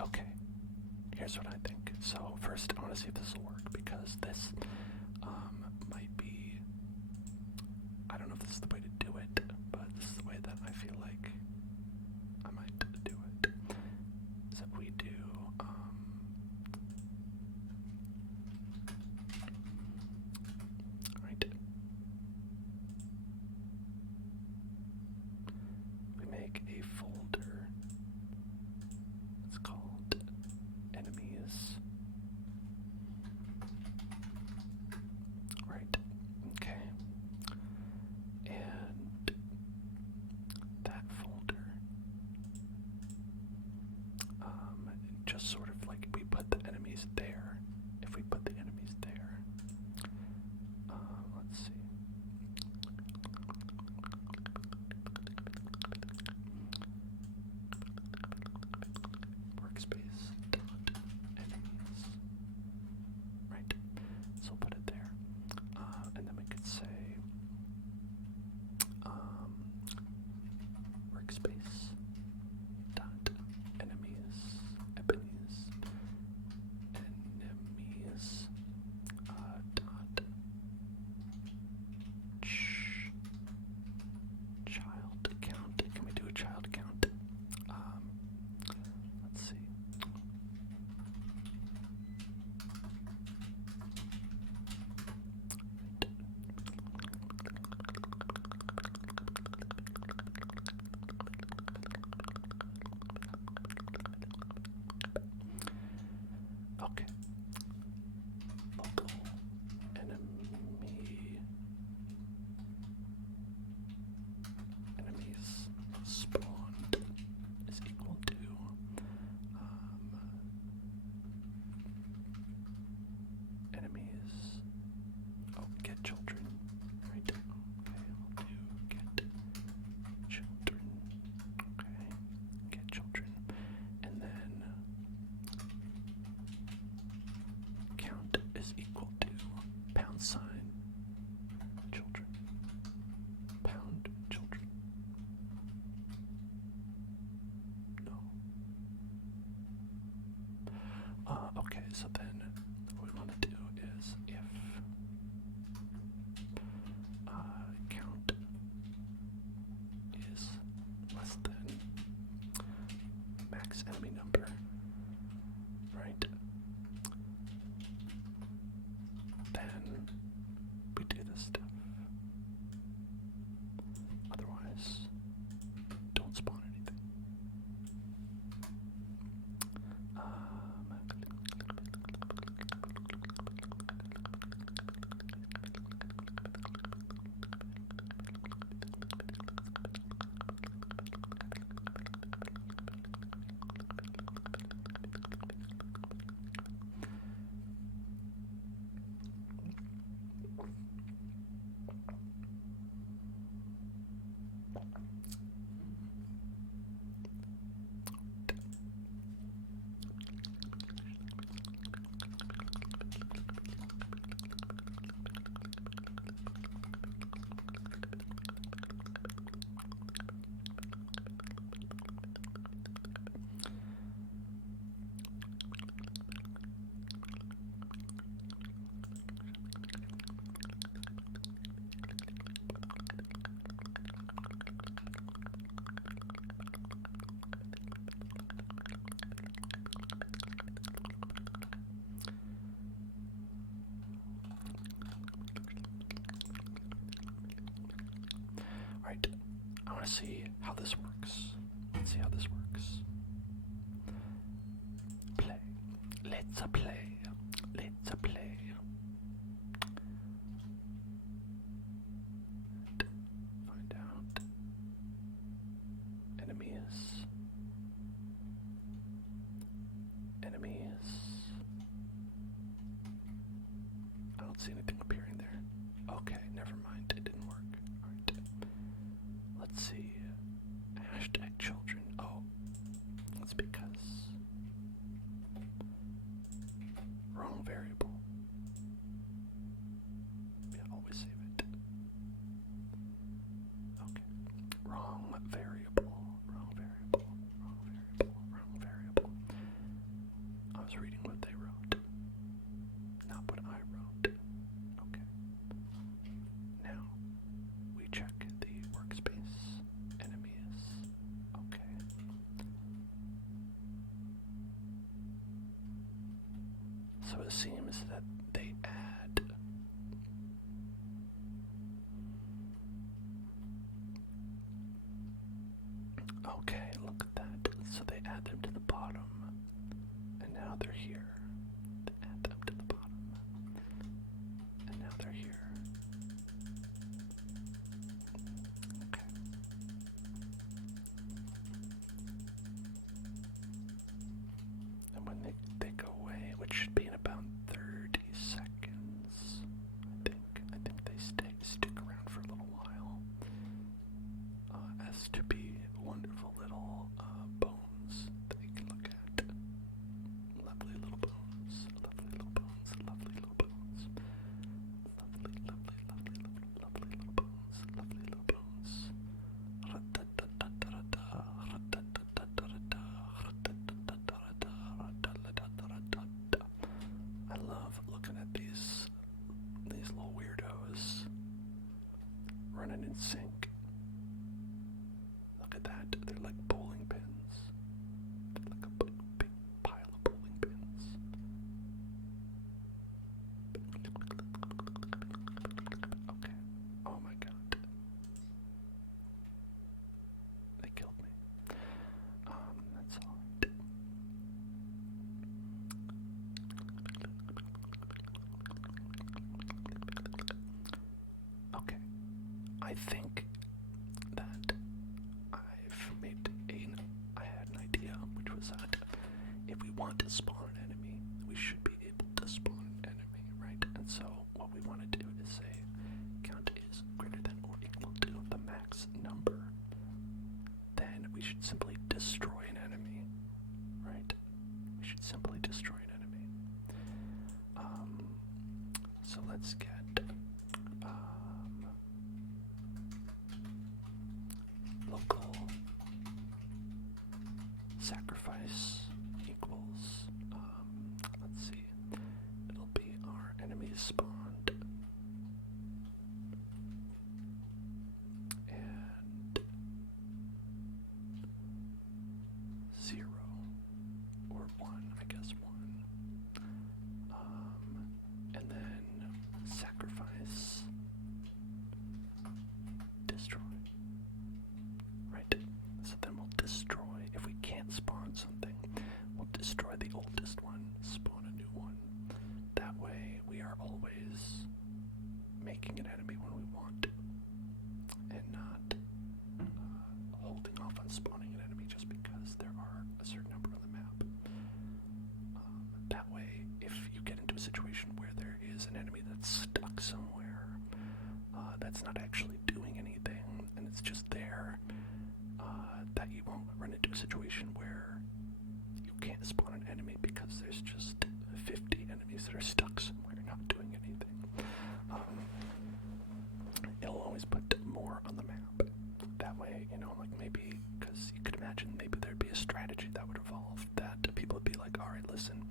Okay, here's what I think. So first, I want to see if this will work, because this might be, I don't know if this is the way to do it, but this is the way that I feel like I might do it. Is that we do, right, we make a folder. It's called enemies. Right. Okay. And that folder, just sort of like we put the enemies there. If we put the enemies there, let's see. Workspace dot enemies. Right. So we'll put it there. And then we could say workspace dot enemies enemies dot child count. Can we do a child count? Let's see. Okay. Local enemies spawned is equal to enemies. Oh, get children. Right. Okay, we'll do get children. Okay, get children, and then count is equal to pound sign children. Pound children. No. Okay, so then what we want to do is if count is less than max enemy number, right? Then we do this stuff. Otherwise, don't spawn anything. want to see how this works. Let's see how this works. Play. Let's play. Let's play. Find out. Enemies. Enemies. I don't see anything appearing there. Okay, never mind. It didn't work. Alright. Let's see. Hashtag children. Oh. That's because. Wrong variable. Yeah, always save it. Okay. Wrong variable. Wrong variable. Wrong variable. Wrong variable. I was reading what they wrote, not what I wrote. Okay. Now, we check the workspace. Enemies. Okay. So it seems that they add okay, look at that. So they add them to the bottom. And now they're here. They add them to the bottom. And now they're here. Okay. And when they go away, which should be in about 30 seconds, I think they stick around for a little while. As to be wonderful little bones that you can look at. Lovely little bones. Lovely little bones. Lovely little bones. Lovely, lovely, lovely, lovely, lovely little bones. Lovely little bones. I love looking at these little weirdos running in sync. Look at that. They're like bowling pins. They're like a big pile of bowling pins. Okay. Oh my god. They killed me. That's all right. Okay. I think that I had an idea, which was that if we want to spawn an enemy, we should be able to spawn an enemy, right? And so what we want to do is say count is greater than or equal to the max number. Then we should simply destroy an enemy, right? We should simply destroy an enemy. So let's get local sacrifice equals, let's see, it'll be our enemies spawned, and 0 or 1, I guess 1, and then sacrifice, destroy. Right? So then we'll destroy, if we can't spawn something, we'll destroy the oldest one, spawn a new one. That way we are always making an enemy when we want, and not holding off on spawning an enemy just because there are a certain number on the map. That way, if you get into a situation where there is an enemy that's stuck somewhere, that's not actually doing anything, and it's just there, that you won't run into a situation where you can't spawn an enemy because there's just 50 enemies that are stuck somewhere not doing anything. It'll always put more on the map. That way, like maybe, because you could imagine maybe there'd be a strategy that would evolve, that people would be like, alright, listen,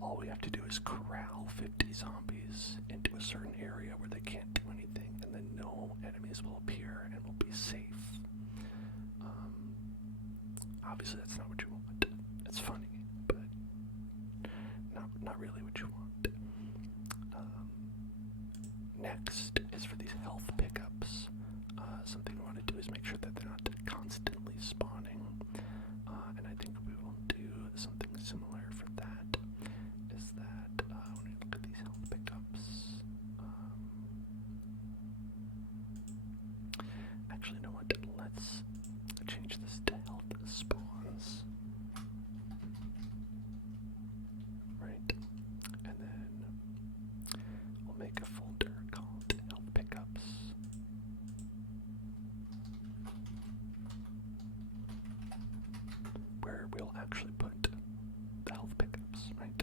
all we have to do is corral 50 zombies into a certain area where they can't do anything, and then no enemies will appear and we'll be safe. Obviously that's not what you want. It's funny, but not really what you want. Next is for these health pickups. Something we want to do is make sure that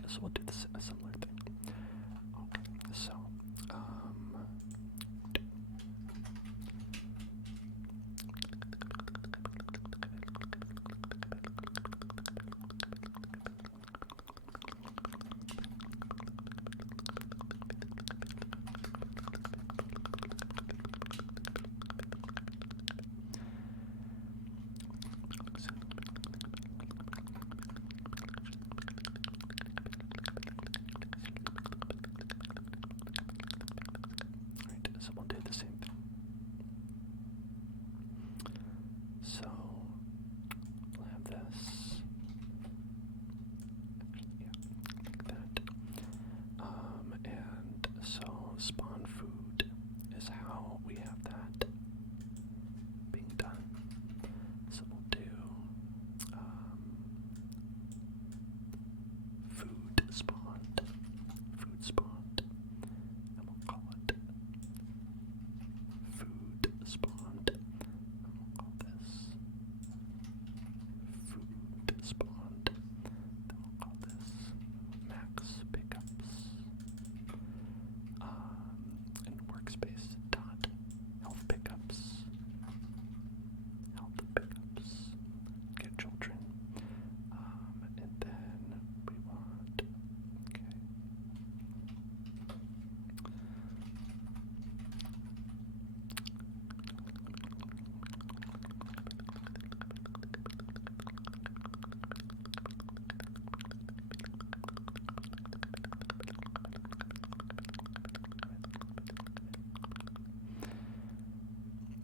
so we'll do this a similar thing. Okay, so so we'll do the same thing. So we'll have this. Yeah, like that. And so spawn food is how we have that being done. So we'll do food spawned, and we'll call it food spawned, and we'll call this food spawned, then we'll call this max pickups, and workspace dot health pickups, get children, and then we want, okay.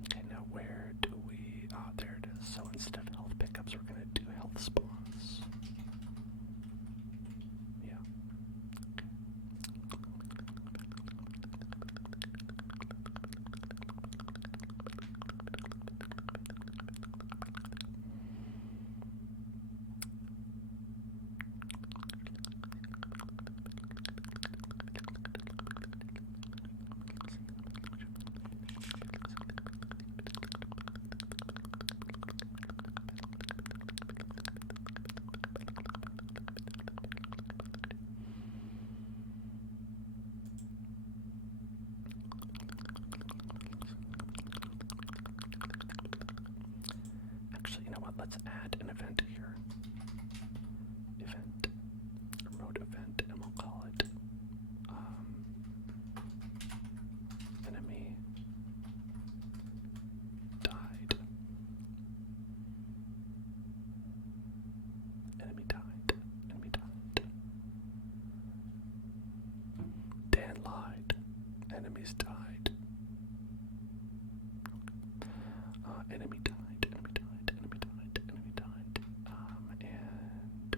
Okay, now where do we, there it is. So instead of health pickups, we're going to do health spawns. Yeah. Actually, you know what? Let's add an event here. Event, remote event, and we'll call it enemy died. Enemy died. Enemy died. Dan lied. Enemies died. Enemy died. Enemy died. Enemy died. Enemy died. And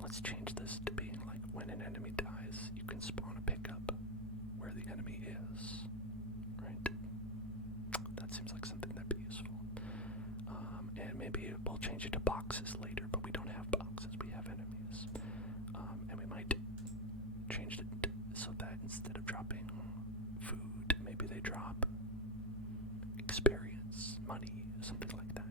let's change this to being like when an enemy dies, you can spawn a pickup where the enemy is. Right? That seems like something that'd be useful. And maybe we'll change it to boxes later, but we don't have boxes, we have enemies. And we might change it so that instead of dropping food, maybe they drop experience, money, something like that.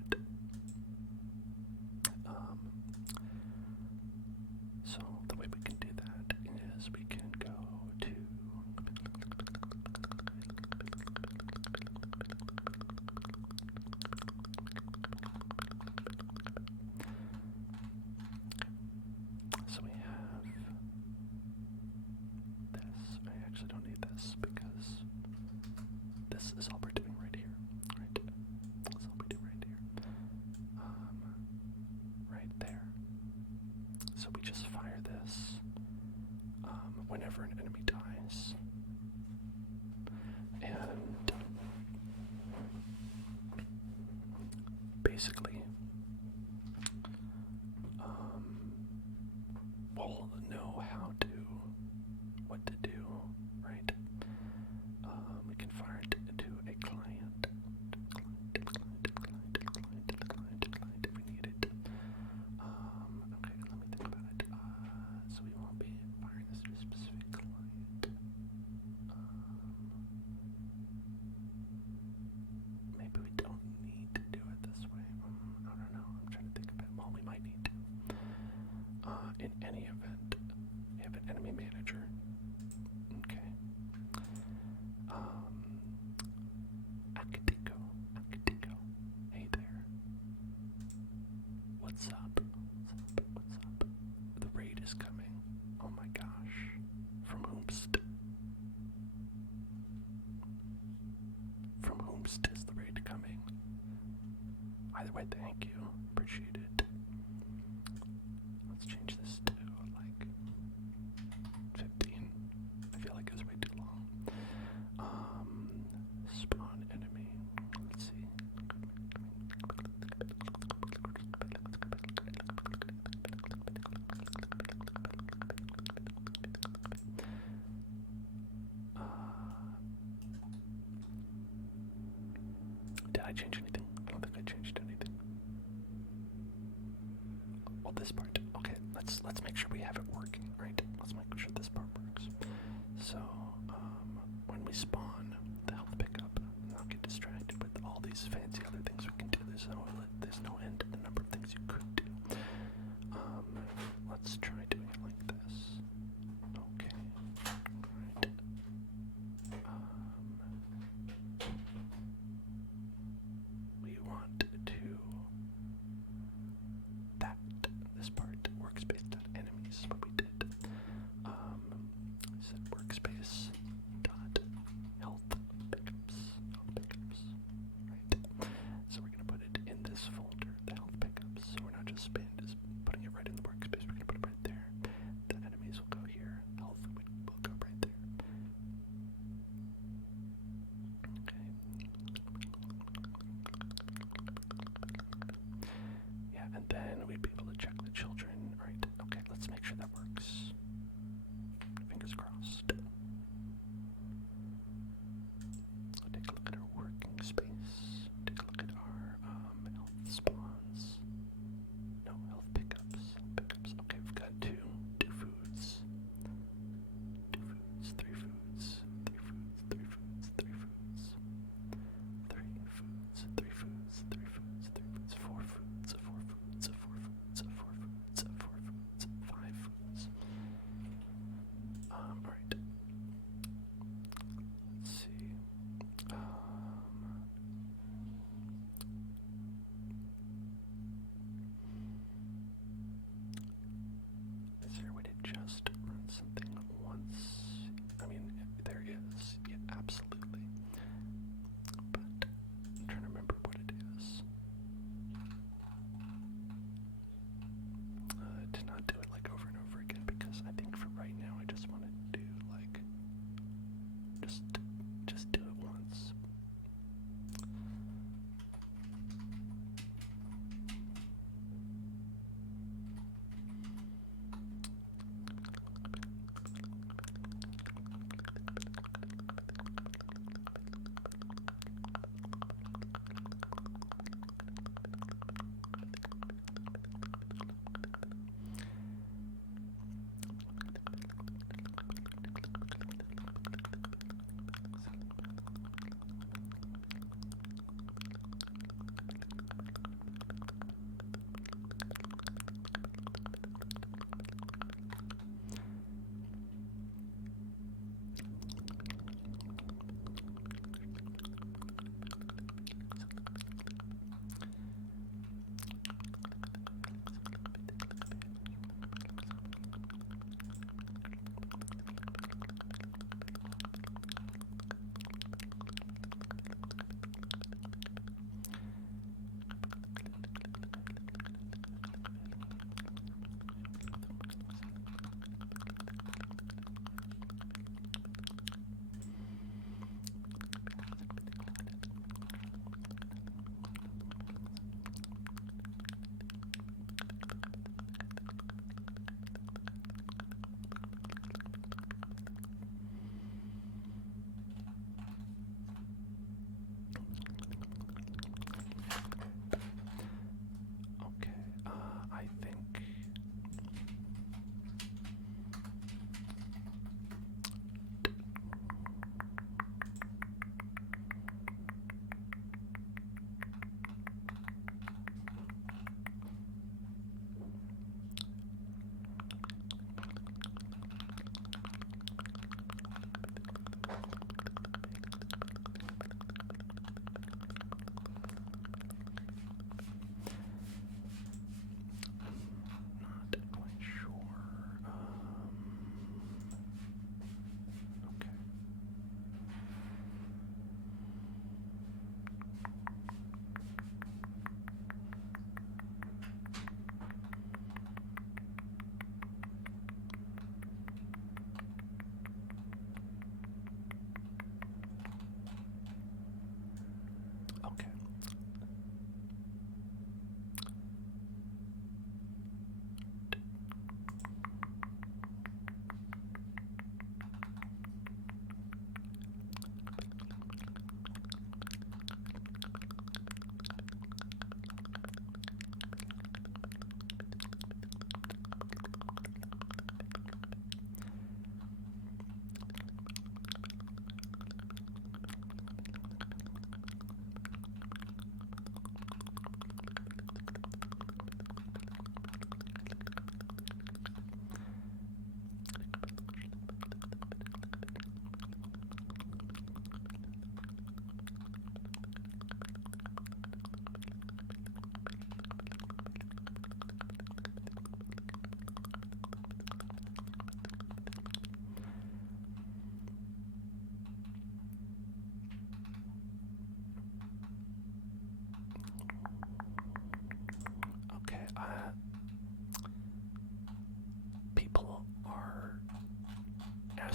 So the way we can do that is we can go to so we have this. I actually don't need this because this is all we're doing right here. Right? That's all we do right here. Right there. So we just fire this whenever an enemy dies. And basically, we'll know what to do, right? We can fire it to a client if we need it. Okay, let me think about it. So we won't be firing this to a specific client. Maybe we don't need to do it this way. any event. We have an enemy manager. Okay. Akatiko. Hey there. What's up? The raid is coming. Oh my gosh. From whomst? From whomst is the raid coming? Either way, thank you. Appreciate it. Let's change this to like 15. I feel like it was way too long. Spawn enemy. Let's see. Did I change anything? I don't think I changed anything. Well, this part. Okay, let's make sure we have it working, right? Let's make sure this part works. So, when we spawn, the health pickup, not get distracted with all these fancy other things we can do. There's no end to the number of things you could do. Let's try doing it like this. Okay. Right. We want to this part workspace.enemies is what we did. Set workspace dot health pickups. Right. So we're gonna put it in this folder, the health pickups. So we're not just putting it right in the workspace. We're gonna put it right there. The enemies will go here. Health will go right there. Okay. Yeah, and then we'd be able to check the children. Right. Okay, let's make sure that works. Fingers crossed. Take a look at our working space. Take a look at our health spawns. No, health pickups. Okay, we've got two foods. 2 foods, 3 foods, 3 foods, 3 foods, 3 foods. 3 foods, 3 foods, 3 foods, 3 foods, 4 foods, 4 foods, 4 foods, 4 foods, 4 foods, 5 foods. Alright. Let's see. Is there a way to just run something once? I mean, there is. Yeah, absolutely. But I'm trying to remember what it is. To not do it like over and over again, because I think for right now I just want to do like just do it once.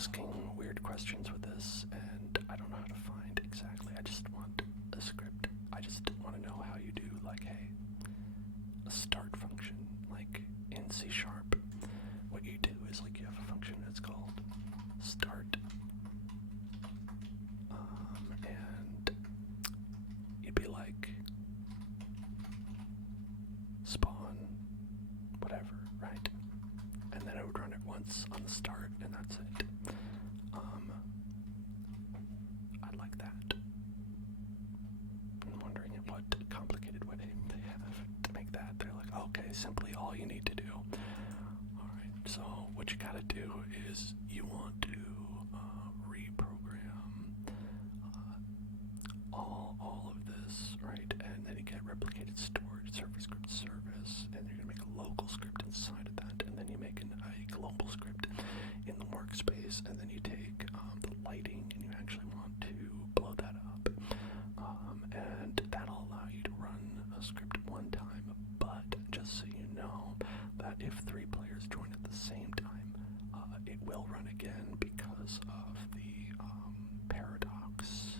asking weird questions with this, and I don't know how to find exactly. I just want a script. I just want to know how you do, like, hey, a start function, like in C#. What you do is, like, you have a function that's called start, and you'd be like, spawn, whatever, right? And then I would run it once on the start, and that's it. I like that. I'm wondering what complicated way they have to make that. They're like, okay, simply all you need to do. Alright, so what you gotta do is you want to reprogram all of this, right? And then you get replicated storage, server script service, and you're gonna make a local script inside of that, and then you make a global script in the workspace, and then you take the lighting and you actually want to blow that up, and that'll allow you to run a script one time. But just so you know, that if 3 players join at the same time, it will run again because of the paradox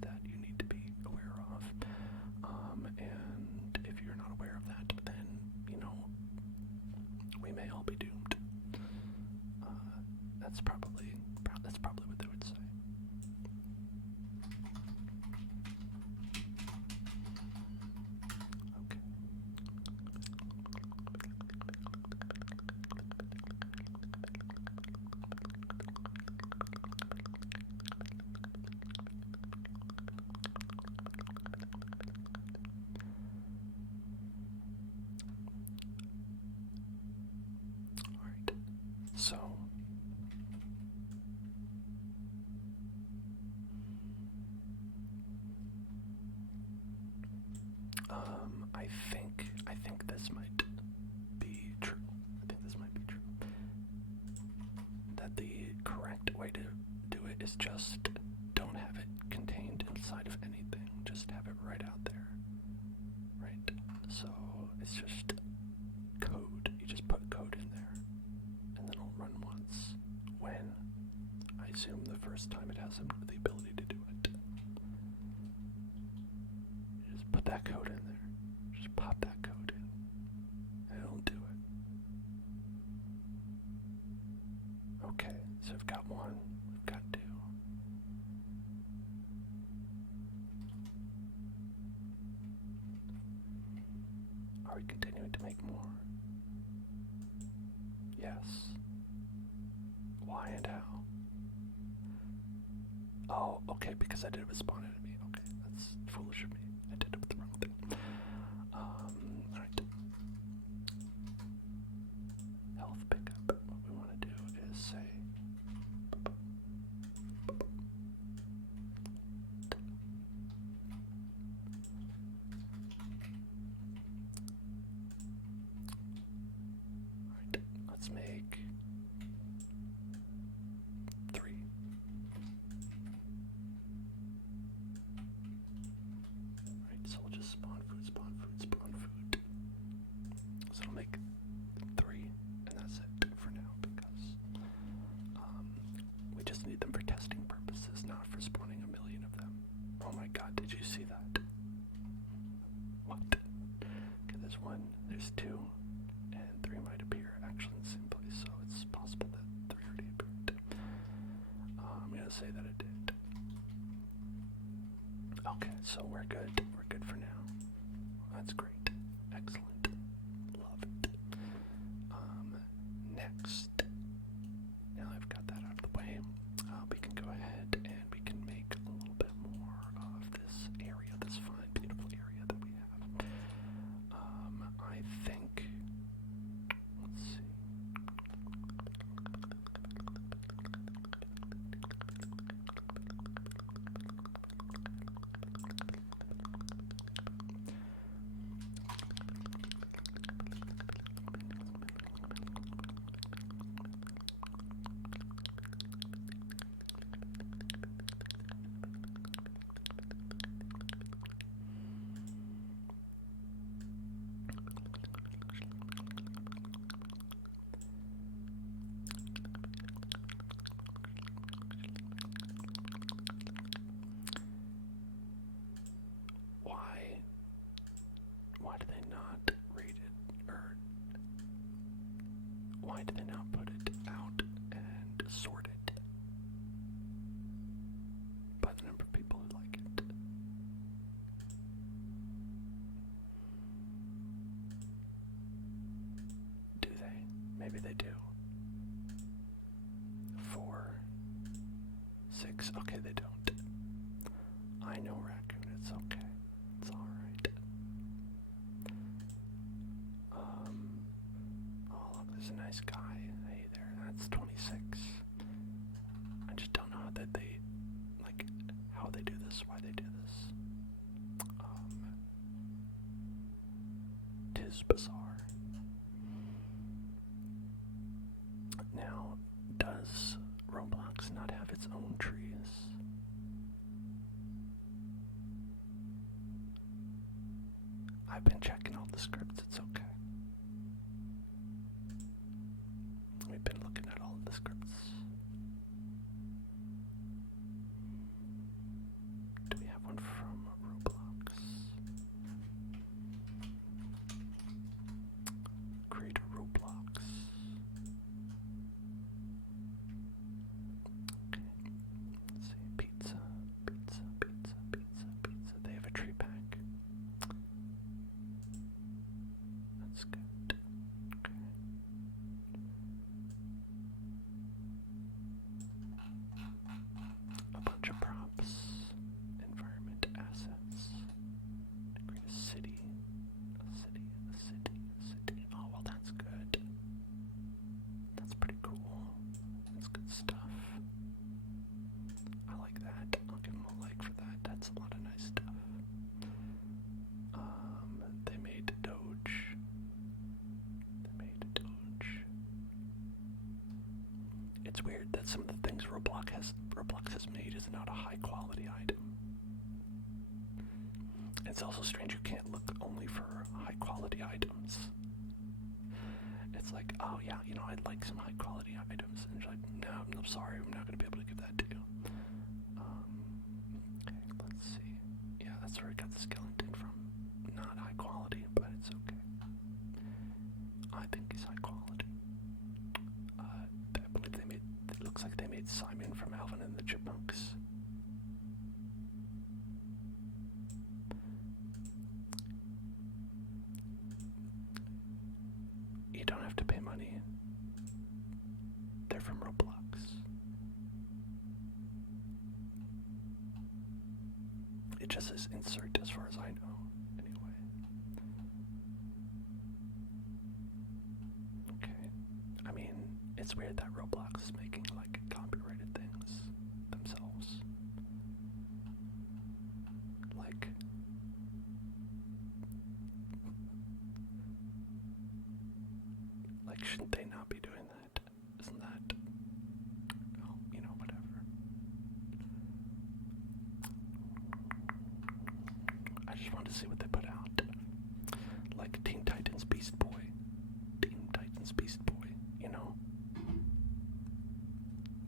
that you need to be aware of. And if you're not aware of that, then, you know, we may all be doomed. That's probably what they would say. Okay. Alright. So I think this might be true. I think this might be true. That the correct way to do it is just don't have it contained inside of anything. Just have it right out there. Right? So it's just code. You just put code in there, and then it'll run once when I assume the first time it has the ability to do it. You just put that code in there. Just pop that code in, and it'll do it. Okay, so we've got 1, we've got 2. Are we continuing to make more? Yes. Why and how? Oh, okay, because I did it with spawn enemy. Okay, that's foolish of me. I did it with the wrong thing. Alright. Health pickup. What we want to do is say alright, let's make 3. Alright, so we'll just spawn food, spawn food, spawn food. So it'll make 3, and that's it for now, because we just need them for testing purposes, not for spawning a million of them. Oh my god, did you see that? What? Okay, there's 1, there's 2, and 3 might appear actually in the same place, so it's possible that 3 already appeared. I'm gonna say that it did. Okay, so we're good. We're good for now. That's great. Excellent. Love it. Next, now I've got that out of the way, we can go ahead and we can make a little bit more of this area, this fine, beautiful area that we have. I think, let's see. Why do they not put it out and sort it by the number of people who like it? Do they? Maybe they do. 4, 6. Okay, they don't. I know, raccoon. It's okay. It's alright. Oh, look, there's a nice guy. Hey there, that's 26. I just don't know how that they, like, how they do this, why they do this. Tis bizarre. Now, does Roblox not have its own trees? I've been checking all the scripts, it's okay. We've been looking at all of the scripts. Do we have one from Roblox? Create a Roblox. Okay. Let's see. Pizza, pizza, pizza, pizza, pizza. They have a tree pack. That's good. Okay. A bunch of props, environment assets, create a city, a city, a city, a city. Oh, well, that's good. That's pretty cool. That's good stuff. I like that. I'll give them a like for that. That's a lot of nice stuff. They made Doge. It's weird that some of the things Roblox has made is not a high quality item. It's also strange you can't look only for high quality items. It's like, oh yeah, you know, I'd like some high quality items, and you're like, no, I'm sorry, I'm not gonna be able to give that to you. Okay, let's see. Yeah, that's where I got the skeleton from. Not high quality, but it's okay. I think he's high quality. I believe they made, it looks like they made Simon from Alvin and the Chipmunks. You don't have to pay money. They're from Roblox. It just says insert as far as I know, anyway. Okay. I mean, it's weird that Roblox is making, like, copyrighted things themselves. Like, shouldn't they not be doing that? Isn't that, well, you know, whatever. I just wanted to see what they put out. Like Teen Titans Beast Boy. Teen Titans Beast Boy, you know?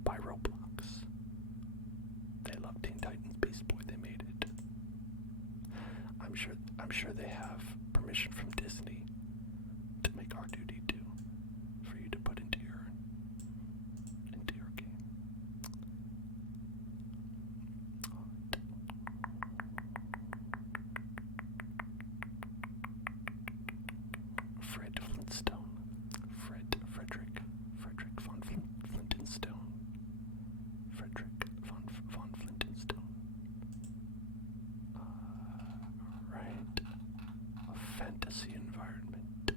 By Roblox. They love Teen Titans Beast Boy, they made it. I'm sure they have permission from Disney to make R2-D2 for you to put into your game. Frederick von Flintenstone. Frederick von Flintenstone. Right. A fantasy environment.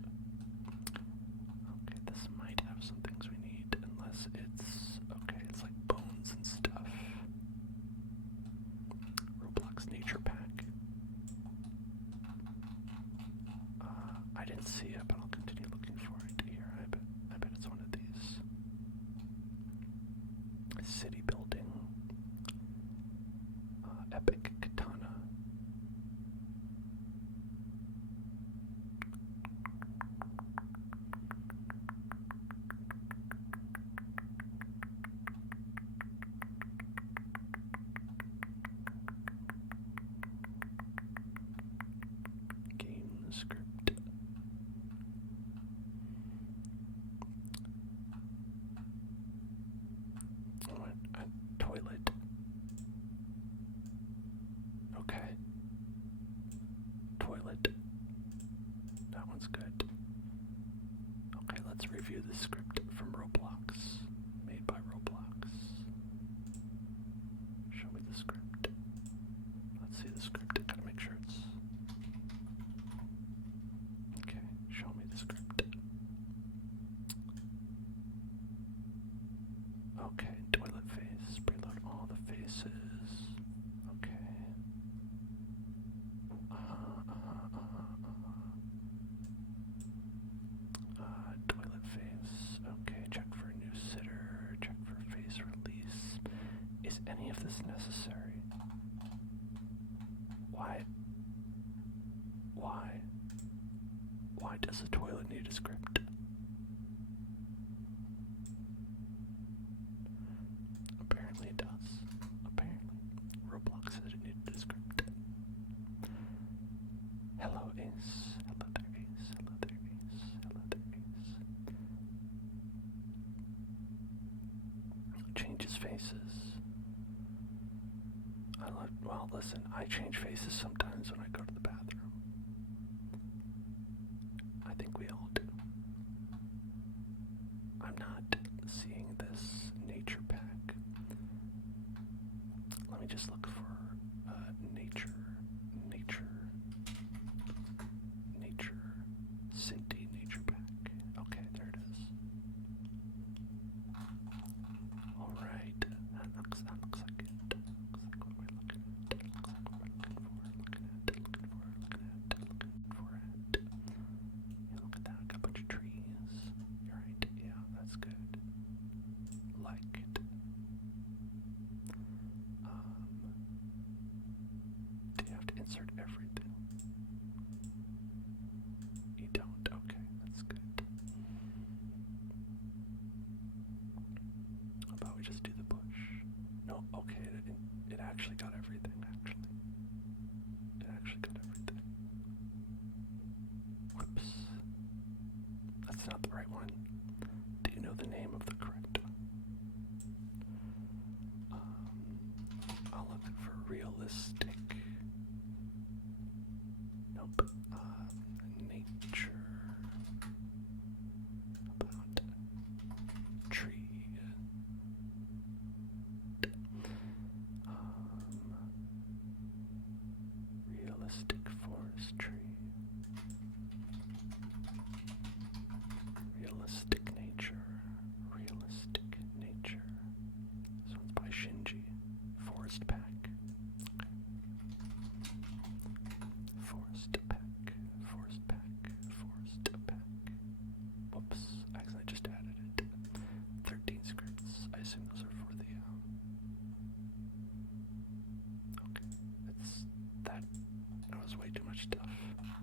let's review the script from Roblox, made by Roblox. Show me the script. Let's see the script. Gotta make sure it's okay. Show me the script. Okay, toilet face. Preload all the faces. Okay. Toilet face. Okay, check for a new sitter. Check for face release. Is any of this necessary? Why? Why? Why does a toilet need a script? Apparently it does. Apparently. Roblox said it needed a script. Hello Ace. Hello there Ace. Hello there Ace. Hello there Ace. Changes faces. Well, listen, I change faces sometimes when I go to the bathroom. I think we all do. I'm not seeing this nature pack. Let me just look for nature, Cindy nature pack. Okay, there it is. All right, that looks like it. Looks like what we're looking at. Looks like what we're looking for. Looking for it. Yeah, look at that. Got a bunch of trees. You're right. Yeah, that's good. Like it. Do you have to insert everything? You don't? Okay, that's good. How about we just do the bush? No, okay, it actually got everything, actually. It actually got everything. Whoops. That's not the right one. Do you know the name of the correct one? I'll look for realistic. Nope. Nature. About tree. Realistic forestry. Realistic nature. Realistic nature. This one's by Shinji. Forest pack. Forest pack. Forest pack. Forest pack. Whoops. I accidentally just added it. 13 scripts. I assume those are for the okay. It's that was way too much stuff.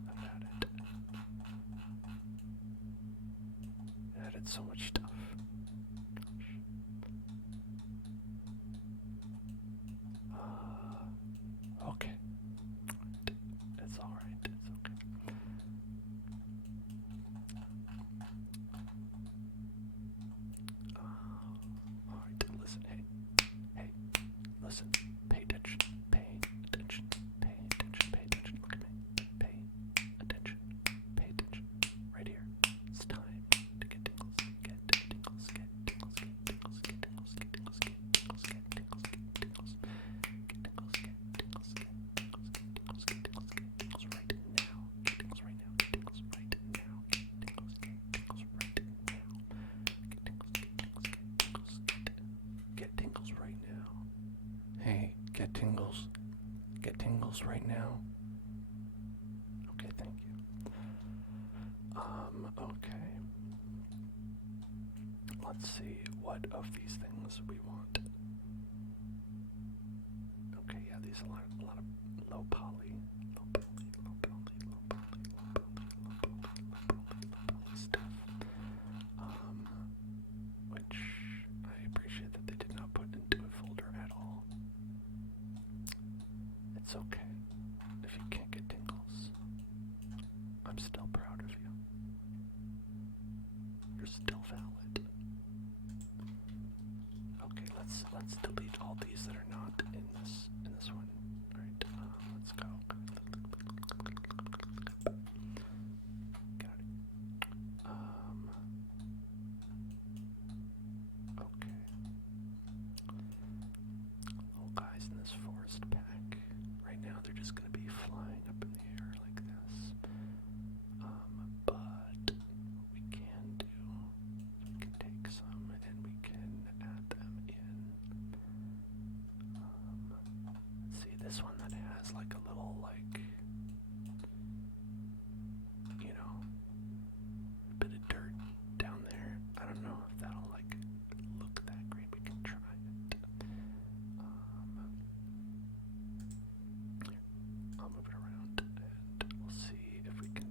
I've added. It added so much stuff. Gosh. Okay. It's alright. It's okay. Alright, listen, hey, listen, pay attention, look at me, pay attention, right here, it's time to get tingles, get tingles, get tingles, get tingles, get tingles, get tingles, get tingles, get tingles, get tingles, get tingles, get tingles, get tingles, get tingles, get tingles, get tingles right now, get tingles right now, get tingles right now, get tingles, get tingles right now, get tingles, get tingles, get tingles right now. Hey, get tingles right now. Okay, thank you. Okay. Let's see what of these things we want. Okay, yeah, these are a lot of low poly stuff. Which I appreciate that they did not put into a folder at all. It's okay if you can't get tingles. I'm still proud of you. You're still valid. Okay, let's delete all these that are not in this one. All right, let's go. Got it. forest pack. Right now they're just going to be flying up in the air like this. But what we can do, we can take some and we can add them in. See this one that has like a little like, you know, bit of dirt down there. I don't know if that'll like look that great. We can try it. I'll move it around and we'll see if we can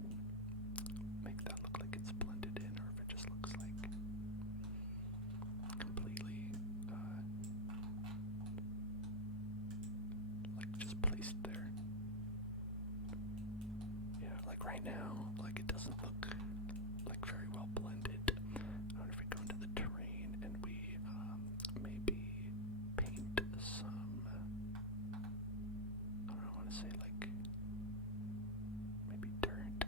make that look like it's blended in or if it just looks like completely like just placed there. Yeah, like right now, like it doesn't look like very well blended. I wonder if we go into the terrain and we maybe paint some, I don't know, I want to say like maybe dirt.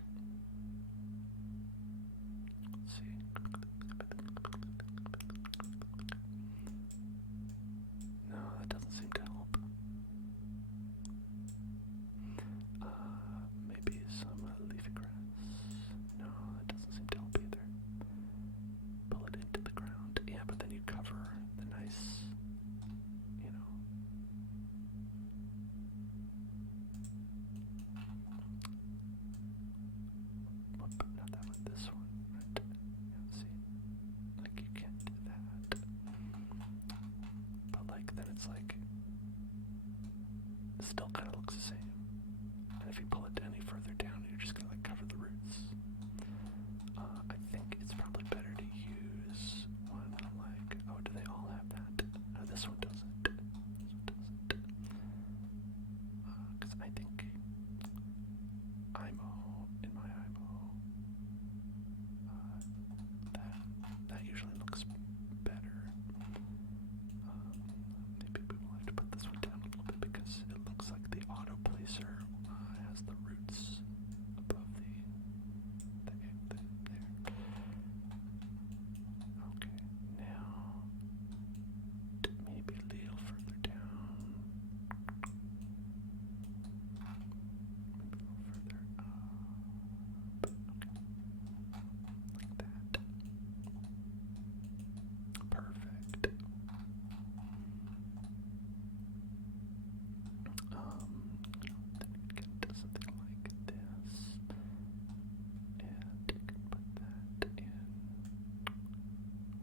Let's see. No, that doesn't seem to help. Maybe some leafy grass. No, that doesn't seem to help either. Pull it into the ground. Yeah, but then you cover the nice, you know. Whoop, not that one, this one. Right. Yeah, see? Like you can't do that. But like then it's like it still kind of looks the same. And if you pull it any further down, you're just gonna like cover the roots. I think it's probably better to use one like, oh, do they all have that? No, this one doesn't. This one doesn't. Because I think IMO, in my IMO, that usually looks better. Maybe we will have to put this one down a little bit because it looks like the auto placer has the roots above there. Okay, now maybe a little further down. Maybe a little further up. Okay. Like that. Perfect. Then we can do something like this. And you can put that in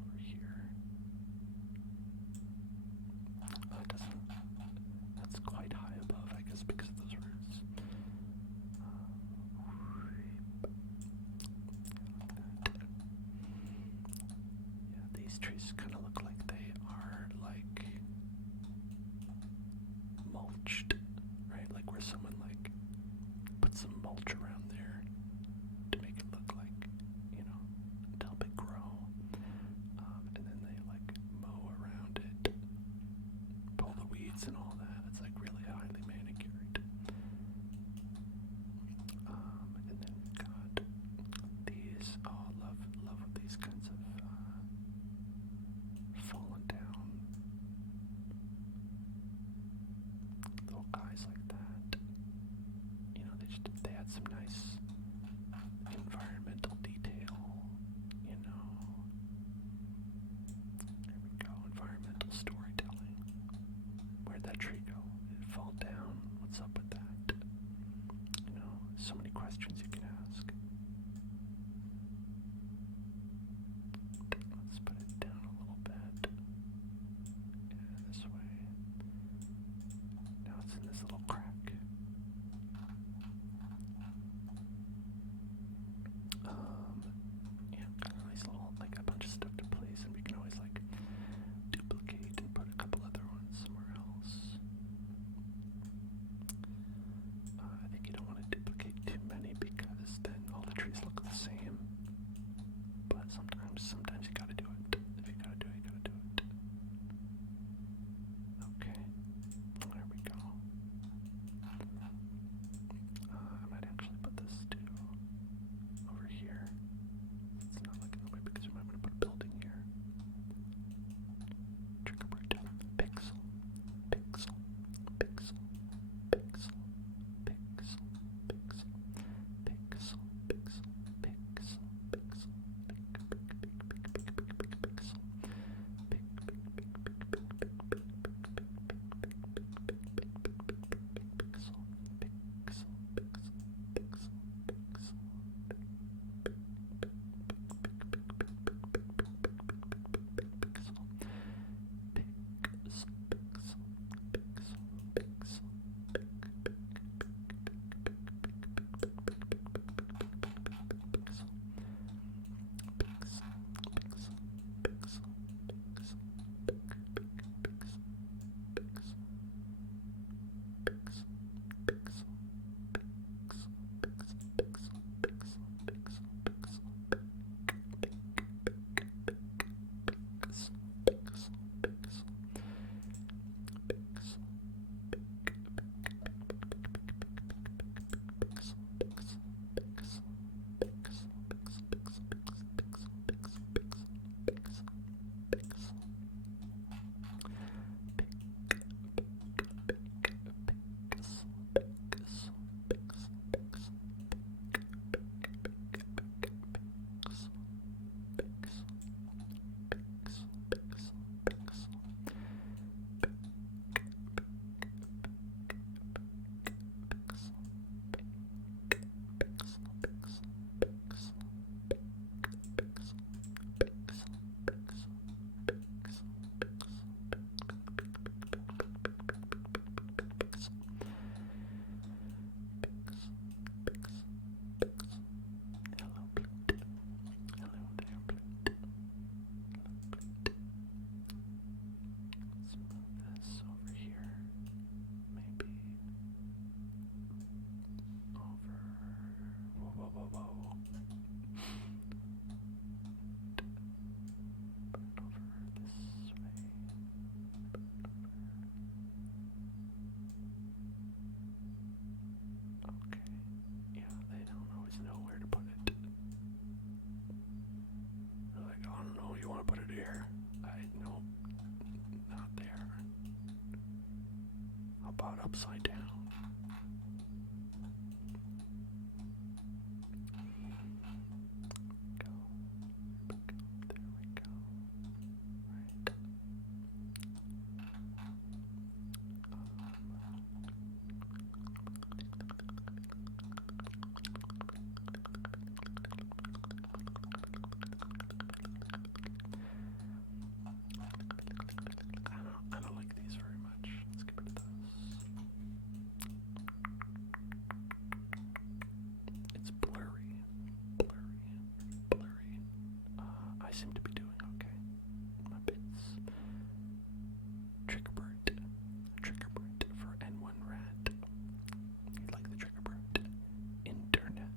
over here. Oh, it doesn't. That's quite high above, I guess, because of those roots. Yeah, these trees kind of look like they are like mulched, right? Like where someone like put some mulch around there to make it look like, you know, to help it grow. And then they like mow around it, pull the weeds and all that. It's like really highly manicured. And then we've got these. Oh, love these kinds of want to put it here. No, not there. How about upside down? Go. There we go. Right. I don't like these very much. Let's get rid of those. It's blurry. I seem to be doing okay. My bits. Trigger bird for N1 rat. You like the trigger bird? Internet.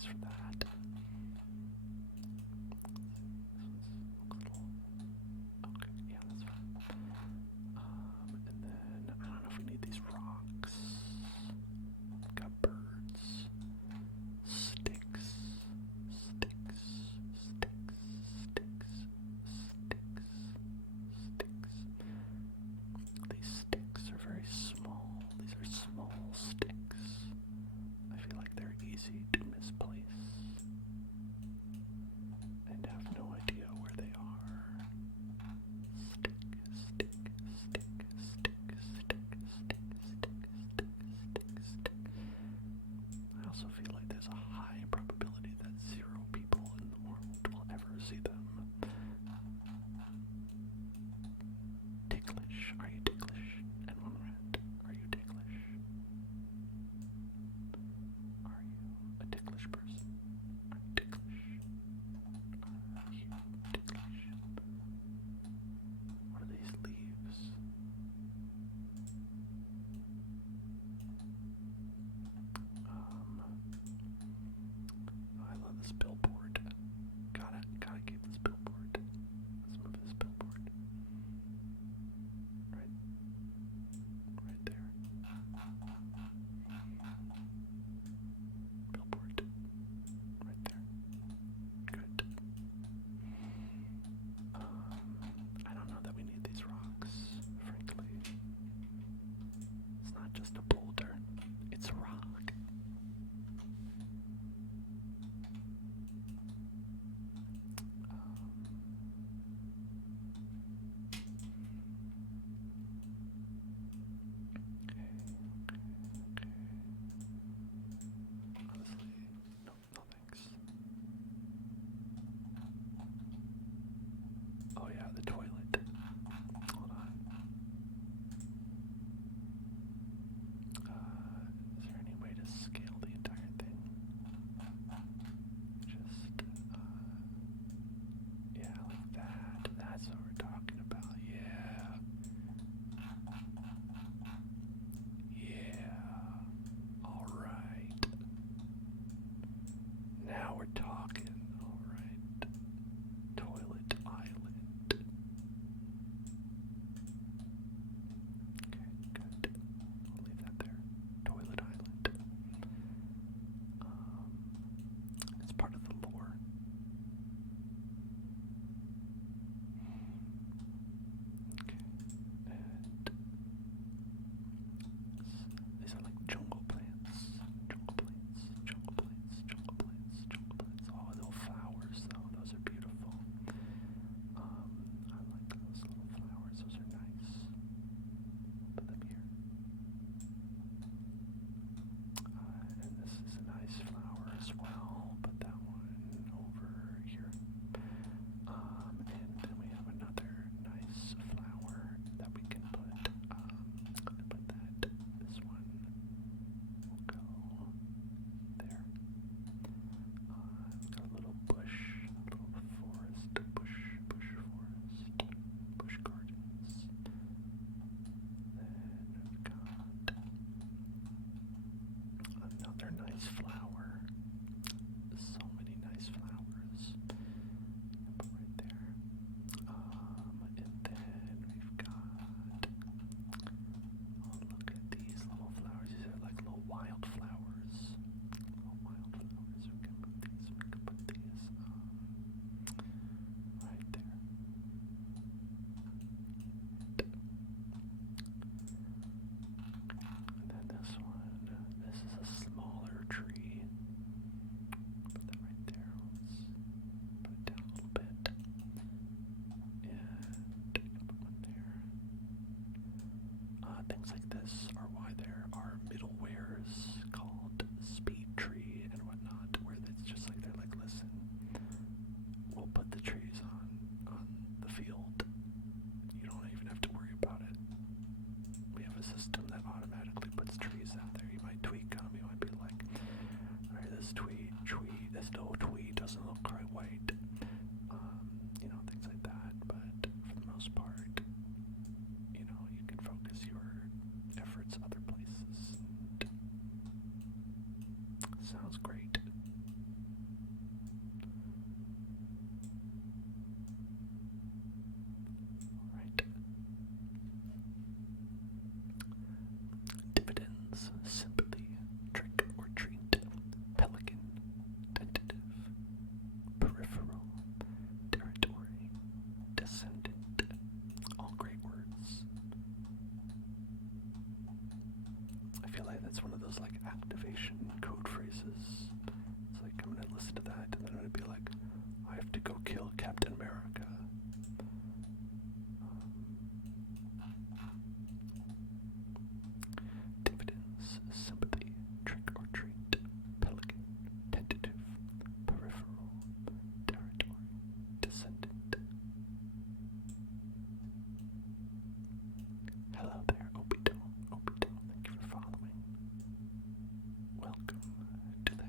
For that. Okay, yeah, that's fine. And then I don't know if we need these rocks. Got birds. Sticks. These sticks are very small. These are small sticks. I feel like they're easy to misplace and have no idea where they are. I also feel like there's a high probability that 0 people in the world will ever see them. Ticklish. Are you ticklish? And one rat. Are you ticklish? Are you a ticklish person? Are you ticklish? Are you ticklish? What are these leaves? I love this billboard. Gotta keep this just a boulder. It's a rock. Honestly, no thanks. Oh yeah, the toilet. Hold on. Is there any way to scale the entire thing? Just, yeah, like that. That's what we're talking about. Yeah. Yeah. Alright. Now we're talking. Alright. Toilet island. Okay, good. I'll leave that there. Toilet island. It's part of the lore. Okay. And these are like jungle plants. Jungle plants. Jungle plants. Jungle plants. Jungle plants. Oh, little flowers though. Those are beautiful. I like those little flowers. Those are nice. Put them here. And this is a nice flower as well. Put that one over here. And then we have another nice flower that we can put. Put that. This one will go there. Got a little bush, a little forest, bush forest, bush gardens. Then we've got another nice flower. So many nice flowers. Put right there. And then we've got, oh look at these little flowers. These are like little wildflowers. Little wildflowers. We can put these right there. And then this one, this is a smaller tree. Put that right there. Let's put it down a little bit. And put one there. Things like this are why there are middlewares called speed tree and whatnot, where it's just like they're like, listen, we'll put the trees on the field. You don't even have to worry about it. We have a system that automatically puts trees out there. You might tweak them. You might be like, alright, this little tree doesn't look quite white. Things like that. But for the most part, you can focus your efforts other places. And sounds great. Alright. Dividends, sympathy, trick or treat, pelican, tentative, peripheral, territory, descendant, all great words. I feel like that's one of those like activation code phrases. It's like I'm gonna listen to that and then I'm gonna be like, I have to go kill Captain America. Dividends, sympathy, trick or treat, pelican, tentative, peripheral, territory, descendant. Hello there, Obito. Thank you for following. Welcome to the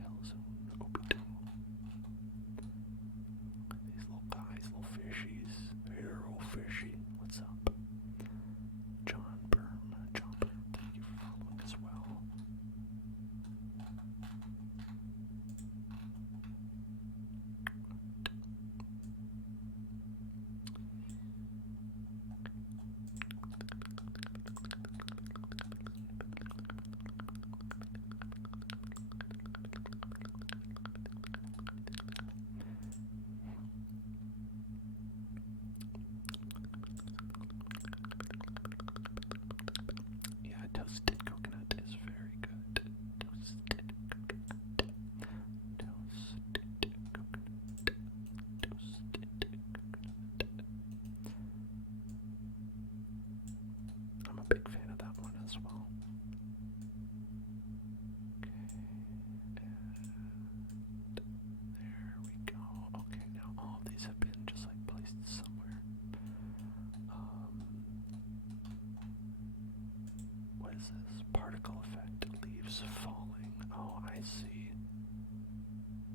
particle effect. Leaves falling. Oh, I see.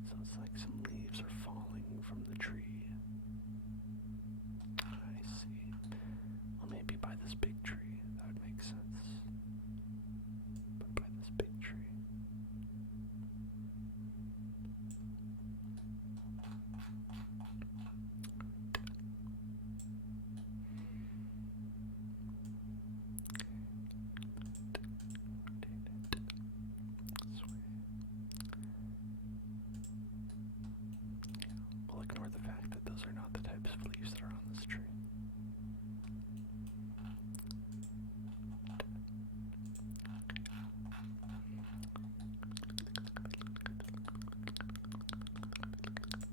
So it's like some leaves are falling from the tree. I see. Well, maybe by this big tree. That would make sense. But by this big tree. We'll ignore the fact that those are not the types of leaves that are on this tree.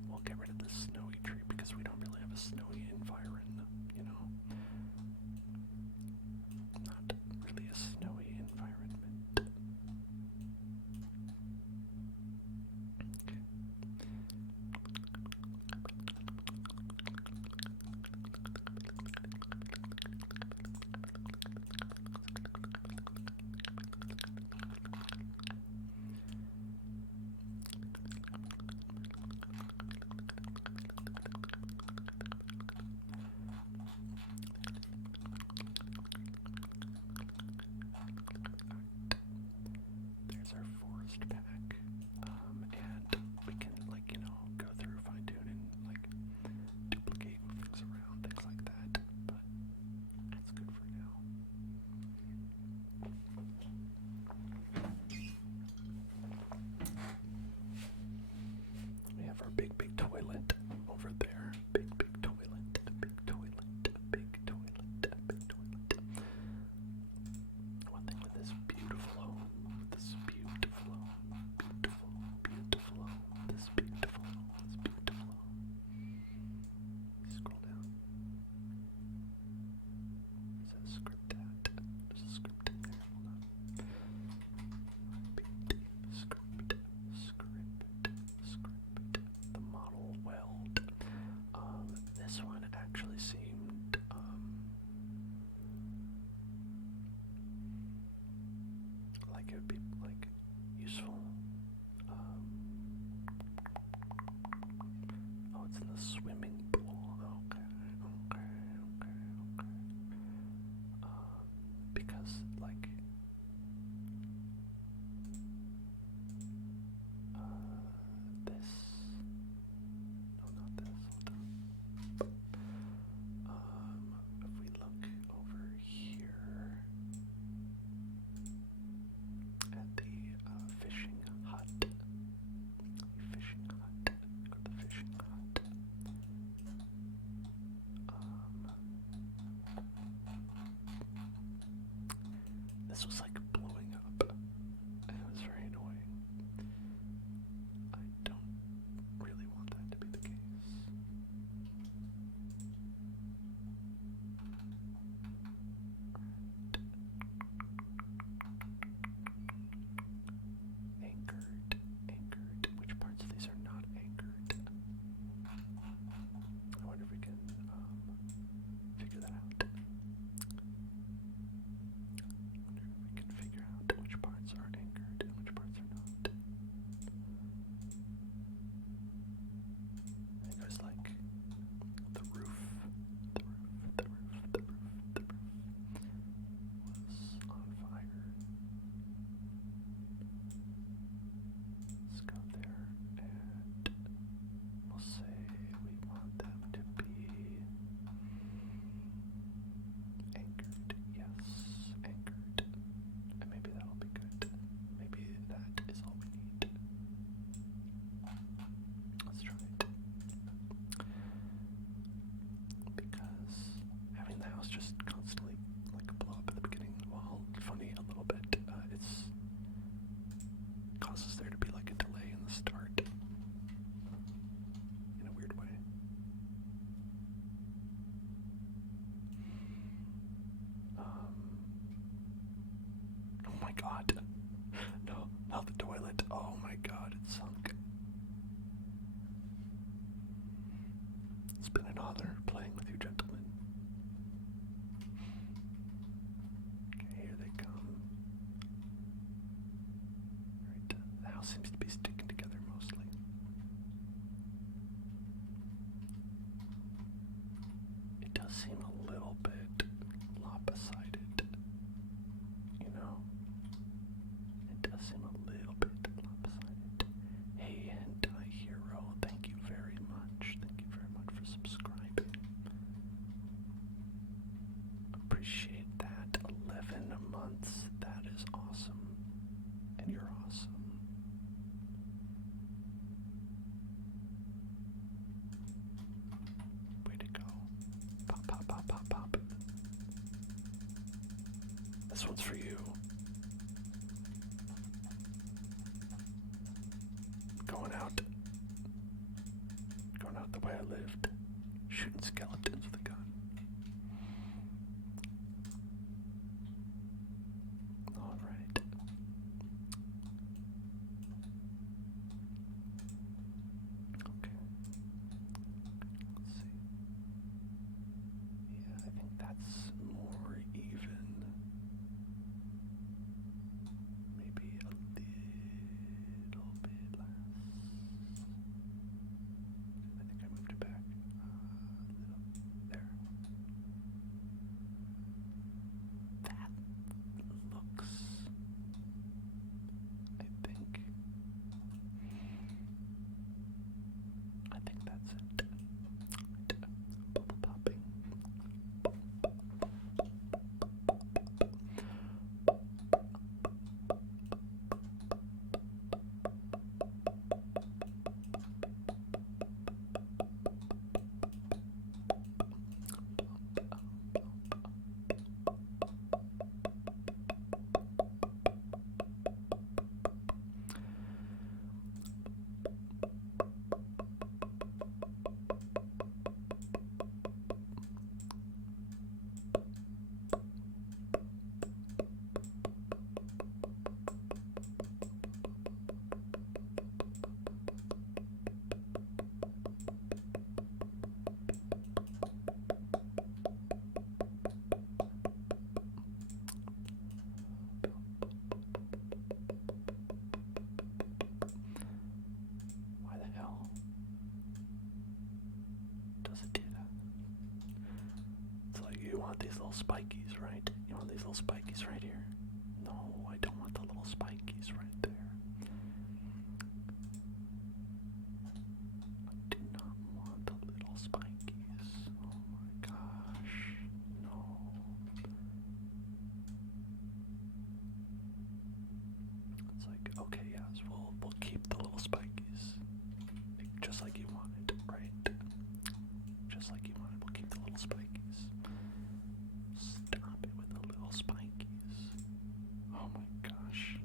We'll get rid of the snowy tree because we don't really have a snowy environment, you know? Not really a snowy environment. Okay. There's our forest pack, and we can, like, you know, go through, fine tune, and like duplicate things around, things like that. But that's good for now. We have our big toilet over there. Big toilet, big toilet, big toilet, big toilet. One thing with this beautiful home, this beautiful home, beautiful home, this beautiful home, this beautiful home. Scroll down. It says script that. There's a script in there. Hold on. Script. The model weld. This one actually seemed, like it would be, like, useful. Oh, it's in the swimming pool. Okay. Because, like, this. No, not this. Hold on. If we look over here at the fishing hut. Go to the fishing hut. this one's for you. Going out the way I lived, shooting skeletons with a gun. All right. Okay. Let's see. Yeah, I think that's more even. Maybe a little bit less. I think I moved it back a little. There. That looks, I think that's it. Bubble popping. Why the hell does it do that? It's like, you want these little spikies, right? You want these little spikies right here? No, I don't want the little spikies right there. I do not want the little spikies. Oh my gosh. No. It's like, okay, yes, we'll keep the little spikies. Just like you wanted, right? Just like you wanted, we'll keep the little spikies. Stop it with the little spikies. Oh my gosh.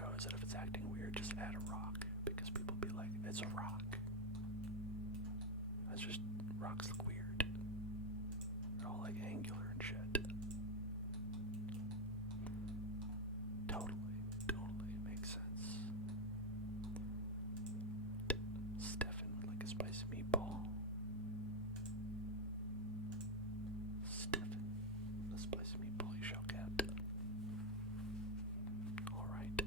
goes that if it's acting weird, just add a rock, because people be like, it's a rock. That's just, rocks look weird. They're all like angular and shit. Totally makes sense. Stefan would like a spicy meatball. Stefan, a spicy meatball you shall get. Alright.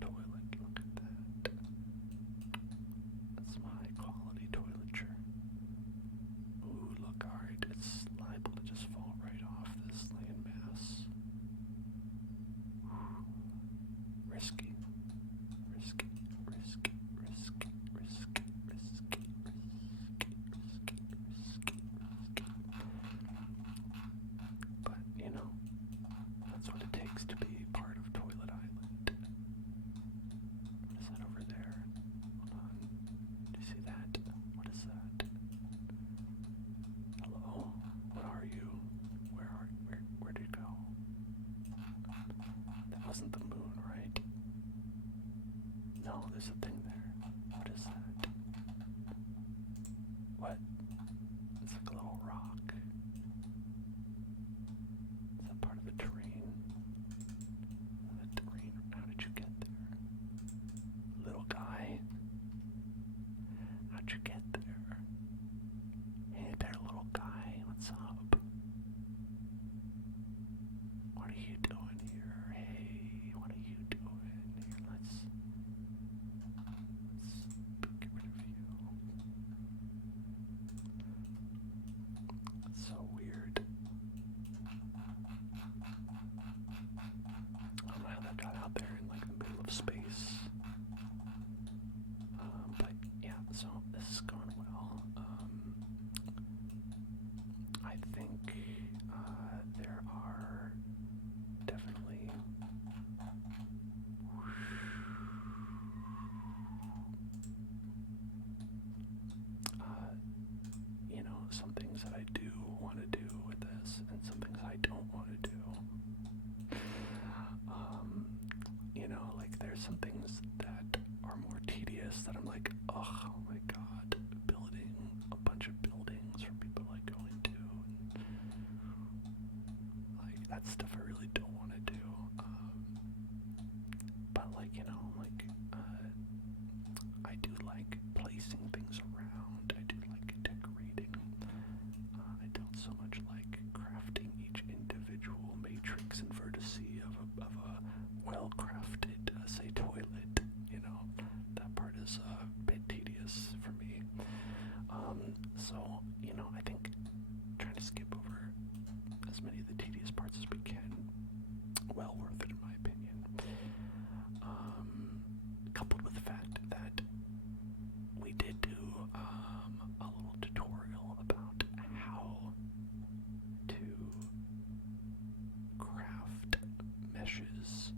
toilet. Look at that. That's some high quality toiletry. Ooh, look, alright, it's liable to just fall right off this landmass. Risky. Risky, risky, risky, risky, risky, risky, risky, risky, risky. But, you know, that's what it takes to be part of Toilet Island. What is that over there? Hold on. Do you see that? What is that? Hello? What are you? Where did it go? That wasn't the moon, right? No, there's a thing there. What is that? What? It's like a little rock. Is that part of the terrain? The terrain? How did you get there? Little guy? How'd you get there? Hey there, little guy. What's up? What are you doing here? Hey, what are you doing here? Let's get rid of you. It's so weird. I don't know how that got out there in like the middle of space. But yeah, so this is going well. I think there are definitely you know, some things that I do want to do with this and some things I don't want to do. You know, like there's some things that are more tedious that I'm like, oh my god, building a bunch of buildings for people like going to, like that stuff I really don't want to do. But like, you know, like I do like placing things around. I do like decorating. I don't so much like crafting each individual matrix and vertice of a well-crafted, say, toilet. You know, that part is a bit tedious for me. So, you know, I think trying to skip over as many of the tedious parts as we can, well worth it in my opinion. Coupled with the fact that we did do a little tutorial about how to craft meshes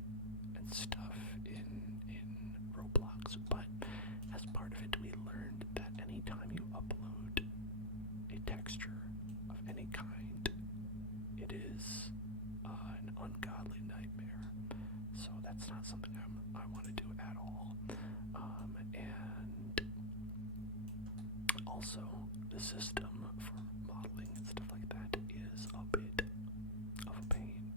and stuff in Roblox, but as part of it we learned that anytime you upload a texture of any kind, it is an ungodly nightmare. So that's not something I want to do at all. And also, the system for modeling and stuff like that is a bit of a pain.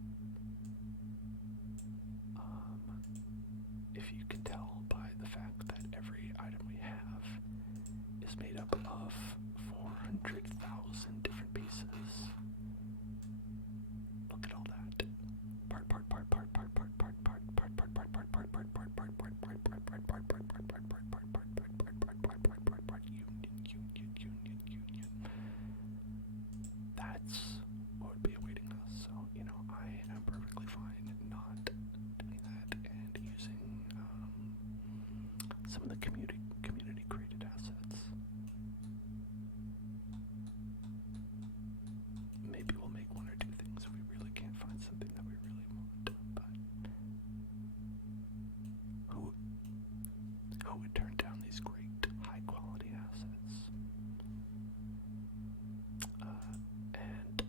If you can tell by the fact that every item we have is made up of 400,000 different pieces. Look at all that. Part, union. That's what would be awaiting us. So, you know, I am perfectly fine not doing that and using some of the community created assets. Maybe we'll make one or two things if we really can't find something that we really want. But who would turn down these great high quality assets? And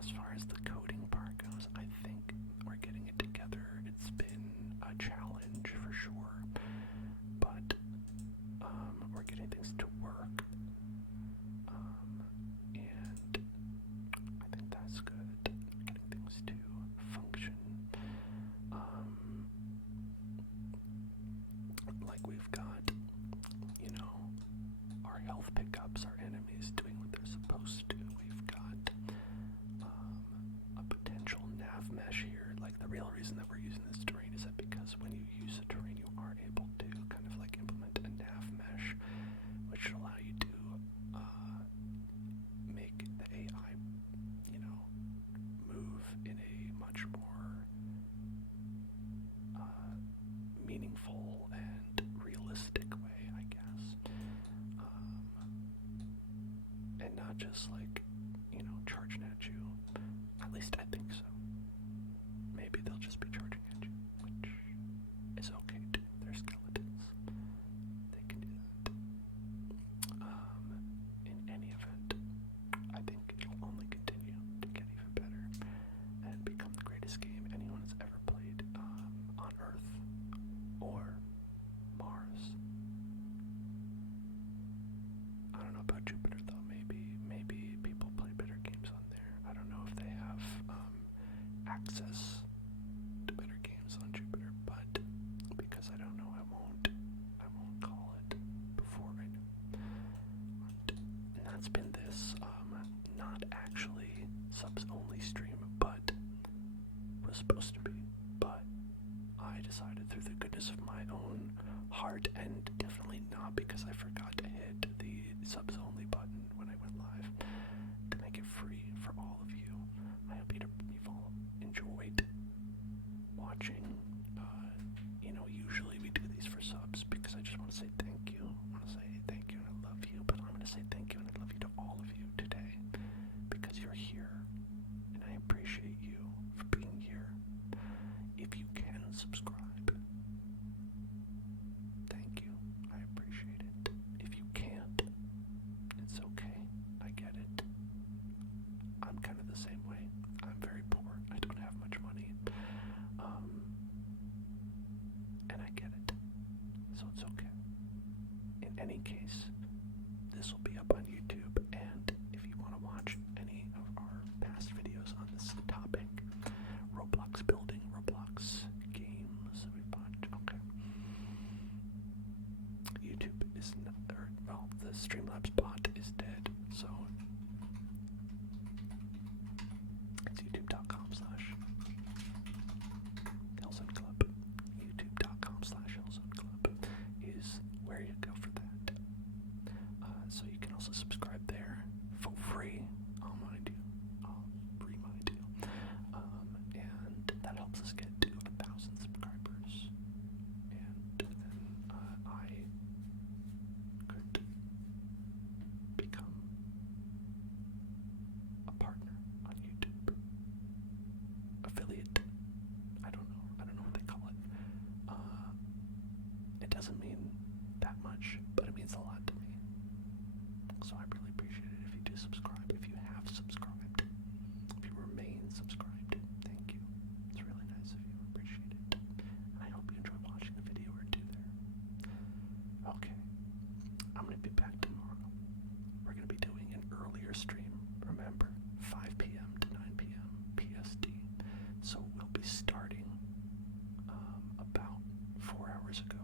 as far as the coding part goes, I think we're getting it together. It's been a challenge for sure, but we're getting things to work, and I think that's good. Getting things to function. Like we've got, you know, our health pickups, our enemies doing what they're supposed to. We've got a potential nav mesh here. Like the real reason that we're using this terrain is that because when you use a terrain, you realistic way, I guess. And not just like, charging at you. At least I think so. Maybe they'll just be charging at you, which is okay too. They're skeletons. They can do that. In any event, I think it'll only continue to get even better and become the greatest game anyone has ever played on Earth or Mars. I don't know about Jupiter though. Maybe people play better games on there. I don't know if they have access to better games on Jupiter, but because I don't know, I won't call it before I know. And that's been this not actually subs only stream, but was supposed to be. But I decided through the goodness of my own heart, and definitely not because I forgot to hit the subs only button when I went live, to make it free for all of you. I hope you've all enjoyed watching. Usually we do these for subs because I just want to say thank you. I want to say thank you and I love you, but I'm going to say thank you and I love you to all of you today because you're here and I appreciate you for being here. If you can subscribe, thank you. I appreciate it. If you can't, it's okay. I get it. I'm kind of the same way. I'm very poor. I don't have much money. And I get it. So it's okay. In any case, this will be up on YouTube, and if you want to watch any of our past videos on this topic, Roblox building, Roblox games, okay. YouTube is not, the Streamlabs bot is dead, so it's youtube.com/Hellzone Club. youtube.com/Hellzone Club is where you go for that. So you can also subscribe there for free. I'll remind you. And that helps us get to 1,000 subscribers. And then I could become a partner on YouTube. Affiliate. I don't know what they call it. It doesn't mean that much, but it means a lot to me. So I really appreciate it if you do subscribe, if you have subscribed, if you remain subscribed. Thank you. It's really nice of you. I appreciate it. And I hope you enjoy watching a video or two there. Okay. I'm going to be back tomorrow. We're going to be doing an earlier stream. Remember, 5 p.m. to 9 p.m. PST. So we'll be starting about 4 hours ago.